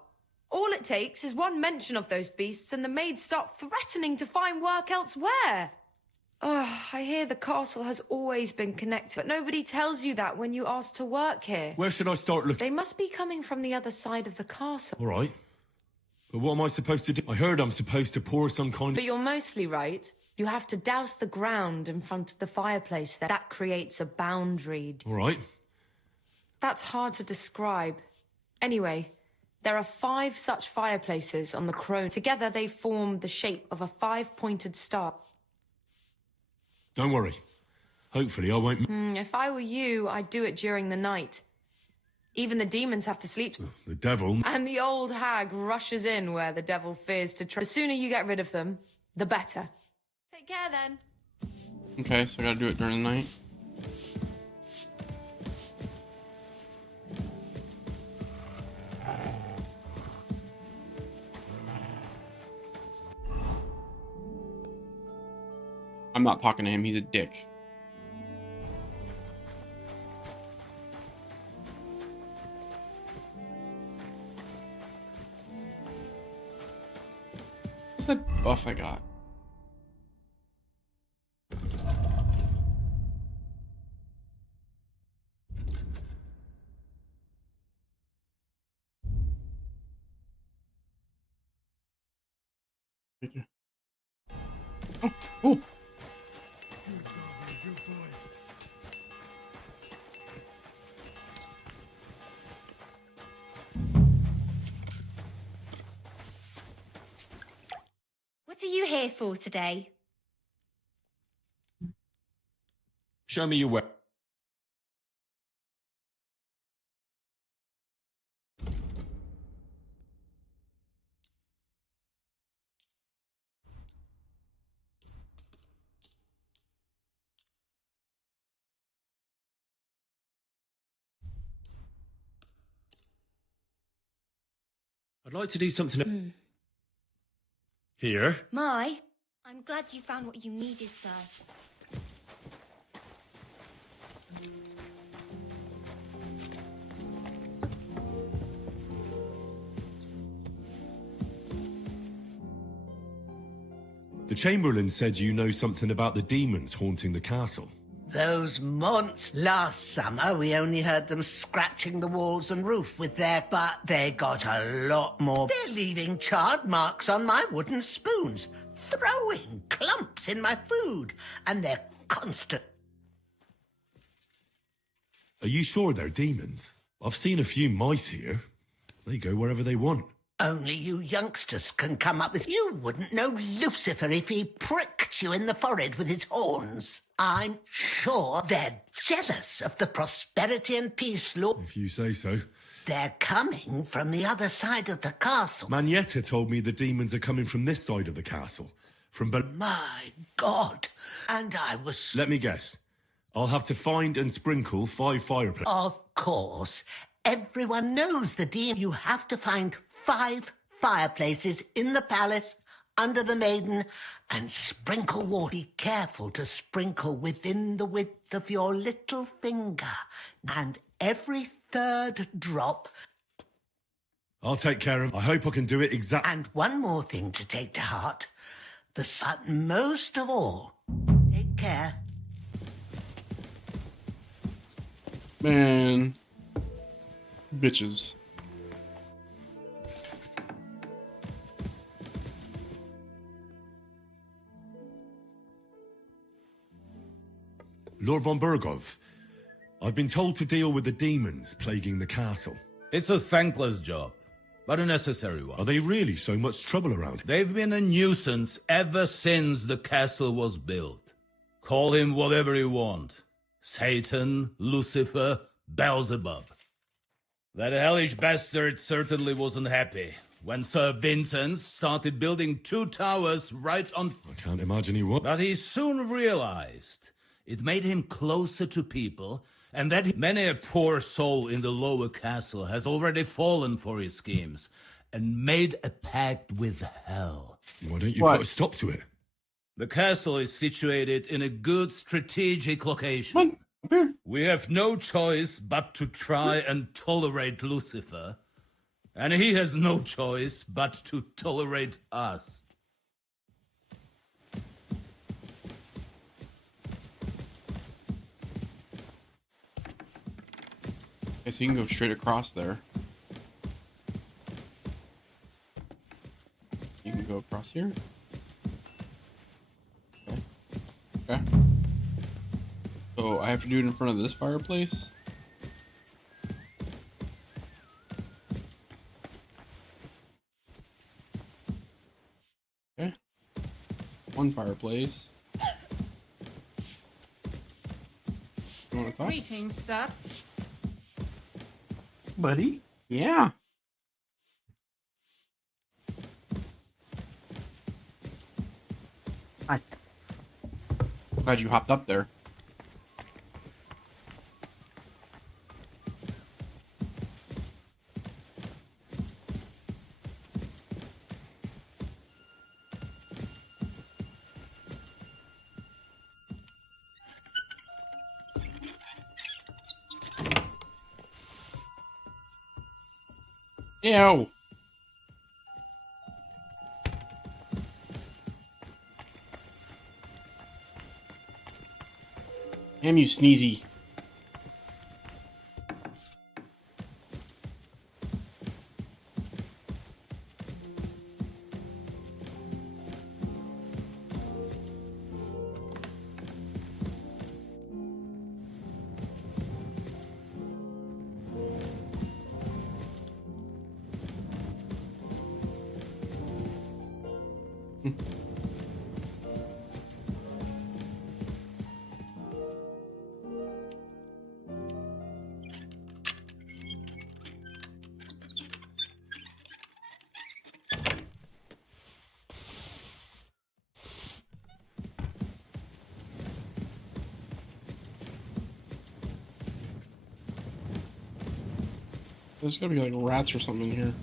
All it takes is one mention of those beasts and the maids start threatening to find work elsewhere. I hear the castle has always been connected, but nobody tells you that when you ask to work here. Where should I start looking? They must be coming from the other side of the castle. All right. But what am I supposed to do? I heard I'm supposed to pour some kind But of... you're mostly right. You have to douse the ground in front of the fireplace. That creates a boundary. All right. That's hard to describe. Anyway, there are 5 such fireplaces on the crone. Together they form the shape of a 5-pointed star. Don't worry. Hopefully I won't... If I were you, I'd do it during the night. Even the demons have to sleep. The devil... And the old hag rushes in where the devil fears to try. The sooner you get rid of them, the better. Take care then. Okay, so I gotta do it during the night. I'm not talking to him, he's a dick. What's that buff I got? Right there. Oh, oh. What are you here for today? Show me your way. I'd like to do something... Here? Mai, I'm glad you found what you needed, sir. The Chamberlain said you know something about the demons haunting the castle. Those months. Last summer, we only heard them scratching the walls and roof with their... But they got a lot more. They're leaving charred marks on my wooden spoons, throwing clumps in my food, and they're constant... Are you sure they're demons? I've seen a few mice here. They go wherever they want. Only you youngsters can come up with... You wouldn't know Lucifer if he pricked you in the forehead with his horns. I'm sure they're jealous of the prosperity and peace law. If you say so. They're coming from the other side of the castle. Manietta told me the demons are coming from this side of the castle. From My God. And I was... Let me guess. I'll have to find and sprinkle 5 fireplaces. Of course. Everyone knows the deal. You have to find 5 fireplaces in the palace, under the maiden, and sprinkle water. Be careful to sprinkle within the width of your little finger, and every 3rd drop... I'll take care of... I hope I can do it exactly... And one more thing to take to heart. The sun, most of all. Take care. Man. Bitches. Lord von Burgov, I've been told to deal with the demons plaguing the castle. It's a thankless job, but a necessary one. Are they really so much trouble around? They've been a nuisance ever since the castle was built. Call him whatever you want. Satan, Lucifer, Beelzebub. That hellish bastard certainly wasn't happy when Sir Vincent started building 2 towers right on... I can't imagine he would. But he soon realized it made him closer to people, and that many a poor soul in the lower castle has already fallen for his schemes and made a pact with hell. Why don't you put a stop to it? The castle is situated in a good strategic location. We have no choice but to try and tolerate Lucifer, and he has no choice but to tolerate us. Guess you can go straight across there. You can go across here. Okay. Okay. So I have to do it in front of this fireplace? Okay. One fireplace. You want to talk? Greetings, sir. Buddy? Yeah. Hi. Glad you hopped up there. Ew. Damn you, Sneezy. There's gotta be like rats or something in here.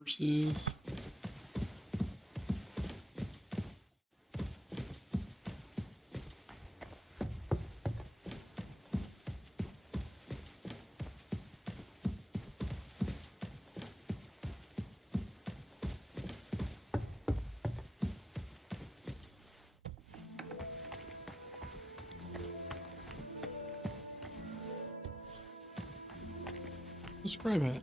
Versus... Describe it.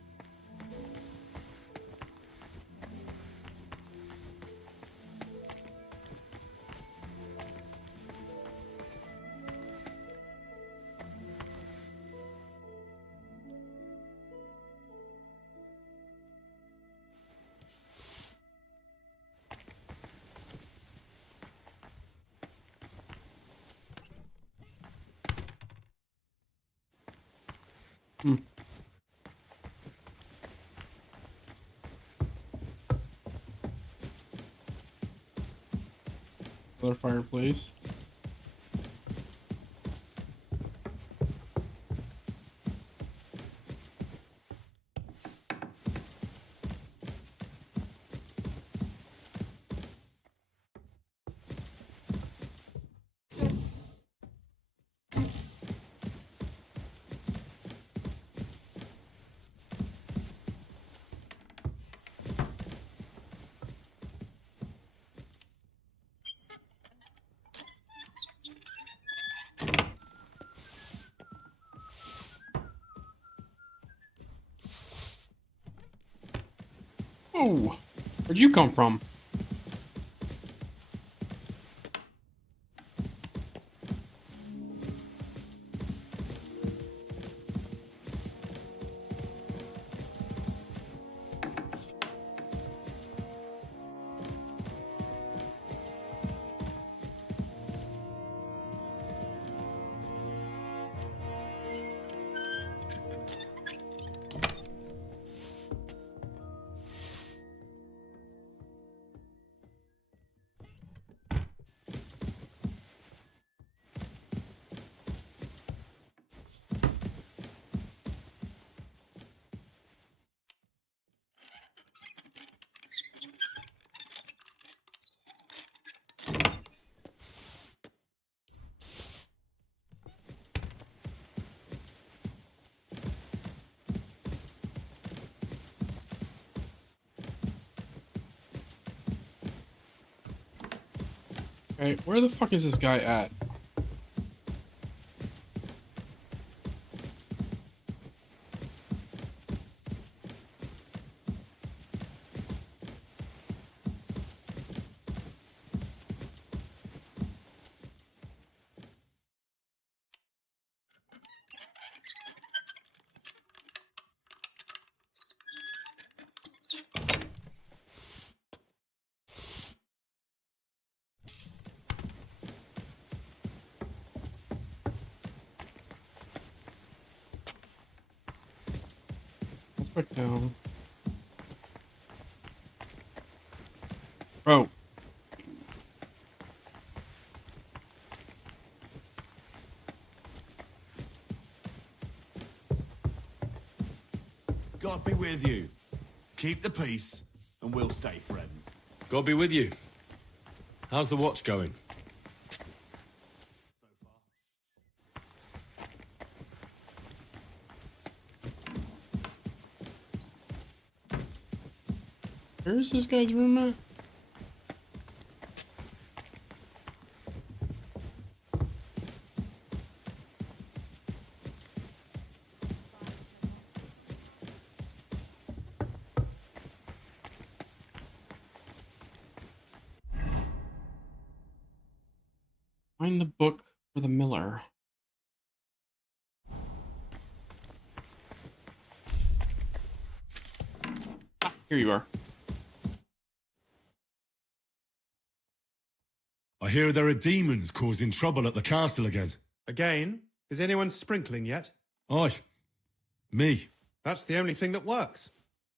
Another fireplace. Oh, where'd you come from? Okay, where the fuck is this guy at? Let's put down. Bro. God be with you. Keep the peace, and we'll stay friends. God be with you. How's the watch going? Where's this guy's room at? Find the book for the miller. Ah, here you are. I hear there are demons causing trouble at the castle again. Again? Is anyone sprinkling yet? Me. That's the only thing that works.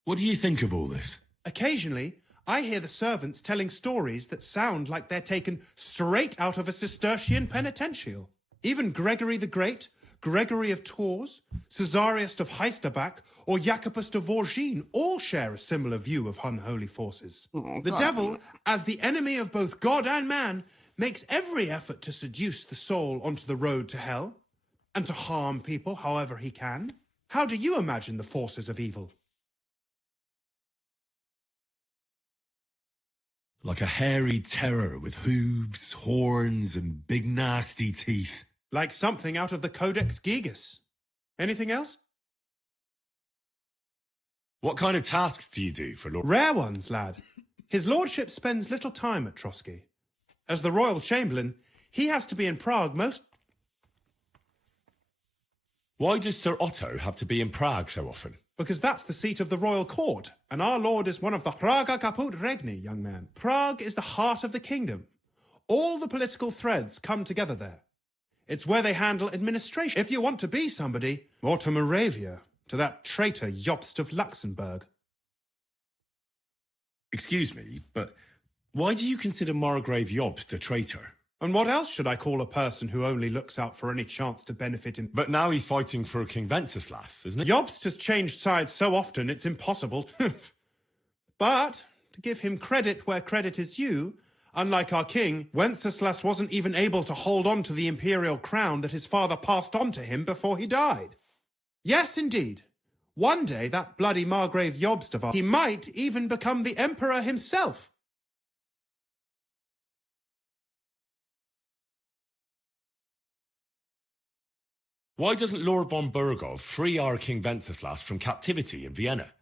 What do you think of all this? Occasionally, I hear the servants telling stories that sound like they're taken straight out of a Cistercian penitential. Even Gregory the Great, Gregory of Tours, Caesarius of Heisterbach, or Jacobus de Vorgine all share a similar view of unholy forces. The devil, as the enemy of both God and man, makes every effort to seduce the soul onto the road to hell, and to harm people however he can. How do you imagine the forces of evil? Like a hairy terror with hooves, horns, and big nasty teeth. Like something out of the Codex Gigas. Anything else? What kind of tasks do you do for Lord? Rare ones, lad. His lordship spends little time at Trotsky. As the royal chamberlain, he has to be in Prague most... Why does Sir Otto have to be in Prague so often? Because that's the seat of the royal court, and our lord is one of the Praga Caput Regni, young man. Prague is the heart of the kingdom. All the political threads come together there. It's where they handle administration. If you want to be somebody, or to Moravia, to that traitor Jobst of Luxembourg. Excuse me, but why do you consider Margrave Jobst a traitor? And what else should I call a person who only looks out for any chance to benefit him? But now he's fighting for King Wenceslas, isn't it? Jobst has changed sides so often it's impossible. But, to give him credit where credit is due, unlike our king, Wenceslas wasn't even able to hold on to the imperial crown that his father passed on to him before he died. Yes, indeed. One day, that bloody Margrave Jobst of ours, he might even become the emperor himself. Why doesn't Lord von Burgov free our King Wenceslas from captivity in Vienna?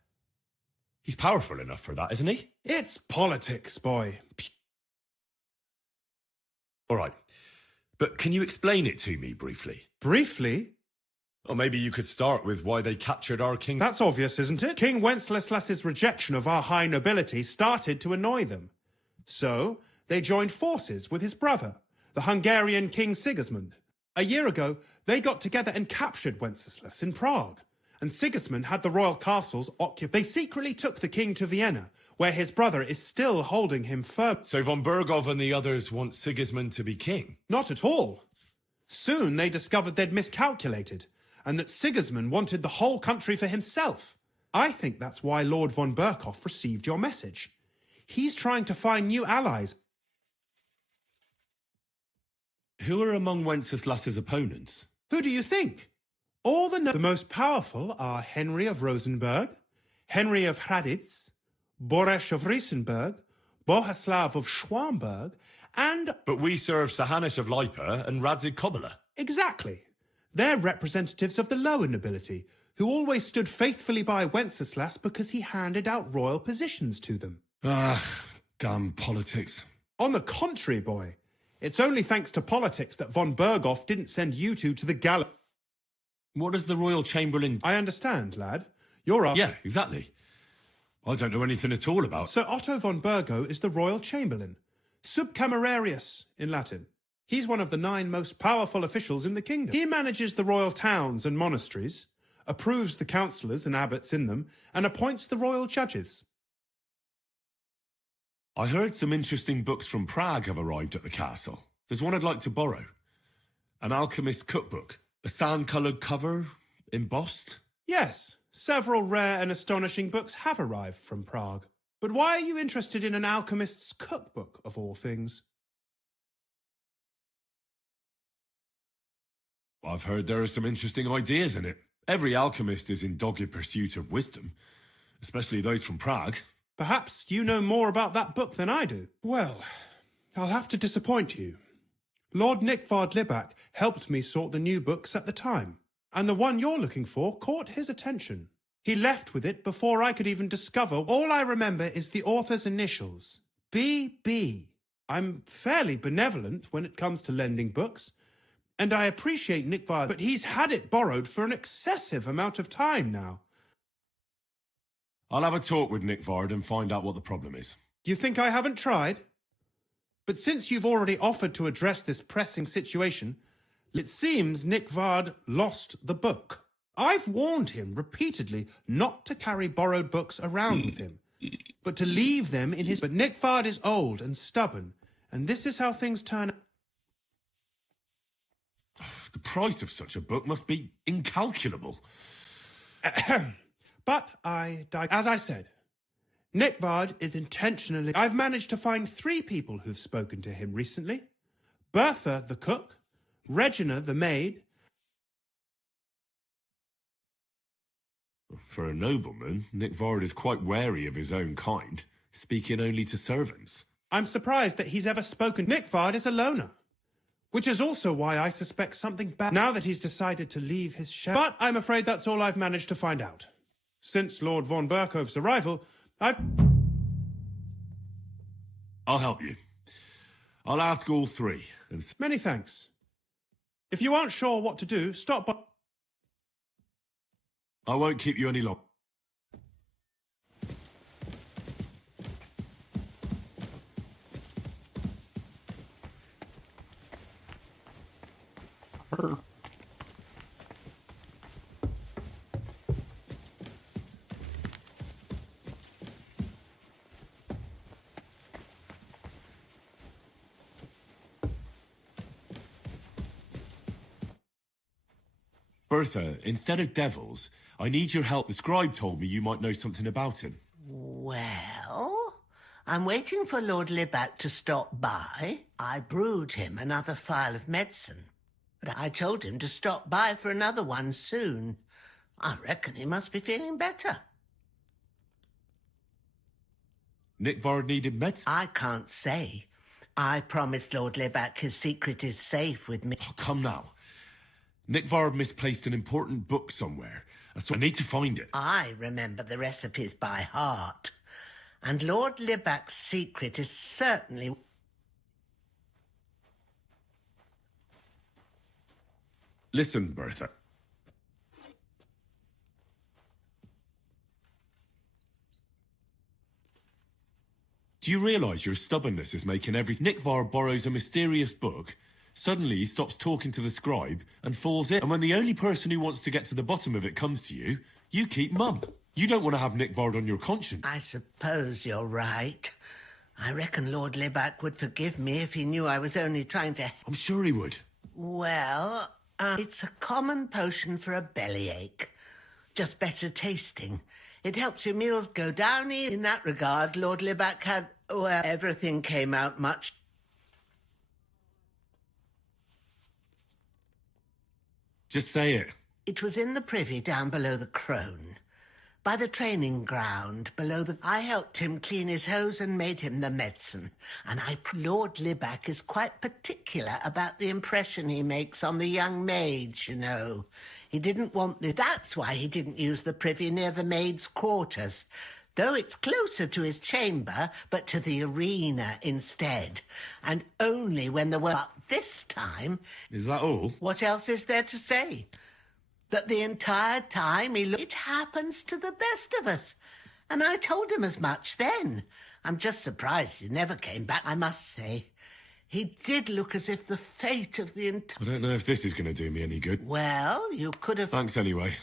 He's powerful enough for that, isn't he? It's politics, boy. All right. But can you explain it to me briefly? Briefly? Or maybe you could start with why they captured our king. That's obvious, isn't it? King Wenceslas's rejection of our high nobility started to annoy them. So, they joined forces with his brother, the Hungarian King Sigismund. A year ago, they got together and captured Wenceslas in Prague. And Sigismund had the royal castles occupied. They secretly took the king to Vienna, where his brother is still holding him firm. So von Bergov and the others want Sigismund to be king? Not at all. Soon they discovered they'd miscalculated, and that Sigismund wanted the whole country for himself. I think that's why Lord von Berkhoff received your message. He's trying to find new allies. Who are among Wenceslas's opponents? Who do you think? All the most powerful are Henry of Rosenberg, Henry of Hraditz, Boresh of Riesenberg, Bohuslav of Schwamberg, and... But we serve Sahanish of Lipa and Radzig Kobyla. Exactly. They're representatives of the lower nobility, who always stood faithfully by Wenceslas because he handed out royal positions to them. Ah, damn politics. On the contrary, boy. It's only thanks to politics that von Berghoff didn't send you two to the gallows. What does the Royal Chamberlain... I understand, lad. You're up. Yeah, exactly. I don't know anything at all about... Sir Otto von Bergo is the Royal Chamberlain. Subcamerarius in Latin. He's one of the 9 most powerful officials in the kingdom. He manages the royal towns and monasteries, approves the councillors and abbots in them, and appoints the royal judges. I heard some interesting books from Prague have arrived at the castle. There's one I'd like to borrow. An alchemist's cookbook. A sand-coloured cover, embossed? Yes, several rare and astonishing books have arrived from Prague. But why are you interested in an alchemist's cookbook, of all things? I've heard there are some interesting ideas in it. Every alchemist is in dogged pursuit of wisdom, especially those from Prague. Perhaps you know more about that book than I do. Well, I'll have to disappoint you. Lord Nickvard Libak helped me sort the new books at the time, and the one you're looking for caught his attention. He left with it before I could even discover. All I remember is the author's initials, B.B. I'm fairly benevolent when it comes to lending books, and I appreciate Nickvard, but he's had it borrowed for an excessive amount of time now. I'll have a talk with Nickvard and find out what the problem is. You think I haven't tried? But since you've already offered to address this pressing situation, it seems Nickvard lost the book. I've warned him repeatedly not to carry borrowed books around with him, but to leave them in his... But Nickvard is old and stubborn, and this is how things turn out. The price of such a book must be incalculable. But as I said, Nickvard is intentionally... I've managed to find 3 people who've spoken to him recently. Bertha, the cook, Regina, the maid. For a nobleman, Nickvard is quite wary of his own kind, speaking only to servants. I'm surprised that he's ever spoken. Nickvard is a loner, which is also why I suspect something bad now that he's decided to leave his share. But I'm afraid that's all I've managed to find out. Since Lord von Berkhoff's arrival, I'll help you. I'll ask all 3. Many thanks. If you aren't sure what to do, stop by. I won't keep you any longer. Bertha, instead of devils, I need your help. The scribe told me you might know something about him. Well, I'm waiting for Lord Libak to stop by. I brewed him another phial of medicine, but I told him to stop by for another one soon. I reckon he must be feeling better. Nickvard needed medicine? I can't say. I promised Lord Libak his secret is safe with me. Oh, come now. Nickvard misplaced an important book somewhere, That's what I need to find it. I remember the recipes by heart. And Lord Libac's secret is certainly... Listen, Bertha. Do you realise your stubbornness is making everything? Nikvar borrows a mysterious book, suddenly he stops talking to the scribe and falls in. And when the only person who wants to get to the bottom of it comes to you, you keep mum. You don't want to have Nikvar on your conscience. I suppose you're right. I reckon Lord Libac would forgive me if he knew I was only trying to... I'm sure he would. Well, it's a common potion for a bellyache. Just better tasting. It helps your meals go down. In that regard, Lord Libac had... Well, everything came out much... Just say it. It was in the privy down below the Crone. By the training ground below the... I helped him clean his hose and made him the medicine. And Lord Libac is quite particular about the impression he makes on the young maids, you know. He didn't want this. That's why he didn't use the privy near the maids' quarters. Though it's closer to his chamber, but to the arena instead. And only when the work this time... Is that all? What else is there to say? That the entire time it happens to the best of us. And I told him as much then. I'm just surprised he never came back, I must say. He did look as if the fate of the entire... I don't know if this is going to do me any good. Well, you could have... Thanks anyway.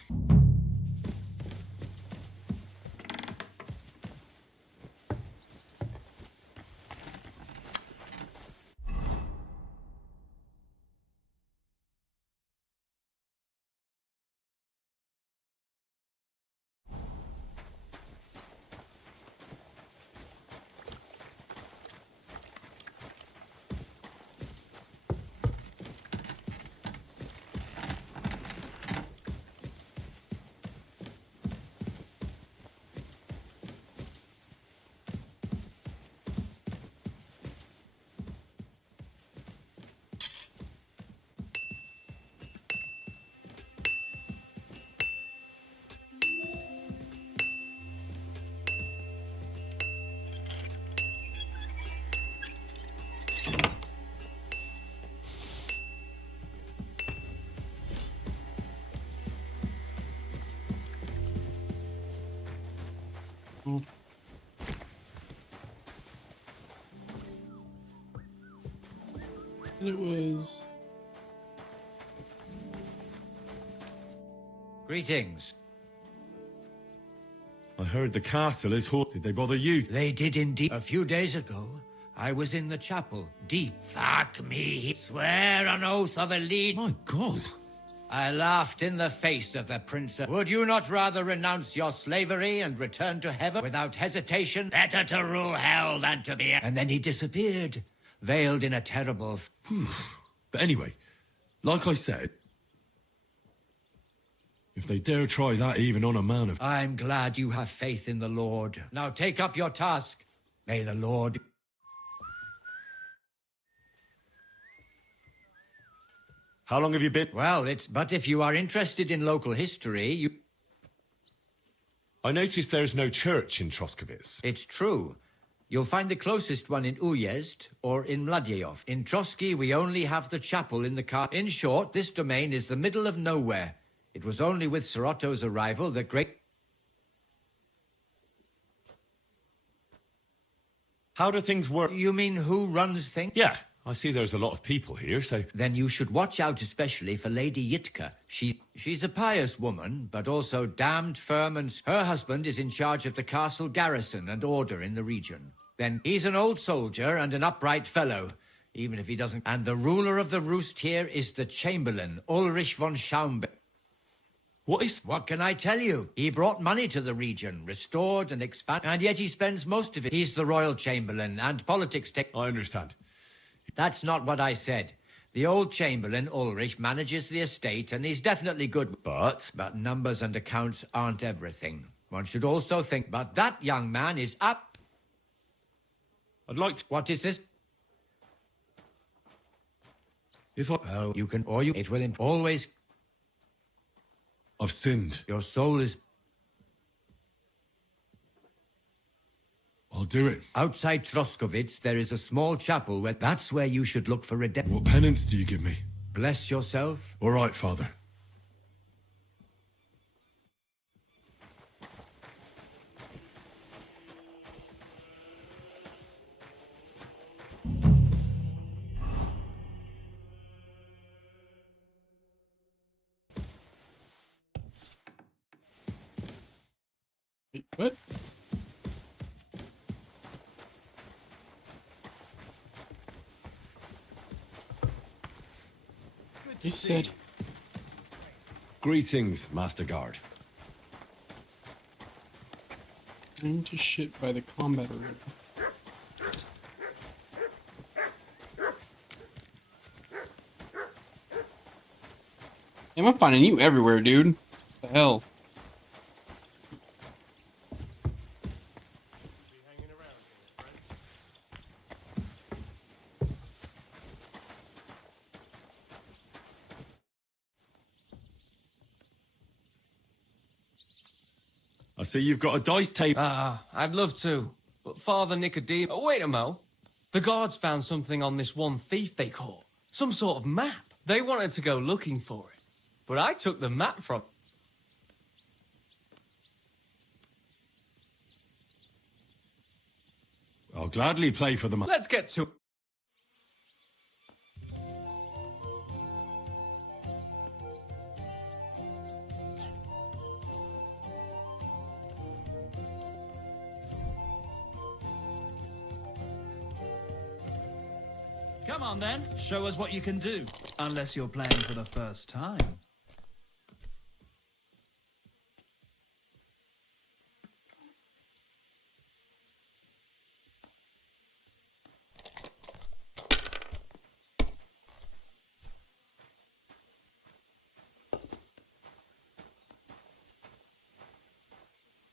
It was... Greetings. I heard the castle is haunted. Did they bother you? They did indeed. A few days ago, I was in the chapel, deep. Fuck me. Swear on oath of allegiance. My God. I laughed in the face of the princess. Would you not rather renounce your slavery and return to heaven without hesitation? Better to rule hell than to be... And then he disappeared, veiled in a terrible... But anyway, like I said, if they dare try that even on a man of... I'm glad you have faith in the Lord. Now take up your task. May the Lord... How long have you been? Well, but if you are interested in local history, you... I noticed there's no church in Troskovitz. It's true. You'll find the closest one in Uyezd or in Mladyeyov. In Trotsky, we only have the chapel in the car. In short, this domain is the middle of nowhere. It was only with Sorotto's arrival that great... How do things work? You mean who runs things? Yeah, I see there's a lot of people here, so... Then you should watch out especially for Lady Yitka. She's a pious woman, but also damned firm, and her husband is in charge of the castle garrison and order in the region. Then he's an old soldier and an upright fellow, even if he doesn't... And the ruler of the roost here is the Chamberlain, Ulrich von Schaumburg. What can I tell you? He brought money to the region, restored and expanded, and yet he spends most of it. He's the royal chamberlain, and politics take... I understand. That's not what I said. The old chamberlain, Ulrich, manages the estate, and he's definitely good. But numbers and accounts aren't everything. One should also think, but that young man is up. I'd like to... What is this? If I... Well, you can, or you... It will always... I've sinned. Your soul is... I'll do it. Outside Troskovitz, there is a small chapel where... That's where you should look for redemption. What penance do you give me? Bless yourself. All right, Father. What? He said. Greetings, Master Guard. Into shit by the combat arena. I'm finding you everywhere, dude. What the hell? I see you've got a dice table. I'd love to. But Father Nicodemus... Oh, wait a mo. The guards found something on this one thief they caught. Some sort of map. They wanted to go looking for it. But I took the map from... I'll gladly play for the money. Let's get to... Come on then, show us what you can do. Unless you're playing for the first time.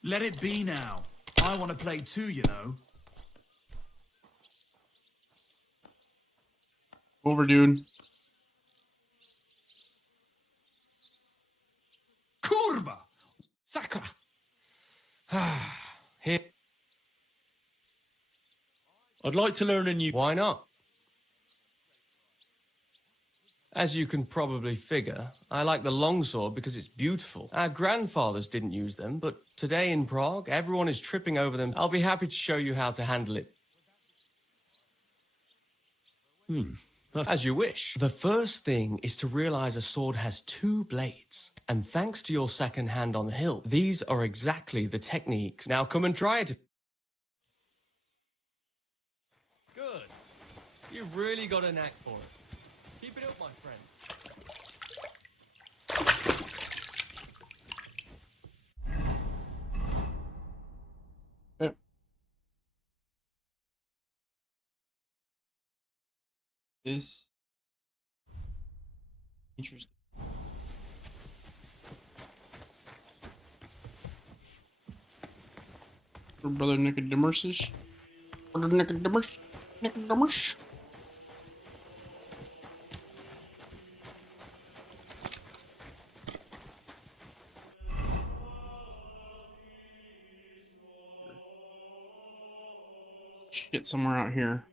Let it be now. I want to play too, you know. Over, dude. Kurva! Sakra! Here. I'd like to learn a new... Why not? As you can probably figure, I like the longsword because it's beautiful. Our grandfathers didn't use them, but today in Prague, everyone is tripping over them. I'll be happy to show you how to handle it. As you wish. The first thing is to realize a sword has two blades. And thanks to your second hand on the hilt, these are exactly the techniques. Now come and try it. Good. You've really got a knack for it. Keep it up, my friend. This interesting. Brother Nicodemus. Brother Nicodemus. Nicodemus. Shit, somewhere out here.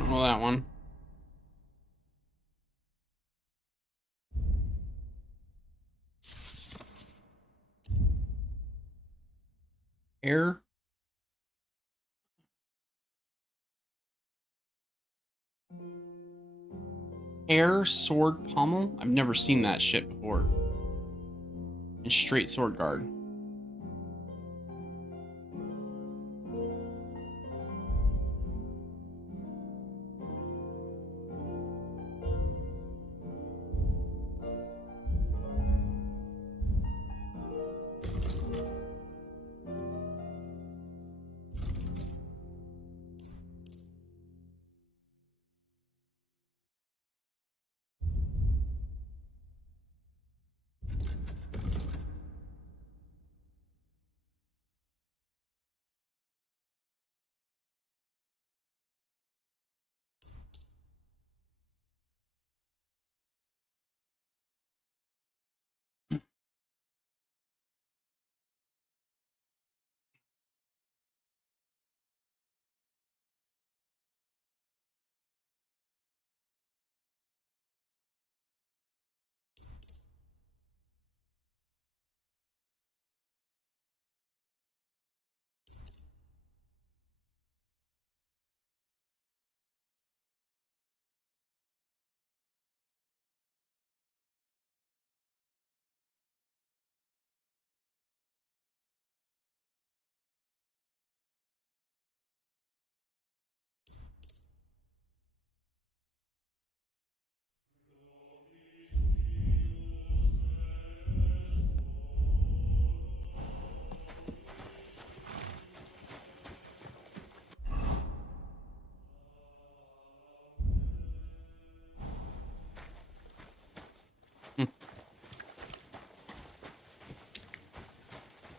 Well, that one. Air. Air sword pommel? I've never seen that shit before. And straight sword guard.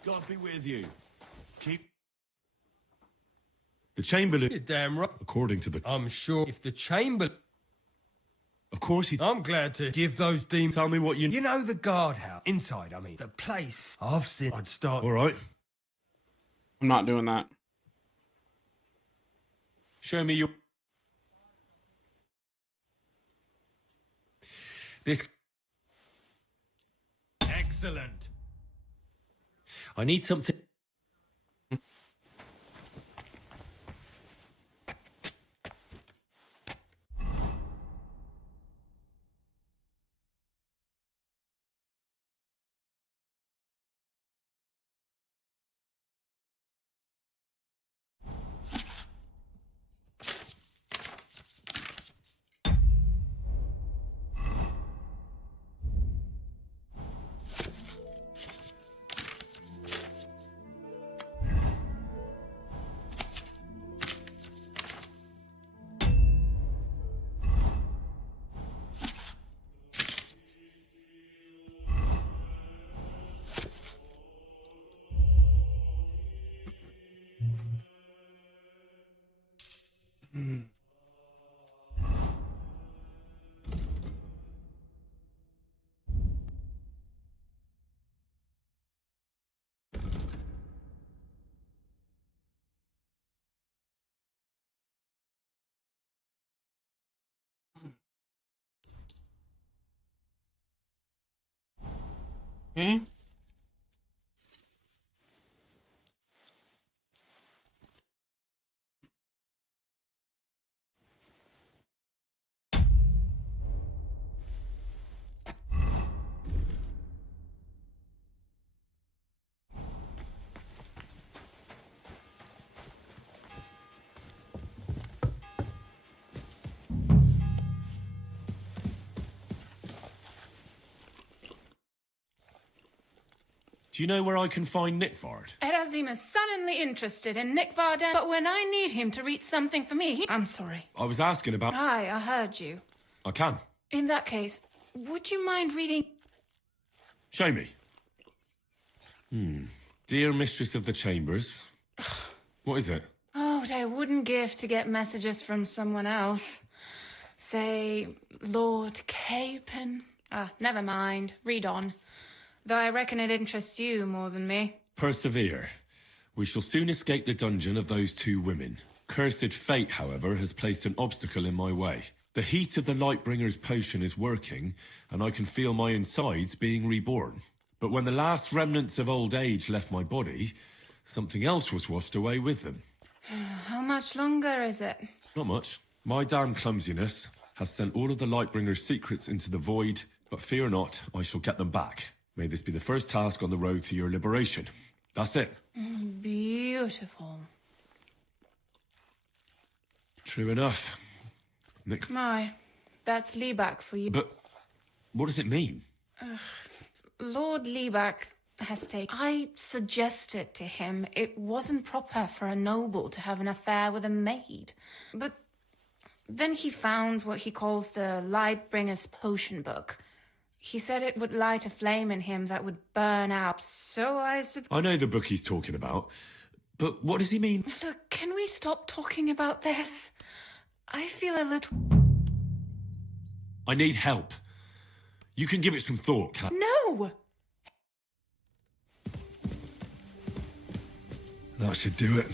God be with you. Keep... The Chamberlain... You're damn right. According to the... I'm sure if the Chamberlain... Of course he... I'm glad to give those demons... Tell me what you... You know the guardhouse. Inside, I mean. The place. I've seen... I'd start... All right. I'm not doing that. Show me your... This... Excellent. I need something... Okay. Do you know where I can find Nick Vard? Erazim is suddenly interested in Nick Varden, but when I need him to read something for me, I'm sorry. I was asking about... Aye, I heard you. I can. In that case, would you mind reading... Show me. Dear Mistress of the Chambers. What is it? Oh, what I wouldn't give to get messages from someone else. Say, Lord Capon. Never mind. Read on. Though I reckon it interests you more than me. Persevere. We shall soon escape the dungeon of those two women. Cursed fate, however, has placed an obstacle in my way. The heat of the Lightbringer's potion is working, and I can feel my insides being reborn. But when the last remnants of old age left my body, Something else was washed away with them. How much longer is it? Not much. My damn clumsiness has sent all of the Lightbringer's secrets into the void, but fear not, I shall get them back. May this be the first task on the road to your liberation. That's it. Beautiful. True enough. Nick. My, that's Liebach for you. But what does it mean? Lord Liebach has taken... I suggested to him it wasn't proper for a noble to have an affair with a maid. But then he found what he calls the Lightbringer's potion book. He said it would light a flame in him that would burn out, so I know the book he's talking about, but what does he mean? Look, can we stop talking about this? I feel a little... I need help. You can give it some thought, Cat. No! That should do it.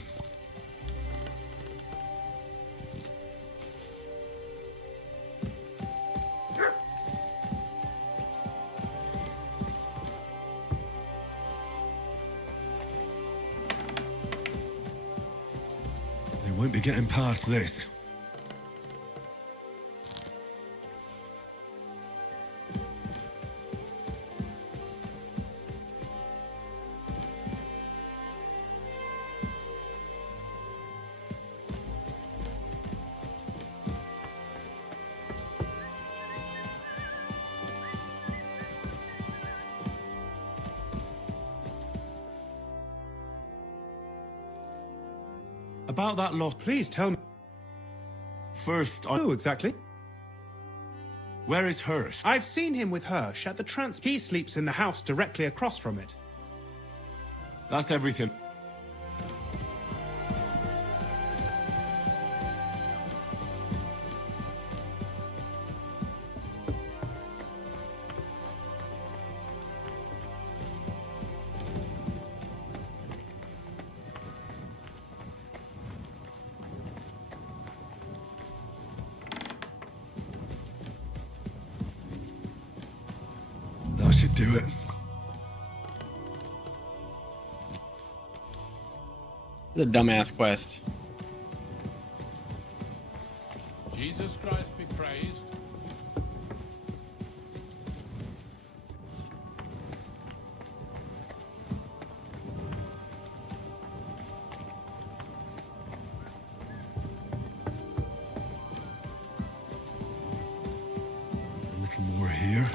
They won't be getting past this. About that lot. Please tell me. First, Who exactly? Where is Hirsch? I've seen him with Hirsch at the He sleeps in the house directly across from it. That's everything. That should do it. It's a dumbass quest. Jesus Christ be praised. A little more here.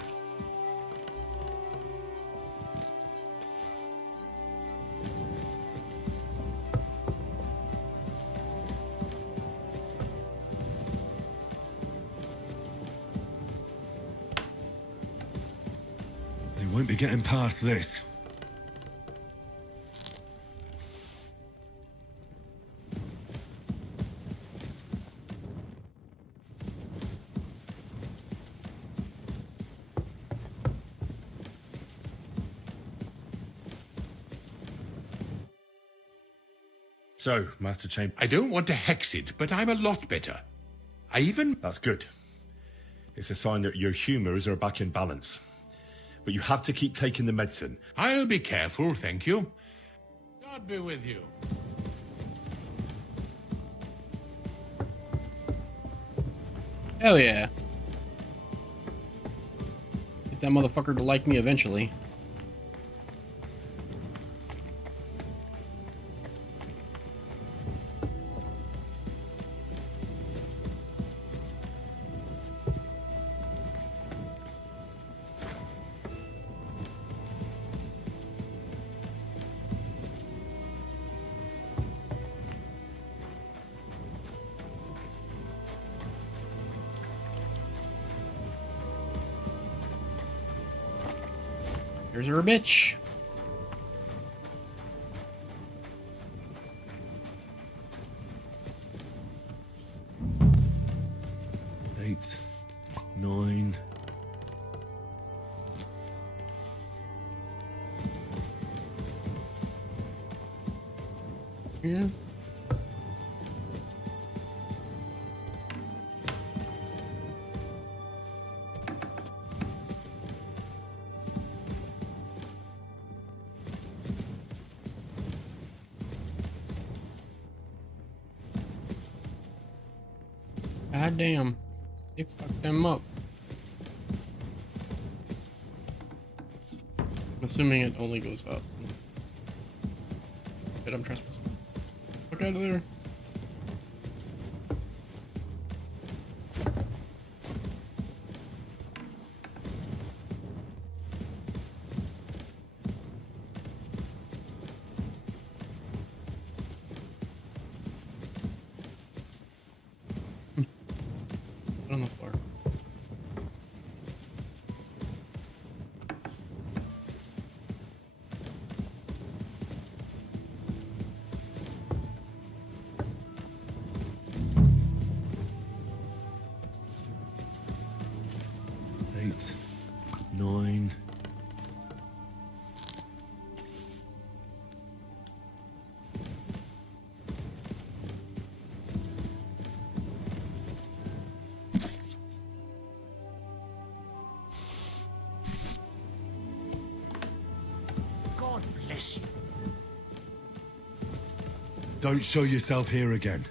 They won't be getting past this. So, Master Chamber... I don't want to hex it, but I'm a lot better. I even... That's good. It's a sign that your humours are back in balance. But you have to keep taking the medicine. I'll be careful, thank you. God be with you. Hell yeah. Get that motherfucker to like me eventually. Here's her bitch. Eight, 9. Yeah. God damn. They fucked them up. I'm assuming it only goes up. Good, I'm trespassing. Fuck out of there. On the floor. Eight, 9. God bless you. Don't show yourself here again.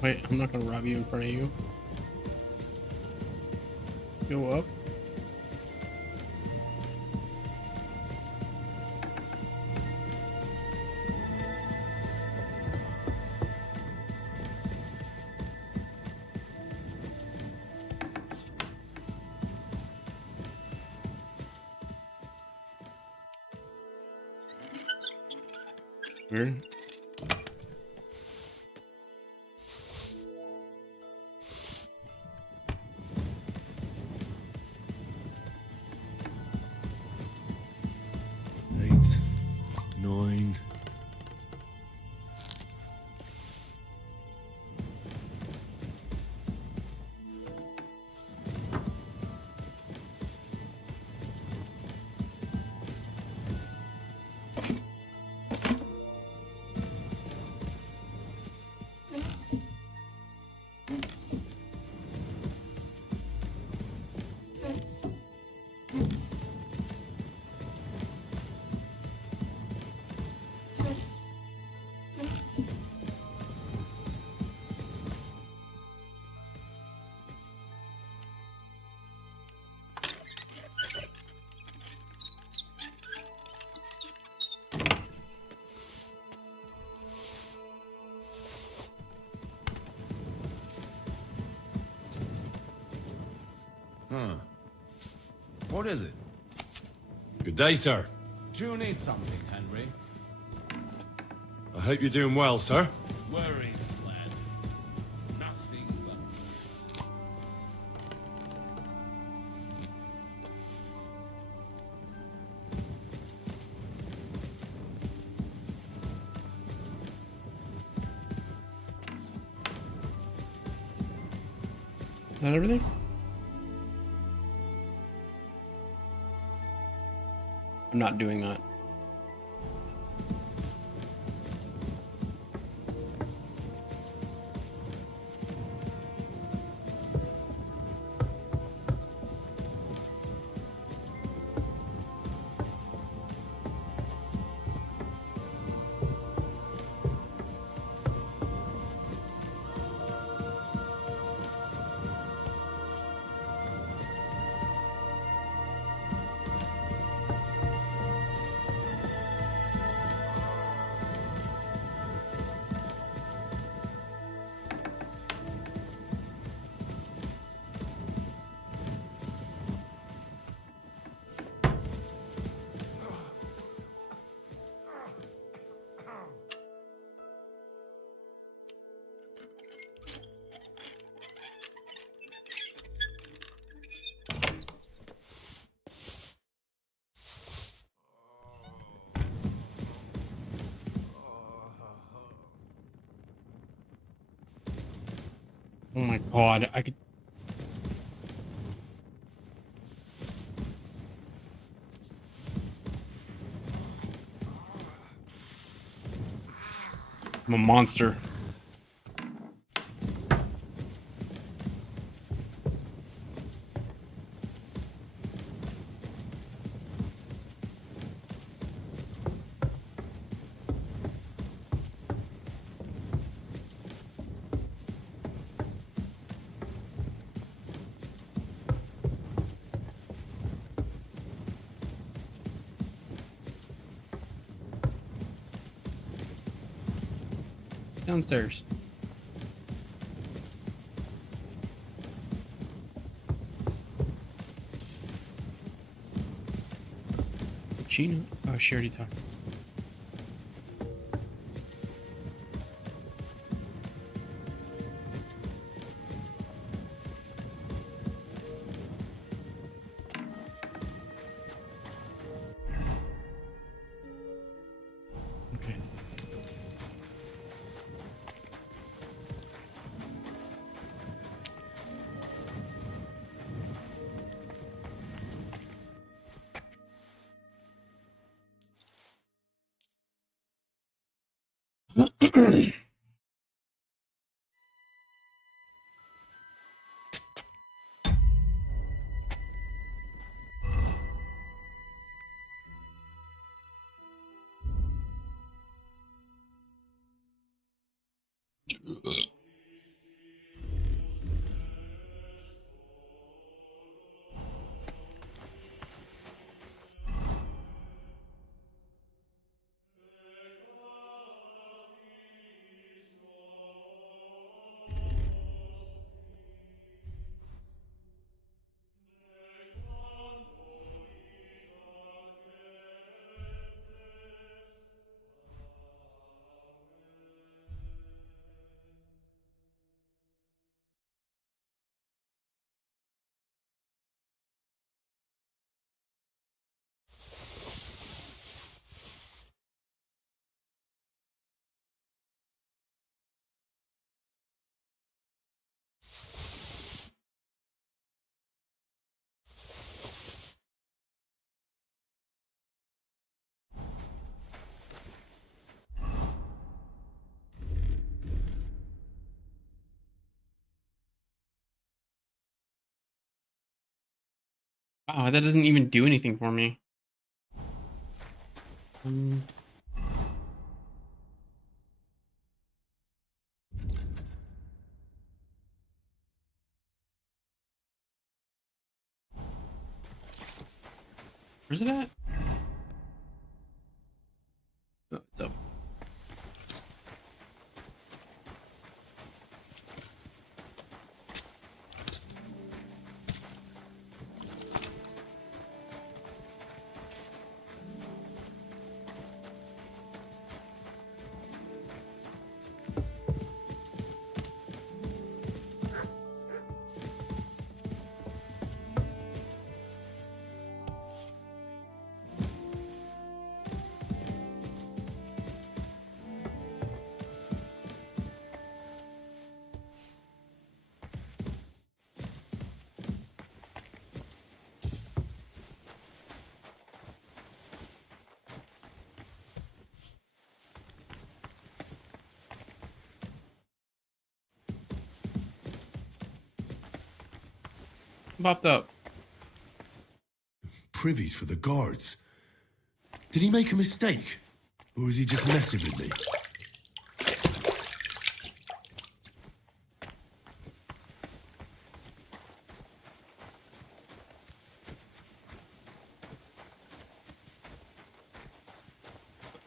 Wait, I'm not gonna rob you in front of you. Go up. Weird. Eight, 9. Huh. What is it? Good day, sir. Do you need something, Henry? I hope you're doing well, sir. Worries, lad. Nothing but... Is that everything? I'm not doing that. Oh my god, I could... I'm a monster. Downstairs. Gina? Oh, she already talked. Okay. Wow, that doesn't even do anything for me. Where's it at? Oh, it's up. Popped up. Privies for the guards. Did he make a mistake? Or is he just messing with me?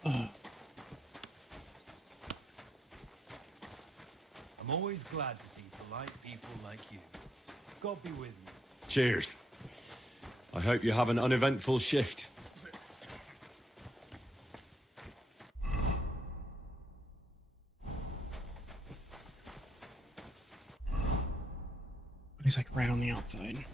I'm always glad to see polite people like you. God be with you. Cheers. I hope you have an uneventful shift. He's like right on the outside.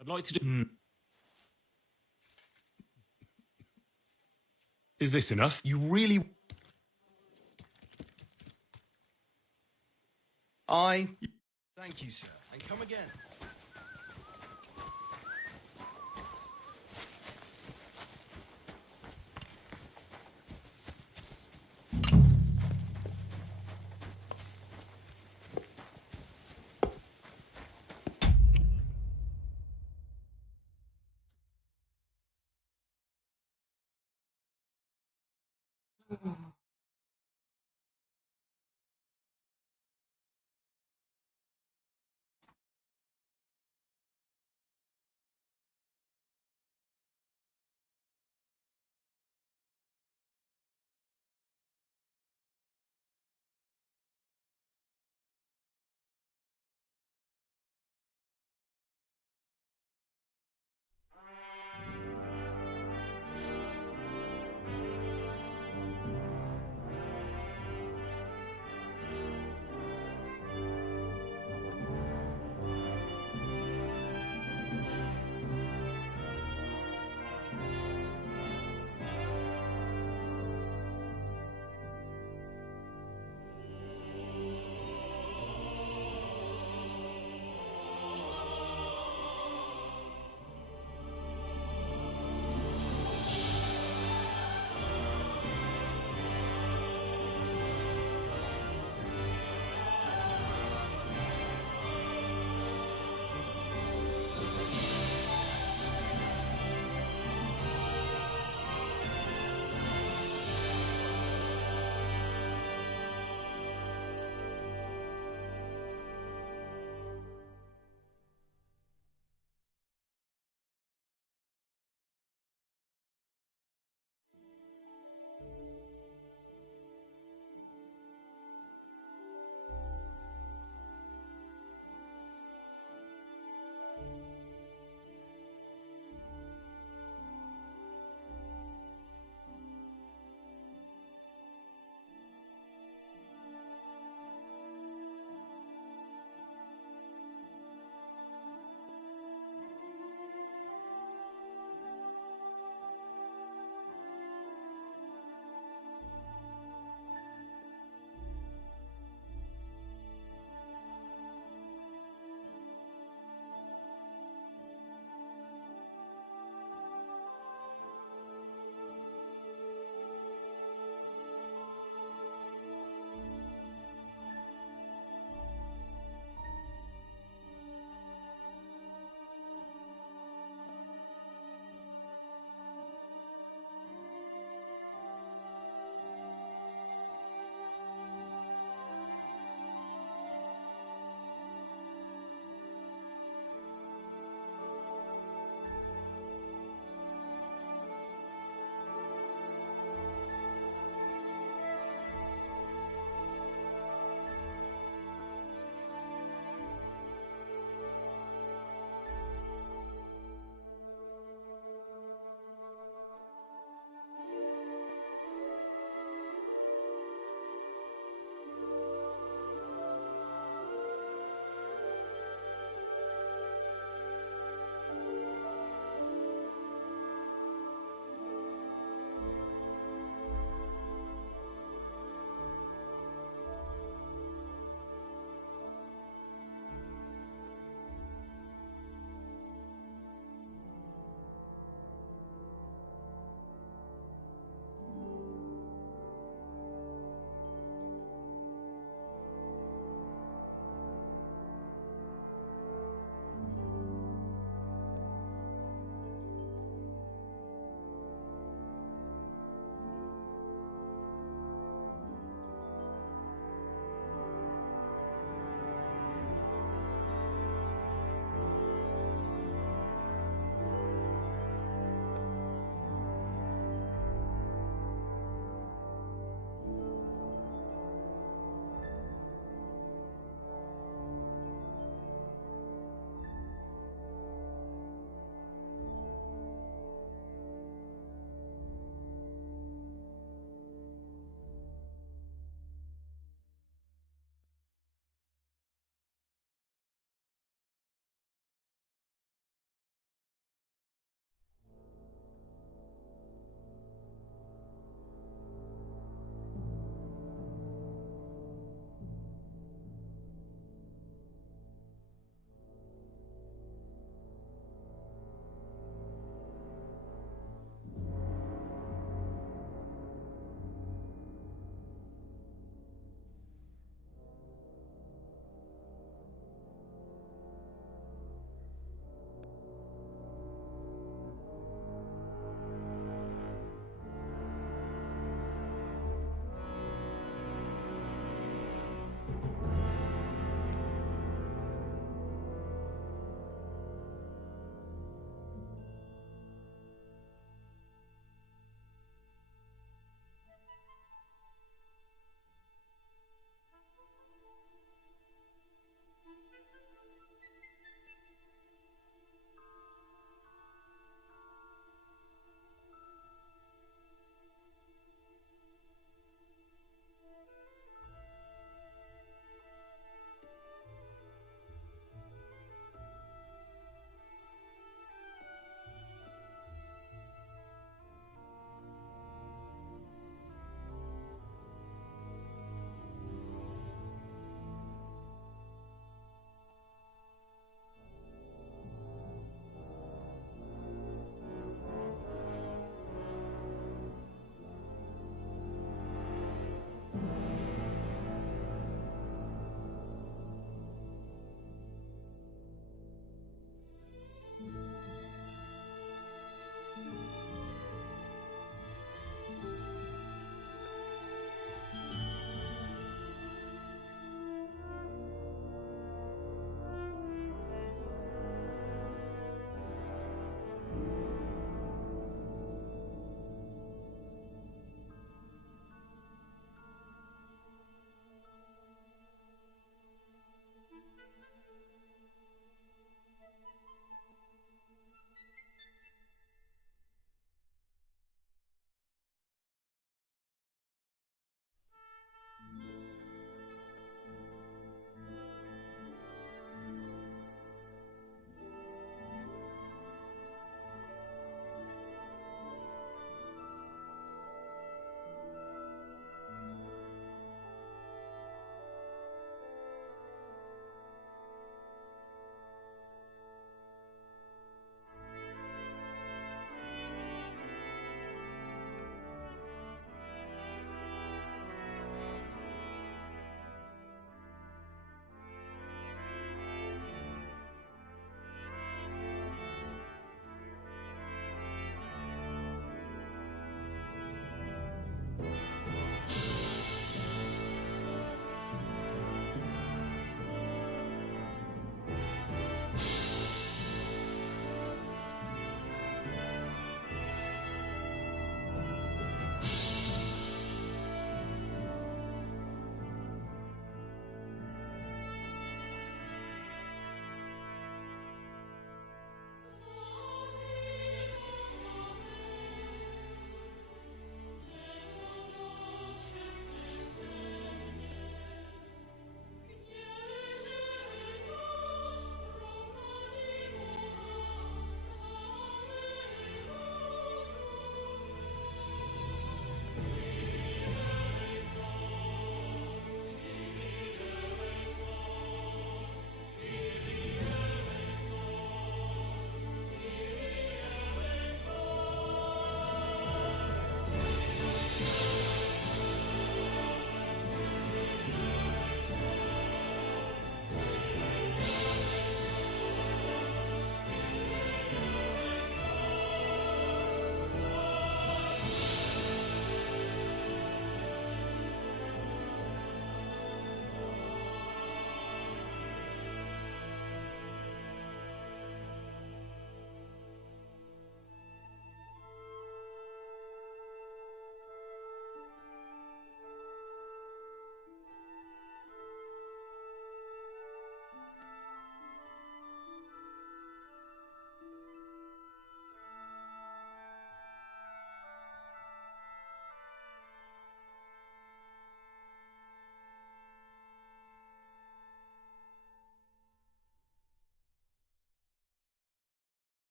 I'd like to do... Is this enough? You really... Thank you, sir. And come again.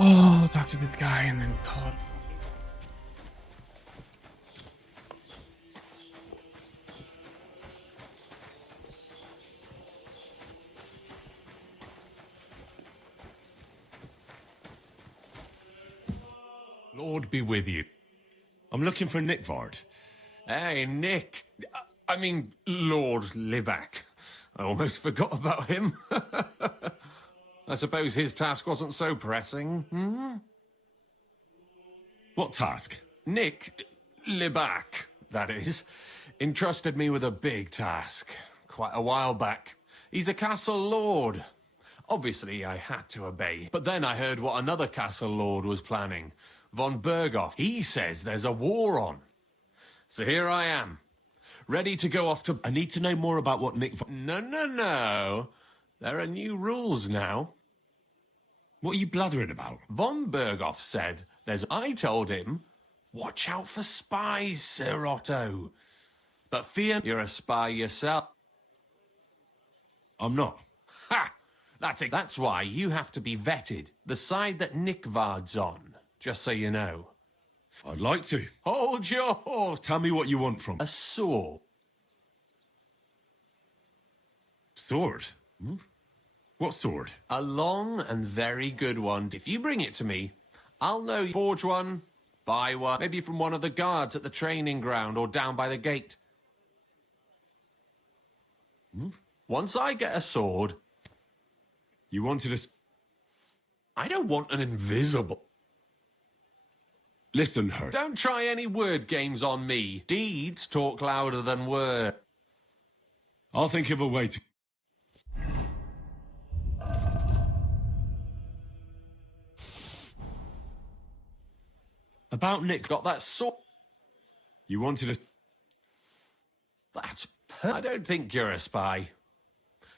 Oh, talk to this guy and then call it. Lord be with you. I'm looking for Nick Vard. Hey, Nick. I mean, Lord Liback. I almost forgot about him. I suppose his task wasn't so pressing, hmm? What task? Nick Liback, that is, entrusted me with a big task quite a while back. He's a castle lord. Obviously, I had to obey. But then I heard what another castle lord was planning. Von Berghoff. He says there's a war on. So here I am, ready to go off to... I need to know more about what Nick... No. There are new rules now. What are you blathering about? Von Berghoff said there's... I told him, watch out for spies, Sir Otto. But fear you're a spy yourself. I'm not. Ha! That's it. That's why you have to be vetted. The side that Nick Vard's on, just so you know. I'd like to. Hold your horse. Tell me what you want from... A sword. Sword? Hmm? What sword? A long and very good one. If you bring it to me, I'll know you forge one, buy one, maybe from one of the guards at the training ground or down by the gate. Hmm? Once I get a sword... You wanted a... I don't want an invisible... Listen, Hurt. Don't try any word games on me. Deeds talk louder than words. I'll think of a way to... About Nick... Got that sword... You wanted a... That's... I don't think you're a spy.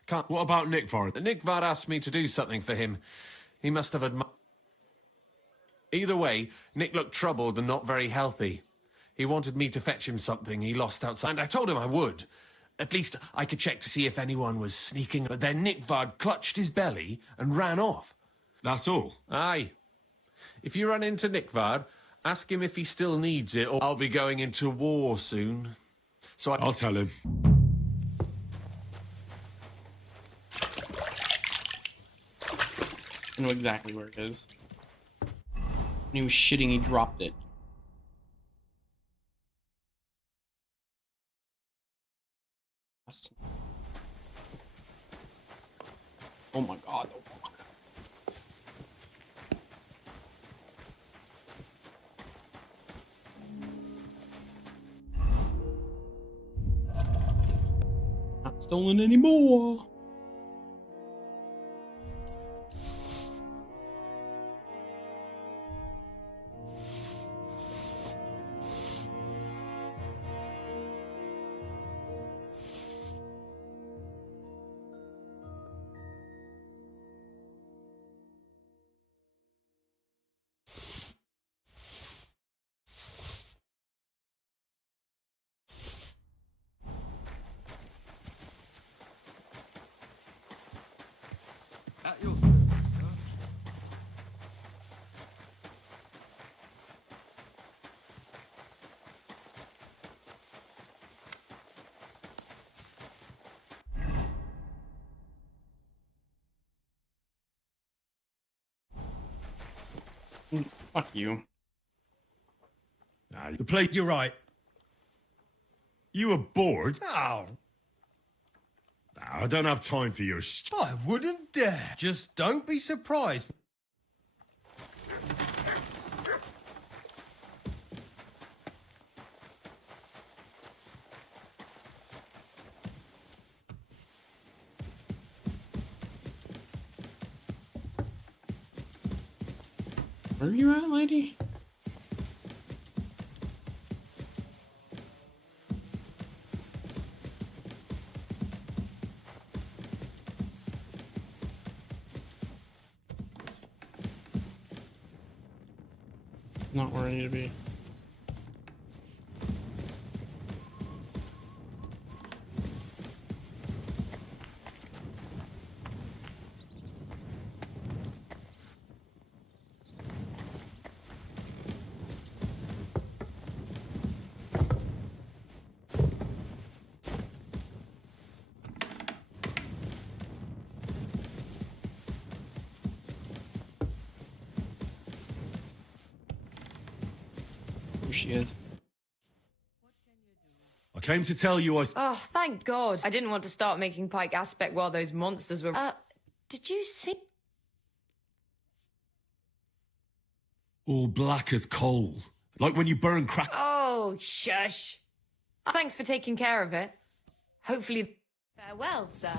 Can't... What about Nick Vard? Nick Vard asked me to do something for him. He must have admired... Either way, Nick looked troubled and not very healthy. He wanted me to fetch him something he lost outside, and I told him I would. At least I could check to see if anyone was sneaking, but then Nick Vard clutched his belly and ran off. That's all? Aye. If you run into Nick Vard, ask him if he still needs it, or I'll be going into war soon. So I'll tell him. I know exactly where it is. When he was shitting, he dropped it. Oh my god. Not stolen anymore. At your service, sir. Fuck you. The plate. You're right. You were bored? Oh. I don't have time for your I wouldn't dare. Just don't be surprised. Where are you at, lady? Not where I need to be. she is. I came to tell you Oh, thank God. I didn't want to start making Pike aspect while those monsters were... did you see... all black as coal. Like when you burn crack... Oh, shush. Thanks for taking care of it. Hopefully... Farewell, sir.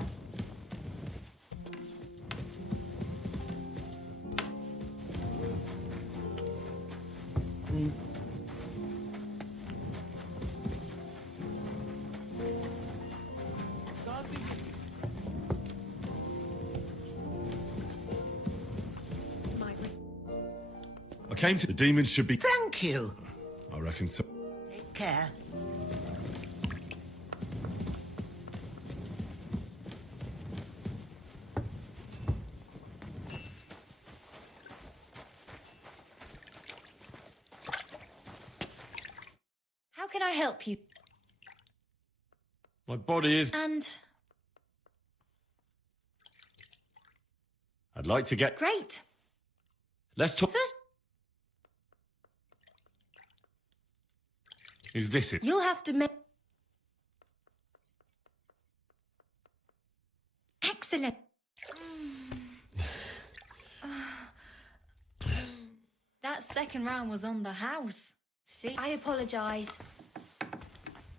I came to... The demons should be... Thank you. I reckon so. Take care. How can I help you? My body is... And... I'd like to get... Great. Let's talk... First, Is this it? you'll have to make... Excellent. That second round was on the house. See? I apologize.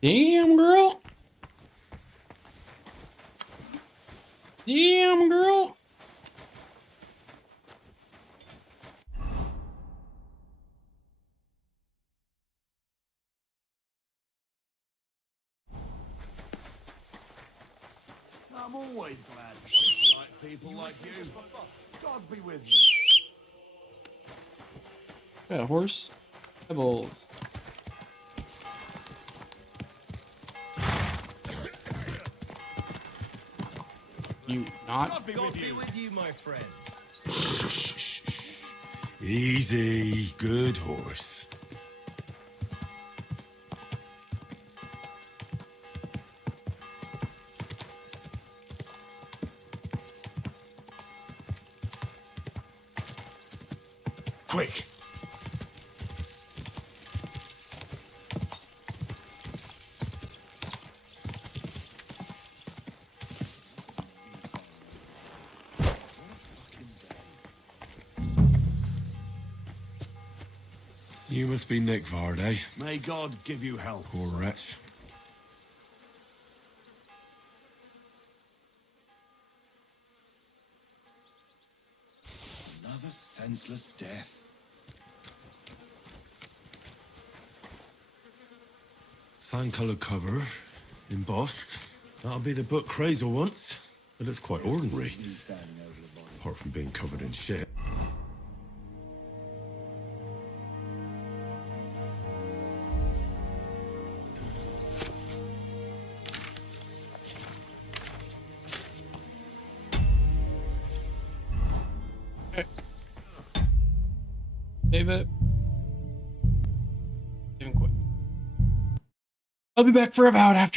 Damn, girl. Damn, girl. I'm always glad to see polite people like you. God be with you. Got a horse. Pebbles. You not? God be with you, my friend. Easy. Good horse. Quick. You must be Nick Vard, eh? May God give you health. Poor wretch. Another senseless death. Sand-coloured cover, embossed. That'll be the book Crazel wants, but it's quite ordinary. Apart from being covered in shit. Okay. Save it. Save and quit. I'll be back for Avowed after.